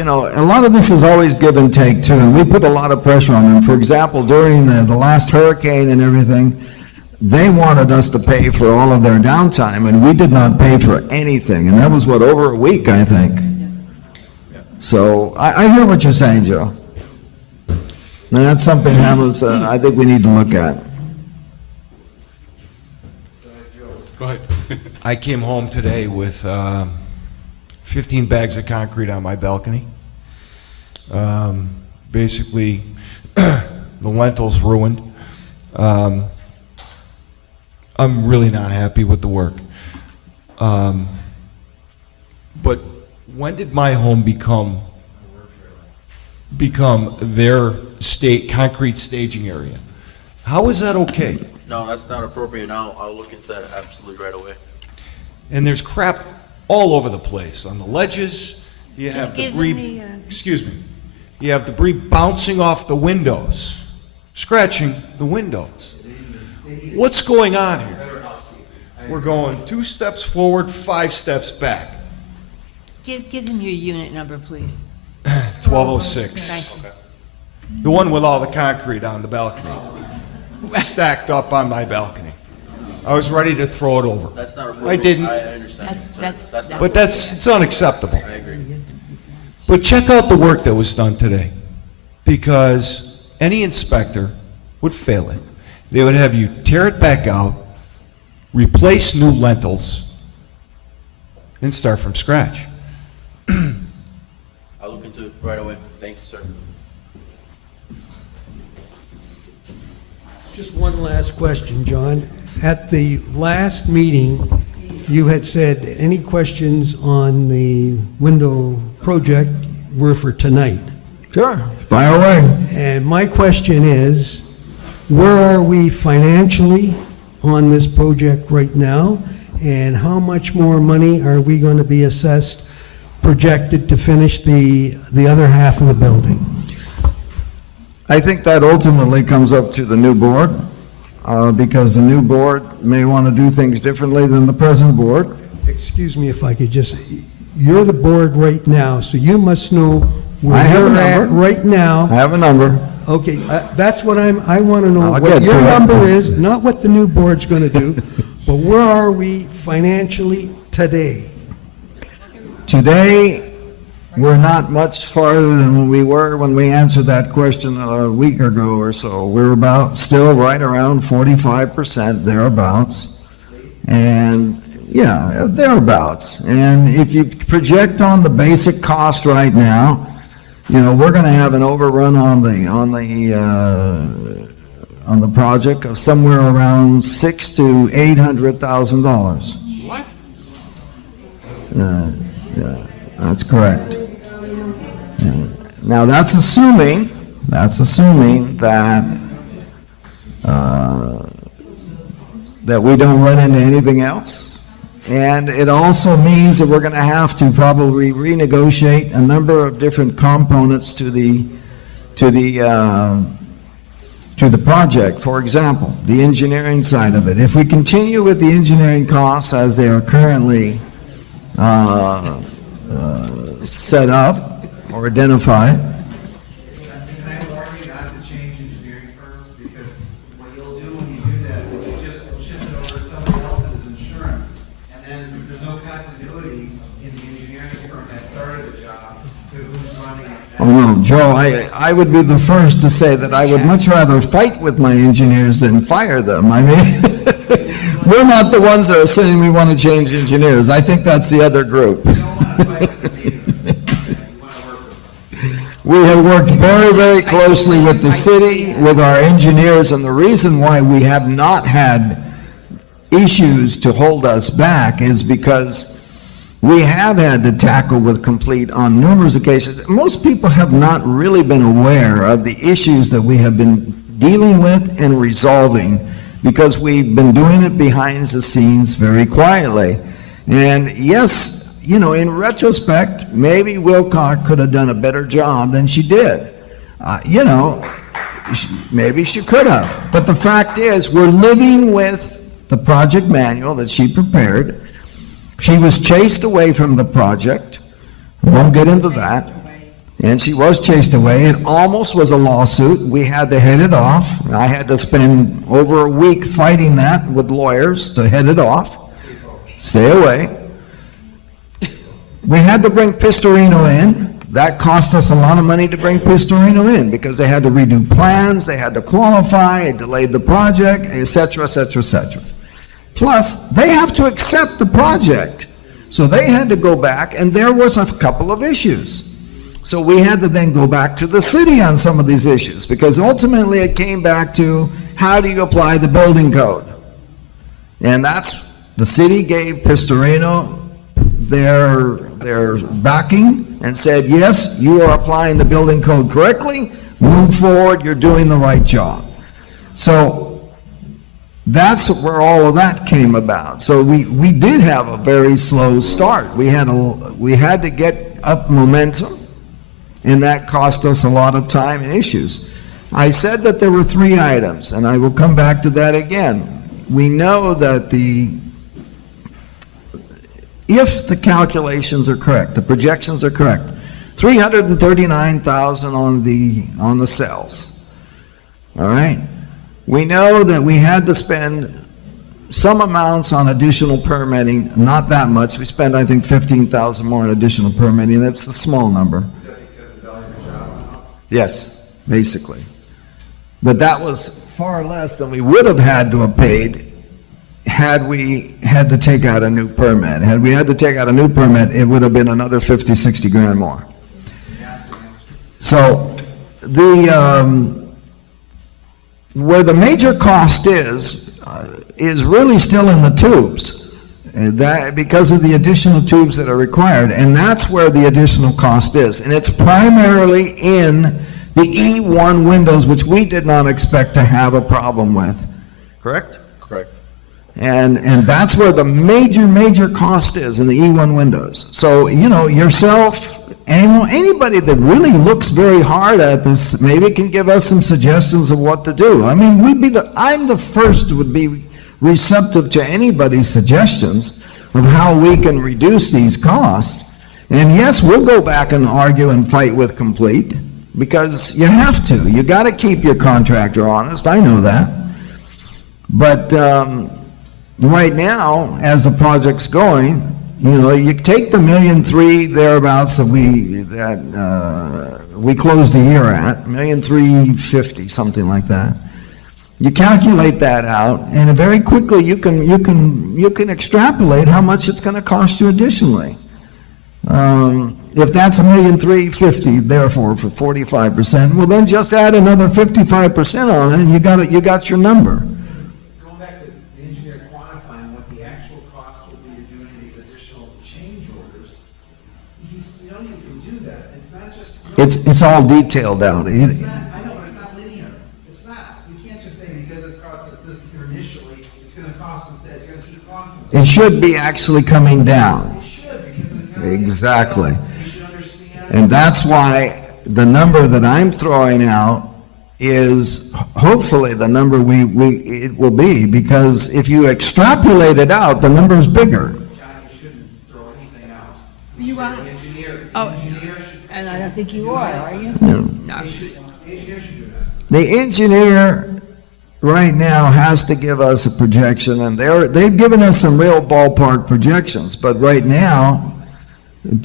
a lot of this is always give and take too, and we put a lot of pressure on them. For example, during the last hurricane and everything, they wanted us to pay for all of their downtime, and we did not pay for anything, and that was, over a week, I think. So, I hear what you're saying, Joe. And that's something I think we need to look at. Go ahead. I came home today with 15 bags of concrete on my balcony. Basically, the lentils ruined. I'm really not happy with the work. But when did my home become their concrete staging area? How is that okay? No, that's not appropriate now. I'll look into that absolutely right away. And there's crap all over the place. On the ledges, you have debris, excuse me, you have debris bouncing off the windows, scratching the windows. What's going on here? We're going 2 steps forward, 5 steps back. Give him your unit number, please. 1206. Thank you. The one with all the concrete on the balcony, stacked up on my balcony. I was ready to throw it over. That's not appropriate. I didn't. I understand. That's not But it's unacceptable. I agree. But check out the work that was done today, because any inspector would fail it. They would have you tear it back out, replace new lentils, and start from scratch. I'll look into it right away. Thank you, sir. Just one last question, John. At the last meeting, you had said any questions on the window project were for tonight. Sure, fire away. And my question is, where are we financially on this project right now? And how much more money are we going to be assessed, projected to finish the other half of the building? I think that ultimately comes up to the new board, because the new board may want to do things differently than the present board. Excuse me if I could just, you're the board right now, so you must know I where have a you're at number. right now. I have a number. Okay, that's what I want to know, I'll what get your to it. number is, not what the new board's going to do, but where are we financially today? Today, we're not much farther than we were when we answered that question a week ago or so. We're still right around 45%, thereabouts. And, yeah, thereabouts. And if you project on the basic cost right now, we're going to have an overrun on the project of somewhere around $600,000 to $800,000. What? Yeah, that's correct. Yeah. Now that's assuming that we don't run into anything else. And it also means that we're going to have to probably renegotiate a number of different components to the project. For example, the engineering side of it. If we continue with the engineering costs as they are currently set up or identified, And I would argue not to change engineering firms, because what you'll do when you do that is you just shift it over to somebody else's insurance, and then there's no continuity in the engineering firm that started the job to who's running it. oh no, Joe, I would be the first to say that I would much rather fight with my engineers than fire them. I mean, we're not the ones that are saying we want to change engineers. I think that's the other group. We have worked very, very closely with the city, with our engineers, and the reason why we have not had issues to hold us back is because we have had to tackle with complete on numerous occasions. Most people have not really been aware of the issues that we have been dealing with and resolving because we've been doing it behind the scenes very quietly. And yes, you know, in retrospect, maybe Wilcox could have done a better job than she did. You know, maybe she could have. But the fact is, we're living with the project manual that she prepared. She was chased away from the project. We won't get into that. And she was chased away. It almost was a lawsuit. We had to head it off. I had to spend over a week fighting that with lawyers to head it off. Stay away. We had to bring Pistorino in. That cost us a lot of money to bring Pistorino in because they had to redo plans, they had to qualify, it delayed the project, etc., etc., etc. Plus, they have to accept the project. So they had to go back, and there was a couple of issues. So we had to then go back to the city on some of these issues, because ultimately it came back to, how do you apply the building code? And that's, the city gave Pistorino their backing and said, yes, you are applying the building code correctly, move forward, you're doing the right job. So that's where all of that came about. So we did have a very slow start. We had to get up momentum, and that cost us a lot of time and issues. I said that there were 3 items, and I will come back to that again. We know that if the calculations are correct, the projections are correct, 339,000 on the cells. All right? We know that we had to spend some amounts on additional permitting, not that much. We spent, I think, 15,000 more on additional permitting. That's a small number. Is that because the value of the job went up? Yes, basically. But that was far less than we would have had to have paid had we had to take out a new permit. Had we had to take out a new permit, it would have been another 50, 60 grand more. So where the major cost is really still in the tubes, because of the additional tubes that are required, and that's where the additional cost is. And it's primarily in the E1 windows, which we did not expect to have a problem with. Correct? Correct. And that's where the major cost is, in the E1 windows. So, you know, yourself, and anybody that really looks very hard at this maybe can give us some suggestions of what to do. I mean, I'm the first would be receptive to anybody's suggestions of how we can reduce these costs. And yes, we'll go back and argue and fight with Complete, because you have to. You got to keep your contractor honest. I know that. But right now, as the project's going, you know, you take the $1.3 million thereabouts that we closed the year at, $1.350 million, something like that. You calculate that out, and very quickly you can extrapolate how much it's going to cost you additionally. If that's $1.350 million, therefore for 45%, well then just add another 55% on it, and you got your number. Going back to the engineer quantifying what the actual cost will be of doing these additional change orders, you know you can do that. It's not just. It's all detailed out. It's not, I know, but it's not linear. It's not. You can't just say because it's cost us this here initially, it's going to cost us that. It's going to keep costing us. It should be actually coming down. It should, because Exactly. you should understand. And that's why the number that I'm throwing out is hopefully the number it will be, because if you extrapolate it out, the number is bigger. John, you shouldn't throw anything out. You are? Engineer. Oh, Engineer should. and I don't think you are you? No. No. Engineer should do this. The engineer right now has to give us a projection, and they've given us some real ballpark projections, but right now,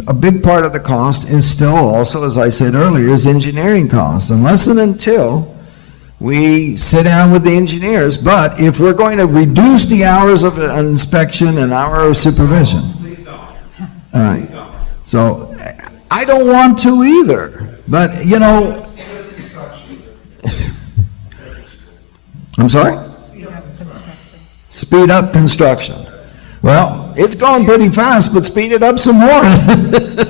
a big part of the cost is still also, as I said earlier, is engineering costs, unless and until we sit down with the engineers. But if we're going to reduce the hours of inspection and hour of supervision. Please don't. All right. So I don't want to either, but you know, I'm sorry? Speed up construction. Well, it's going pretty fast, but speed it up some more. Whatever they've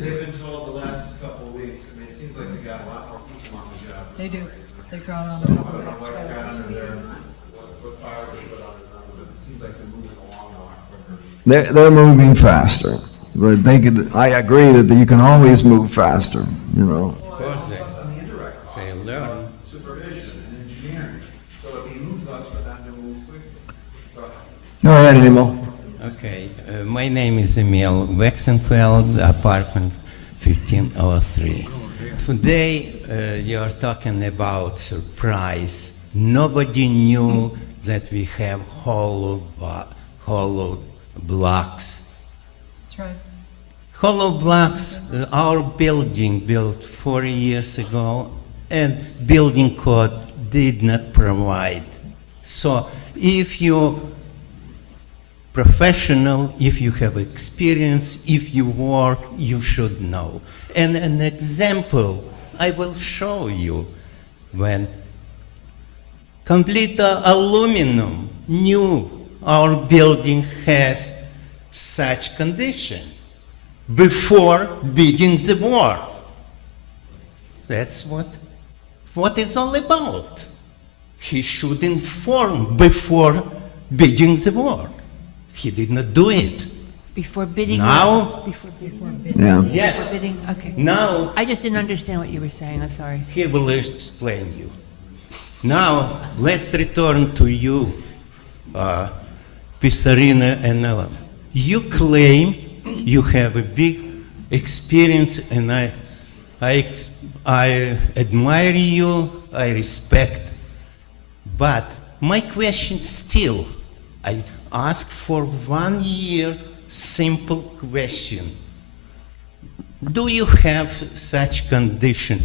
been told the last couple of weeks, I mean, it seems like they got a lot more people on the job. They do. They brought on I a don't couple know of what extra got workers. under there, what fire they put on it, but it seems like they're moving along a lot quicker. They're moving faster, but they could, I agree that you can always move faster, you know. Of course, on the indirect costs, They learn. supervision and engineering, so it behooves us for them to move quickly. Go ahead. Go ahead, Emil. Okay, my name is Emil Wexenfeld, apartment 1503. Today you are talking about surprise. Nobody knew that we have hollow blocks. That's right. Hollow blocks, our building built 40 years ago, and building code did not provide. So if you professional, if you have experience, if you work, you should know. And an example I will show you when complete aluminum knew our building has such condition before bidding the war. That's what it's all about. He should inform before bidding the war. He did not do it. Before bidding? Now, Before bidding? Yeah. Yes. Before bidding, okay. Now, I just didn't understand what you were saying, I'm sorry. he will explain you. Now, let's return to you, Pisarina and Ellen. You claim you have a big experience, and I admire you, I respect. But my question still, I ask for 1 year simple question. Do you have such condition?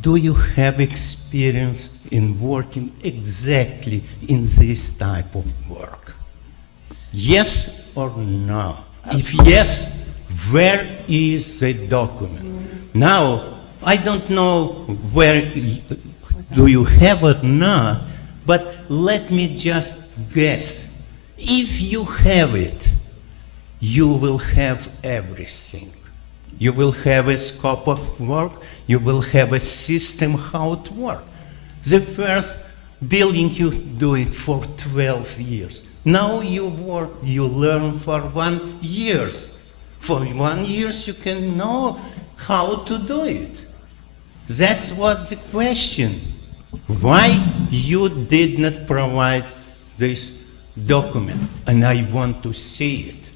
Do you have experience in working exactly in this type of work? Yes or no? If yes, where is the document? Now, I don't know where do you have it or not, but let me just guess. If you have it, you will have everything. You will have a scope of work, you will have a system how it works. The first building, you do it for 12 years. Now you work, you learn for 1 year. For 1 year you can know how to do it. That's what the question. Why you did not provide this document? And I want to see it.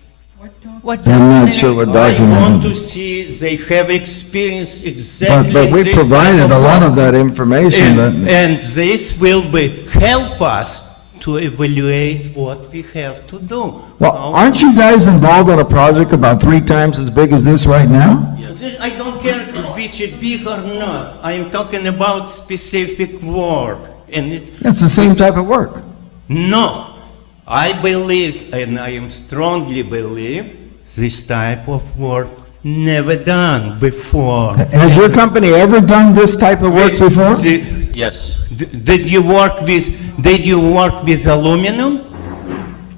What I'm not sure what I document. want to see they have experience exactly. But we this provided type a lot work. of that information, And this will help us to evaluate what we have to do. Well, aren't you guys involved in a project about 3 times as big as this right now? I don't care which is big or not. I'm talking about specific work. And It's the same type of work. no, I believe, and I am strongly believe, this type of work never done before. Has your company ever done this type of work before? Yes. Did you work with aluminum?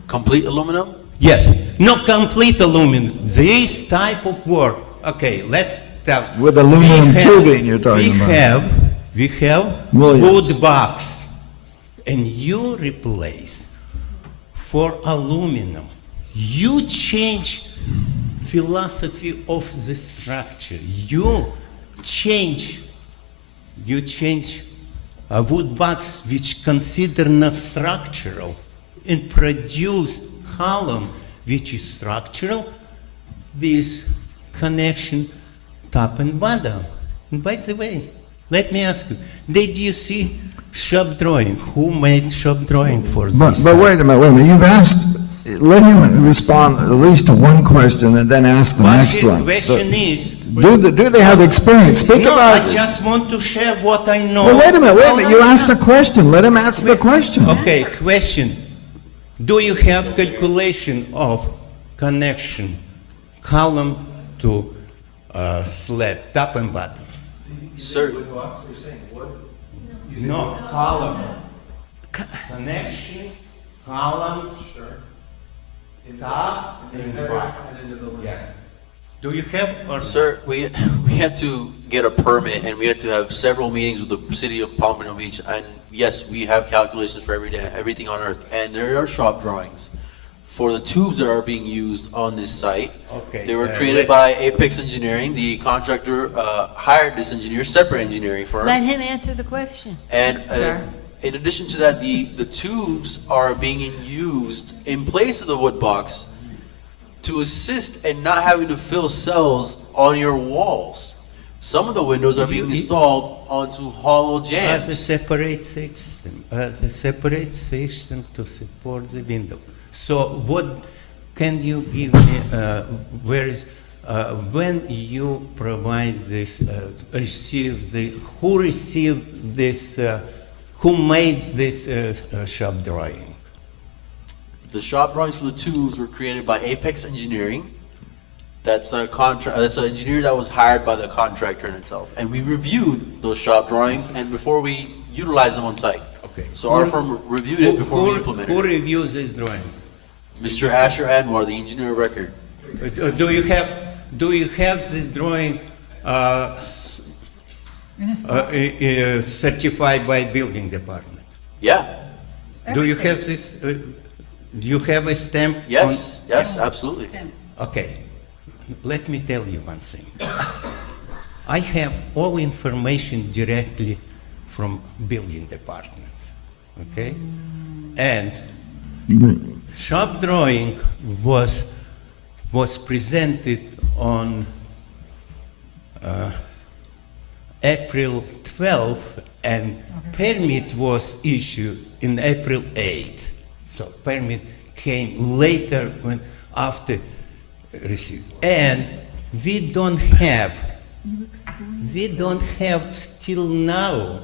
Complete aluminum? Yes. No complete aluminum. This type of work. Okay, let's tell. With aluminum tubing you're talking about. We have Millions. wood box, and you replace for aluminum. You change philosophy of the structure. You change a wood box which consider not structural and produce column which is structural with connection top and bottom. And by the way, let me ask you, did you see shop drawing? Who made shop drawing for this? But wait a minute, you've asked, let him respond at least to one question and then ask the next one. Question is, Do they have experience? Speak no, about. I just want to share what I know. Well, wait a minute, you asked a question, let him answer the question. Okay, question. Do you have calculation of connection column to slab, top and bottom? Sir. No, column. Connection, column, top and bottom. Yes. Do you have or Sir, we had to get a permit and we had to have several meetings with the city of Palm Beach. And yes, we have calculations for everything on earth. And there are shop drawings for the tubes that are being used on this site. Okay, They were created by Apex Engineering. The contractor hired this engineer, separate engineering firm. Let him answer the question. And Sir. in addition to that, the tubes are being used in place of the wood box to assist in not having to fill cells on your walls. Some of the windows are being installed onto hollow jambs. As a separate system to support the window. So what can you give me, when you provide this, who received this, who made this shop drawing? The shop drawings for the tubes were created by Apex Engineering. That's an engineer that was hired by the contractor in itself. And we reviewed those shop drawings and before we utilized them on site. Okay. So our firm reviewed it before we implemented Who it. reviews this drawing? Mr. Asher Anwar, the engineer of record. Do you have this drawing certified by building department? Yeah. Do you have this? Do you have a stamp? Yes, yes, absolutely. Okay, let me tell you one thing. I have all information directly from building department, okay? And shop drawing was presented on April 12th and permit was issued in April 8th. So permit came later when after received. And we don't have still now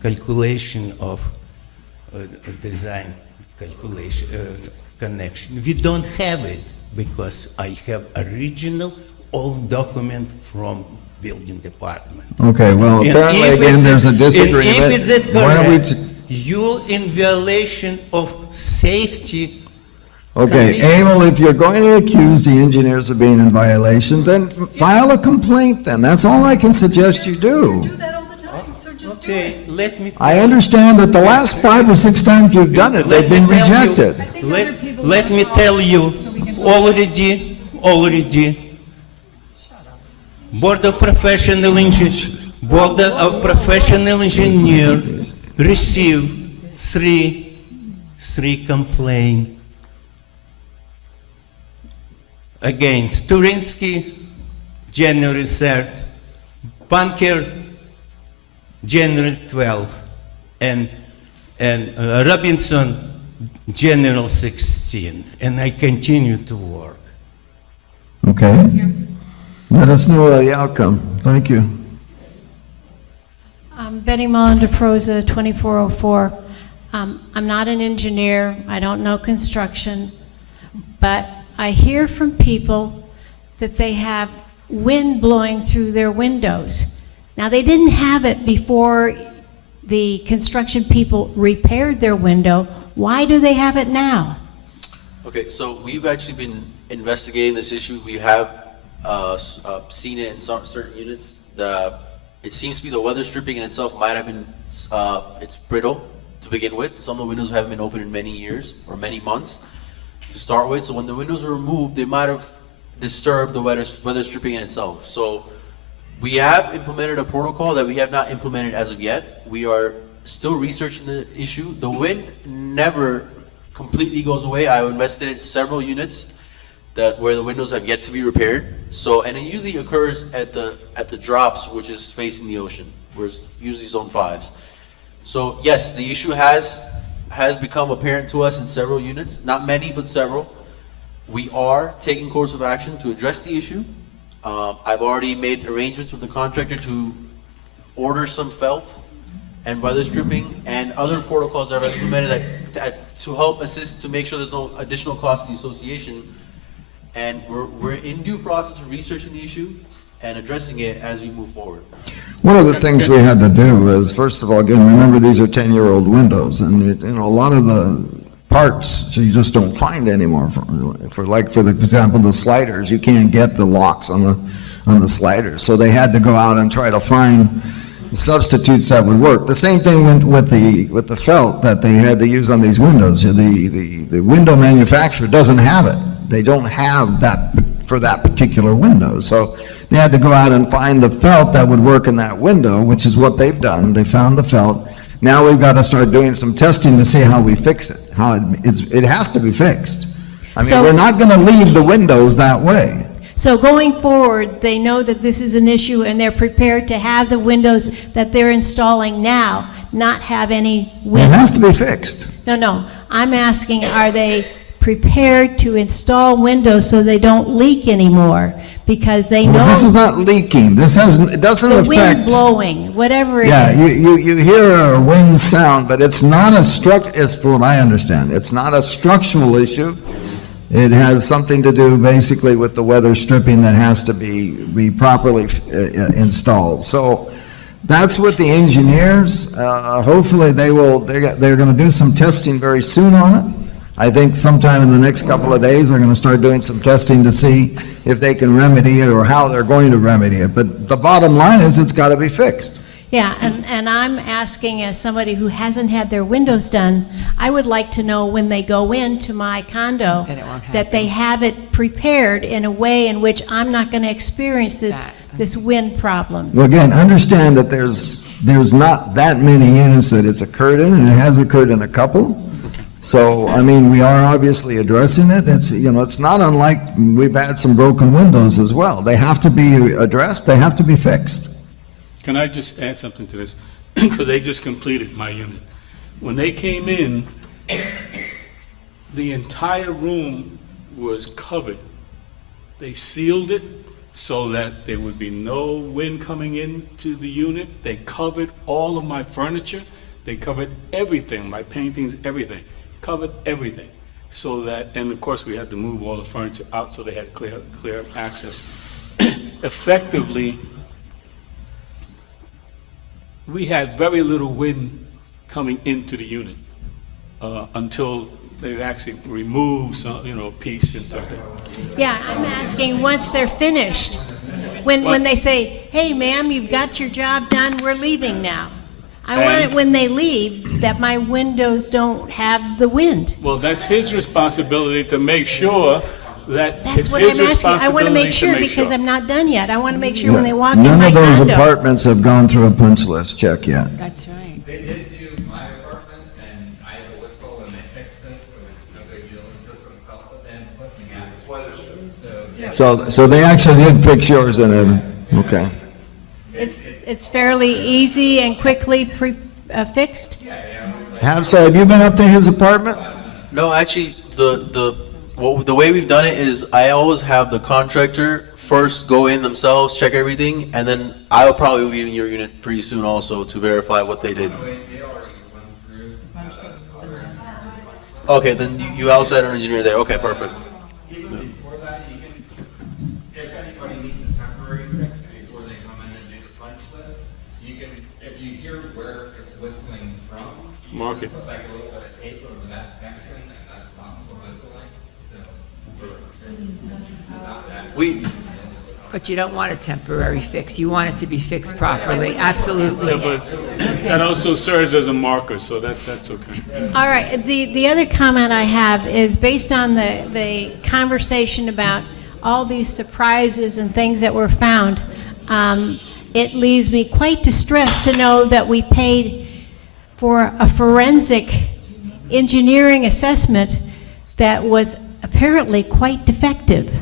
calculation of design calculation connection. We don't have it because I have original old document from building department. Okay, well, And apparently if again, it's- there's a and disagreement. if it's Why don't we correct, you in violation of safety. Okay, condition. Emil, if you're going to accuse the engineers of being in violation, then file a complaint then. That's all I can suggest you do. Do that all the time, so just do it. Okay, let me. I understand that the last 5 or 6 times you've done it, they've been rejected. Let me tell you, already, Board of Professional Engineer received three complaints against Turinsky, January 3rd, Bunker, January 12th, and Robinson, January 16th, and I continue to work. Okay? Let us know the outcome. Thank you. Betty Mullen DeProsa, 2404. I'm not an engineer, I don't know construction, but I hear from people that they have wind blowing through their windows. Now, they didn't have it before the construction people repaired their window. Why do they have it now? Okay, so we've actually been investigating this issue. We have seen it in certain units. It seems to be the weather stripping in itself might have been, it's brittle to begin with. Some of the windows haven't been open in many years or many months to start with. So when the windows were removed, they might have disturbed the weather stripping in itself. So we have implemented a protocol that we have not implemented as of yet. We are still researching the issue. The wind never completely goes away. I invested in several units where the windows have yet to be repaired. So, and it usually occurs at the drops, which is facing the ocean, where it's usually zone 5s. So yes, the issue has become apparent to us in several units, not many, but several. We are taking course of action to address the issue. I've already made arrangements with the contractor to order some felt and weather stripping and other protocols that are implemented to help assist to make sure there's no additional cost to the association. And we're in due process of researching the issue, and addressing it as we move forward. One of the things we had to do is, first of all, again, remember these are 10-year-old windows, and a lot of the parts you just don't find anymore. For example, the sliders, you can't get the locks on the sliders, so they had to go out and try to find substitutes that would work. The same thing went with the felt that they had to use on these windows. The window manufacturer doesn't have it. They don't have that for that particular window. So they had to go out and find the felt that would work in that window, which is what they've done. They found the felt. Now we've got to start doing some testing to see how we fix it. It has to be fixed. I mean, we're not going to leave the windows that way. So going forward, they know that this is an issue and they're prepared to have the windows that they're installing now not have any windows. It has to be fixed. No. I'm asking, are they prepared to install windows so they don't leak anymore? Because they know... Well, this is not leaking. It doesn't affect... The wind blowing, whatever it is. Yeah, you hear a wind sound, but it's not it's from what I understand, it's not a structural issue. It has something to do basically with the weather stripping that has to be properly installed. So that's what the engineers, hopefully they're going to do some testing very soon on it. I think sometime in the next couple of days they're going to start doing some testing to see if they can remedy it or how they're going to remedy it. But the bottom line is it's got to be fixed. Yeah, and I'm asking, as somebody who hasn't had their windows done, I would like to know when they go into my condo that they have it prepared in a way in which I'm not going to experience this wind problem. Well, again, understand that there's not that many units that it's occurred in, and it has occurred in a couple. So, I mean, we are obviously addressing it. It's not unlike we've had some broken windows as well. They have to be addressed. They have to be fixed. Can I just add something to this? Because they just completed my unit. When they came in, the entire room was covered. They sealed it so that there would be no wind coming into the unit. They covered all of my furniture. They covered everything, my paintings, everything. Covered everything. So that, and of course we had to move all the furniture out so they had clear access. Effectively, we had very little wind coming into the unit until they actually removed some, piece and stuff. Yeah, I'm asking once they're finished, when they say, "Hey, ma'am, you've got your job done. We're leaving now." I want it when they leave that my windows don't have the wind. Well, that's his responsibility to make sure that That's what I'm asking. I want to make sure because I'm not done yet. I want to make sure when they walk in None my of those condo. apartments have gone through a punch list check yet. That's right. They did do my apartment, and I had a whistle, and they fixed it. It was no big deal. It was just some felt that they hadn't put in the gas. So, yeah. So they actually did fix yours and okay. It's fairly easy and quickly fixed? Have you been up to his apartment? No, actually, the way we've done it is I always have the contractor first go in themselves, check everything, and then I will probably be in your unit pretty soon also to verify what they did. Okay, then you also had an engineer there. Okay, perfect. Even before that, if anybody needs a temporary fix before they come in and do the punch list, if you hear where it's whistling from, you Mark can it. put like a little bit of tape over that section, and that stops the whistling. So, not that. But you don't want a temporary fix. You want it to be fixed properly. Absolutely. Yeah, but that also serves as a marker, so that's okay. All right, the other comment I have is based on the conversation about all these surprises and things that were found, it leaves me quite distressed to know that we paid for a forensic engineering assessment that was apparently quite defective.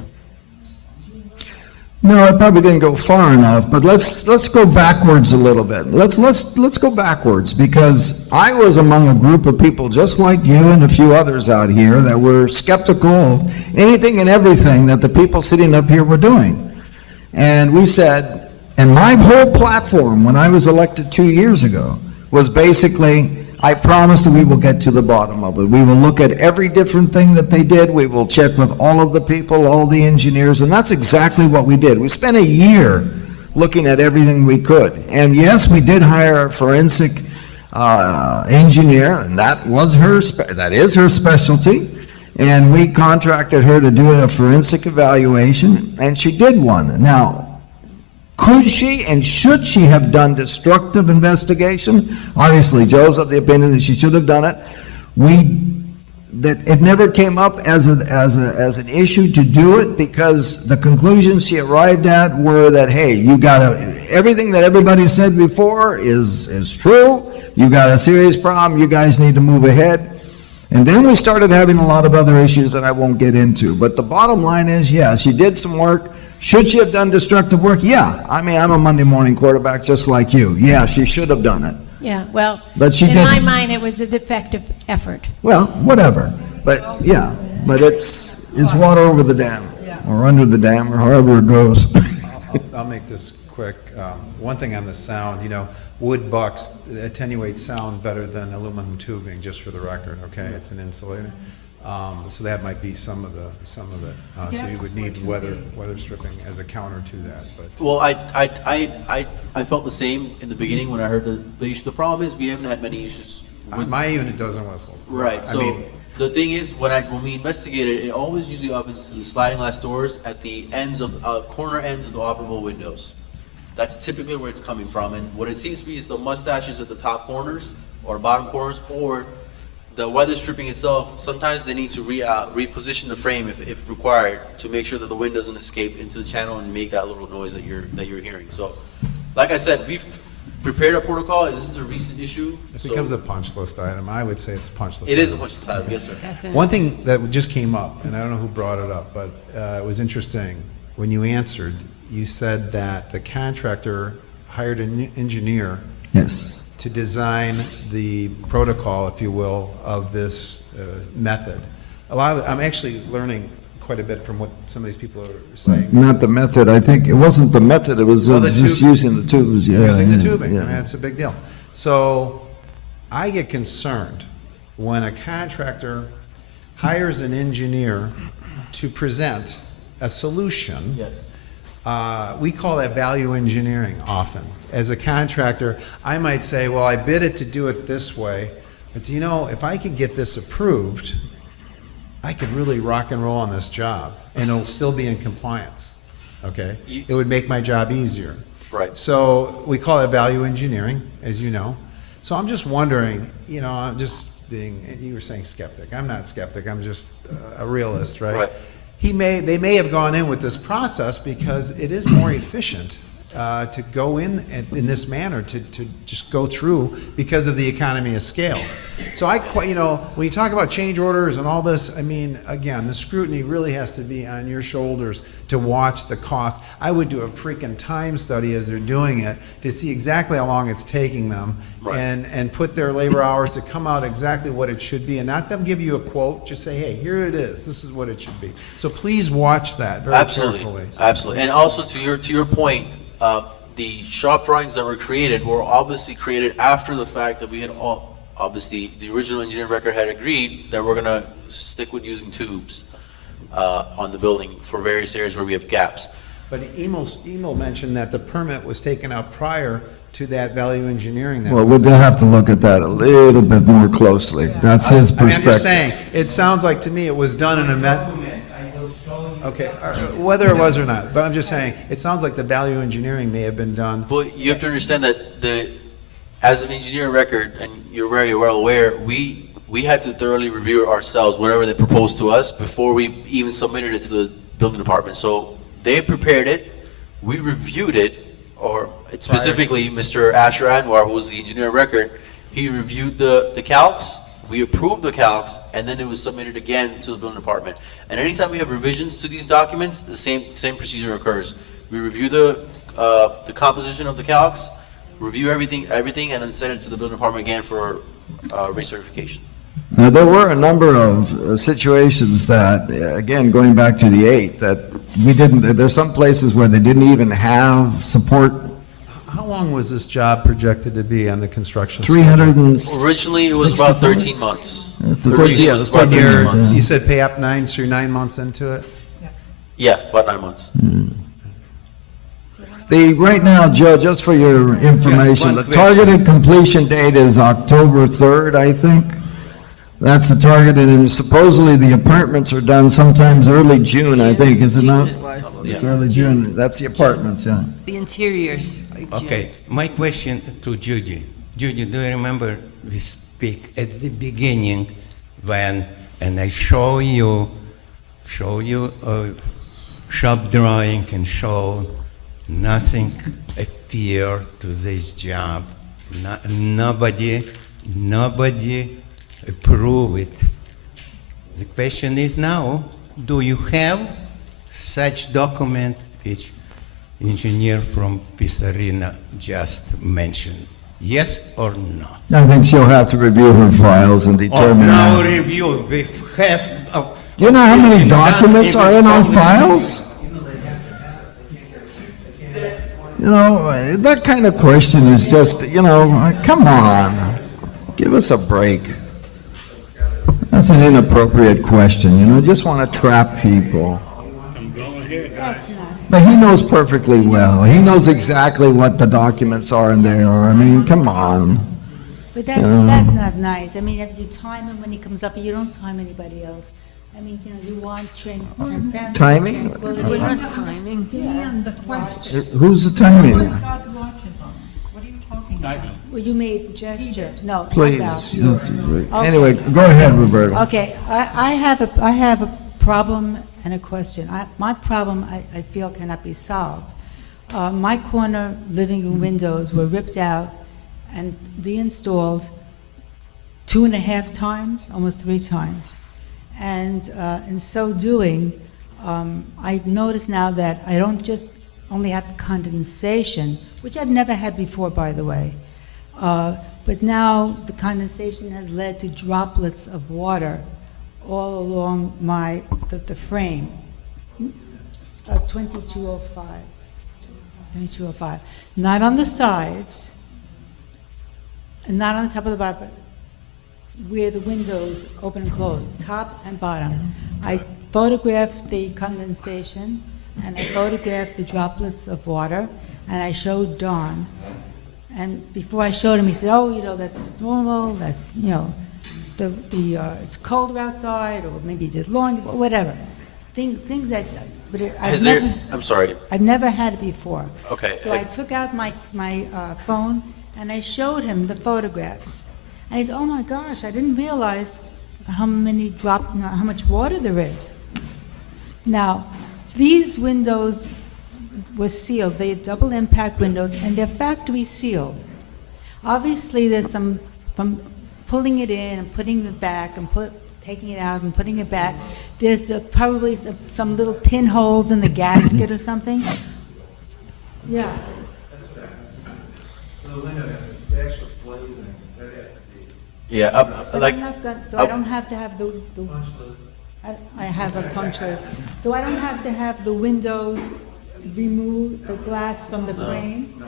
No, I probably didn't go far enough, but let's go backwards a little bit. Let's go backwards, because I was among a group of people just like you and a few others out here that were skeptical of anything and everything that the people sitting up here were doing. And we said, and my whole platform when I was elected 2 years ago was basically, I promise that we will get to the bottom of it. We will look at every different thing that they did. We will check with all of the people, all the engineers, and that's exactly what we did. We spent a year looking at everything we could. And yes, we did hire a forensic engineer, and that is her specialty. And we contracted her to do a forensic evaluation, and she did one. Now, could she and should she have done destructive investigation? Obviously, Joe's of the opinion that she should have done it. That it never came up as an issue to do it, because the conclusions she arrived at were that, hey, everything that everybody said before is true. You got a serious problem. You guys need to move ahead. And then we started having a lot of other issues that I won't get into. But the bottom line is, yeah, she did some work. Should she have done destructive work? Yeah. I mean, I'm a Monday morning quarterback just like you. Yeah, she should have done it. Yeah, well, But she in didn't. my mind, it was a defective effort. Well, whatever. But yeah, but it's water over the dam, or under the dam, or however it goes. I'll make this quick. One thing on the sound, wood bucks attenuate sound better than aluminum tubing, just for the record, okay? It's an insulator. So that might be some of it. So you would need weather stripping as a counter to that. But Well, I felt the same in the beginning when I heard the issue. The problem is we haven't had many issues. my unit doesn't whistle. So, Right, so the thing is, when we investigated, it always usually opens to the sliding glass doors at the corner ends of the operable windows. That's typically where it's coming from, and what it seems to be is the mustaches at the top corners, or bottom corners, or the weather stripping itself. Sometimes they need to reposition the frame if required, to make sure that the wind doesn't escape into the channel and make that little noise that you're hearing. So, like I said, we've prepared a protocol. This is a recent issue. it becomes a punch list item. I would say it's a punch list It item. is a punch list item, yes, sir. One thing that just came up, and I don't know who brought it up, but it was interesting. When you answered, you said that the contractor hired an engineer Yes. to design the protocol, if you will, of this method. I'm actually learning quite a bit from what some of these people are saying. Not the method. I think it wasn't the method. It was Well, the just tube- using the tubes. Yeah, Using the yeah, tubing, yeah. I mean, that's a big deal. So I get concerned when a contractor hires an engineer to present a solution. Yes. We call that value engineering often. As a contractor, I might say, well, I bid it to do it this way, but if I could get this approved, I could really rock and roll on this job, and it'll still be in compliance, okay? It would make my job easier. Right. So we call it value engineering, as you know. So I'm just wondering, I'm just being, you were saying skeptic. I'm not skeptic, I'm just a realist, right? Right. They may have gone in with this process because it is more efficient to go in this manner, to just go through, because of the economy of scale. So when you talk about change orders and all this, I mean, again, the scrutiny really has to be on your shoulders to watch the cost. I would do a freaking time study as they're doing it to see exactly how long it's taking them, and put their labor hours to come out exactly what it should be, and not them give you a quote, just say, hey, here it is, this is what it should be. So please watch that very carefully. Absolutely. And also to your point, the shop drawings that were created were obviously created after the fact that we had obviously the original engineering record had agreed that we're gonna stick with using tubes on the building for various areas where we have gaps. But Emil mentioned that the permit was taken out prior to that value engineering. Well, we'll have to look at that a little bit more closely. That's his I'm perspective. just saying, it sounds like to me it was done in a Okay, whether it was or not, but I'm just saying, it sounds like the value engineering may have been done. But you have to understand that as an engineering record, and you're very well aware, we had to thoroughly review it ourselves, whatever they proposed to us, before we even submitted it to the building department. So they prepared it, we reviewed it, or specifically Mr. Asher Anwar, who was the engineer of record, he reviewed the calcs, we approved the calcs, and then it was submitted again to the building department. And anytime we have revisions to these documents, the same procedure occurs. We review the composition of the calcs, review everything, and then send it to the building department again for recertification. Now, there were a number of situations that, again, going back to the 8, that we didn't, there's some places where they didn't even have support how long was this job projected to be on the construction? 300 and... Originally, it was about 13 months. Originally, it was about 13 13 months. You said pay up 9, so you're 9 months into it? Yeah, about 9 months. Right now, Joe, just for your information, the Just one targeted completion date is October 3rd, I think. That's the targeted, and supposedly the apartments are done sometimes early June, I think, is it not? It's early June, that's the apartments, yeah. The interiors. Okay, my question to Judy. Judy, do you remember we speak at the beginning when, and I show you a shop drawing and show nothing appeared to this job. Nobody approve it. The question is now, do you have such document which engineer from Pisarina just mentioned? Yes or no? I think she'll have to review her files and determine now that. review, we have. You know how many documents are in our files? You know, that kind of question is just, you know, come on, give us a break. That's an inappropriate question, you know, just want to trap people. I'm going here, guys. But he knows perfectly well. He knows exactly what the documents are in there. I mean, come on. But that's, You know. that's not nice. I mean, if you time him when he comes up, you don't time anybody else. I mean, you know, you want transparency. Timing? Well, We're not timing. Dan, the question. Who's the timing? What's got watches on? What are you talking about? Well, you made the gesture. No. Please. not about. Anyway, go ahead, Roberto. Okay, I have a problem and a question. My problem, I feel, cannot be solved. My corner living room windows were ripped out and reinstalled 2.5 times, almost 3 times. And in so doing, I've noticed now that I don't just only have condensation, which I've never had before, by the way. But now the condensation has led to droplets of water all along the frame. 2205. 2205. Not on the sides, and not on the top of the bottom, but where the windows open and close, top and bottom. I photographed the condensation, and I photographed the droplets of water, and I showed Don. And before I showed him, he said, "Oh, you know, that's normal. That's, you know, it's colder outside, or maybe there's lawn, whatever." Things that, but I'm sorry. I've never had it before. Okay. So I took out my phone and I showed him the photographs, and he said, "Oh my gosh, I didn't realize how much water there is." Now, these windows were sealed. They had double impact windows, and they're factory sealed. Obviously, there's some from pulling it in and putting it back and taking it out and putting it back. There's probably some little pinholes in the gasket or something. Yeah. That's what happens. So the window, the actual glazing, that has to be. Yeah, But like. I don't have to have the I have a punch list. So I don't have to have the windows remove the glass from the frame?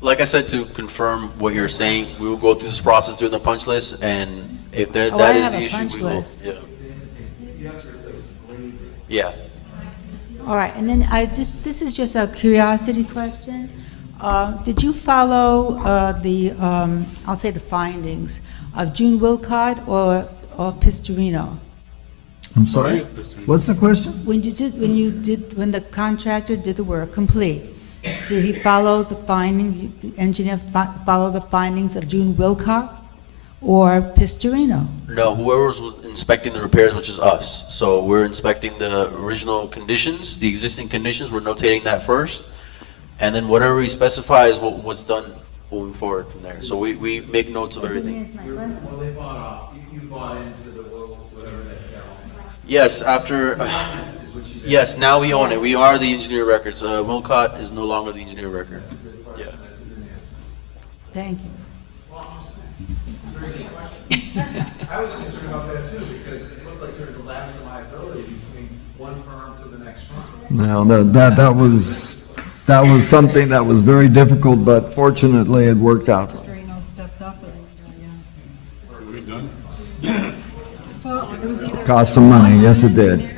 Like I said, to confirm what you're saying, we will go through this process during the punch list, and if that Oh, I is have the a issue, punch we will. list. Yeah. You have to replace the glazing. Yeah. All right, and then this is just a curiosity question. Did you follow I'll say the findings of June Wilcott or Pistorino? I'm sorry? What's the question? When the contractor did the work complete, did he follow the the engineer follow the findings of June Wilcott or Pistorino? No, whoever was inspecting the repairs, which is us. So we're inspecting the original conditions, the existing conditions, we're notating that first. And then whatever we specify is what's done moving forward from there. So we make notes of everything. Well, they bought off, you bought into the, whatever that. Yes, after, yes, now we own it. We are the engineer records. Wilcott is no longer the engineer record. Yeah. Thank you. I was concerned about that too, because it looked like there was a lapse in liability between one firm to the next firm. No, that was, that was something that was very difficult, but fortunately it worked out. Strino stepped up and, Are we done? so it was either. Cost some money, yes it did.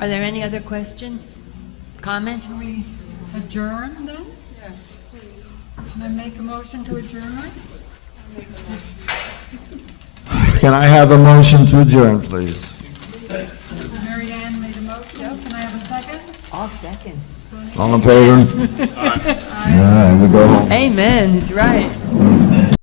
Are there any other questions, comments? Can we adjourn then? Yes, please. Can I make a motion to adjourn? Can I have a motion to adjourn, please? Mary Ann made a motion. Can I have a second? I'll second. All in favor? All right, we go home. Amen, he's right.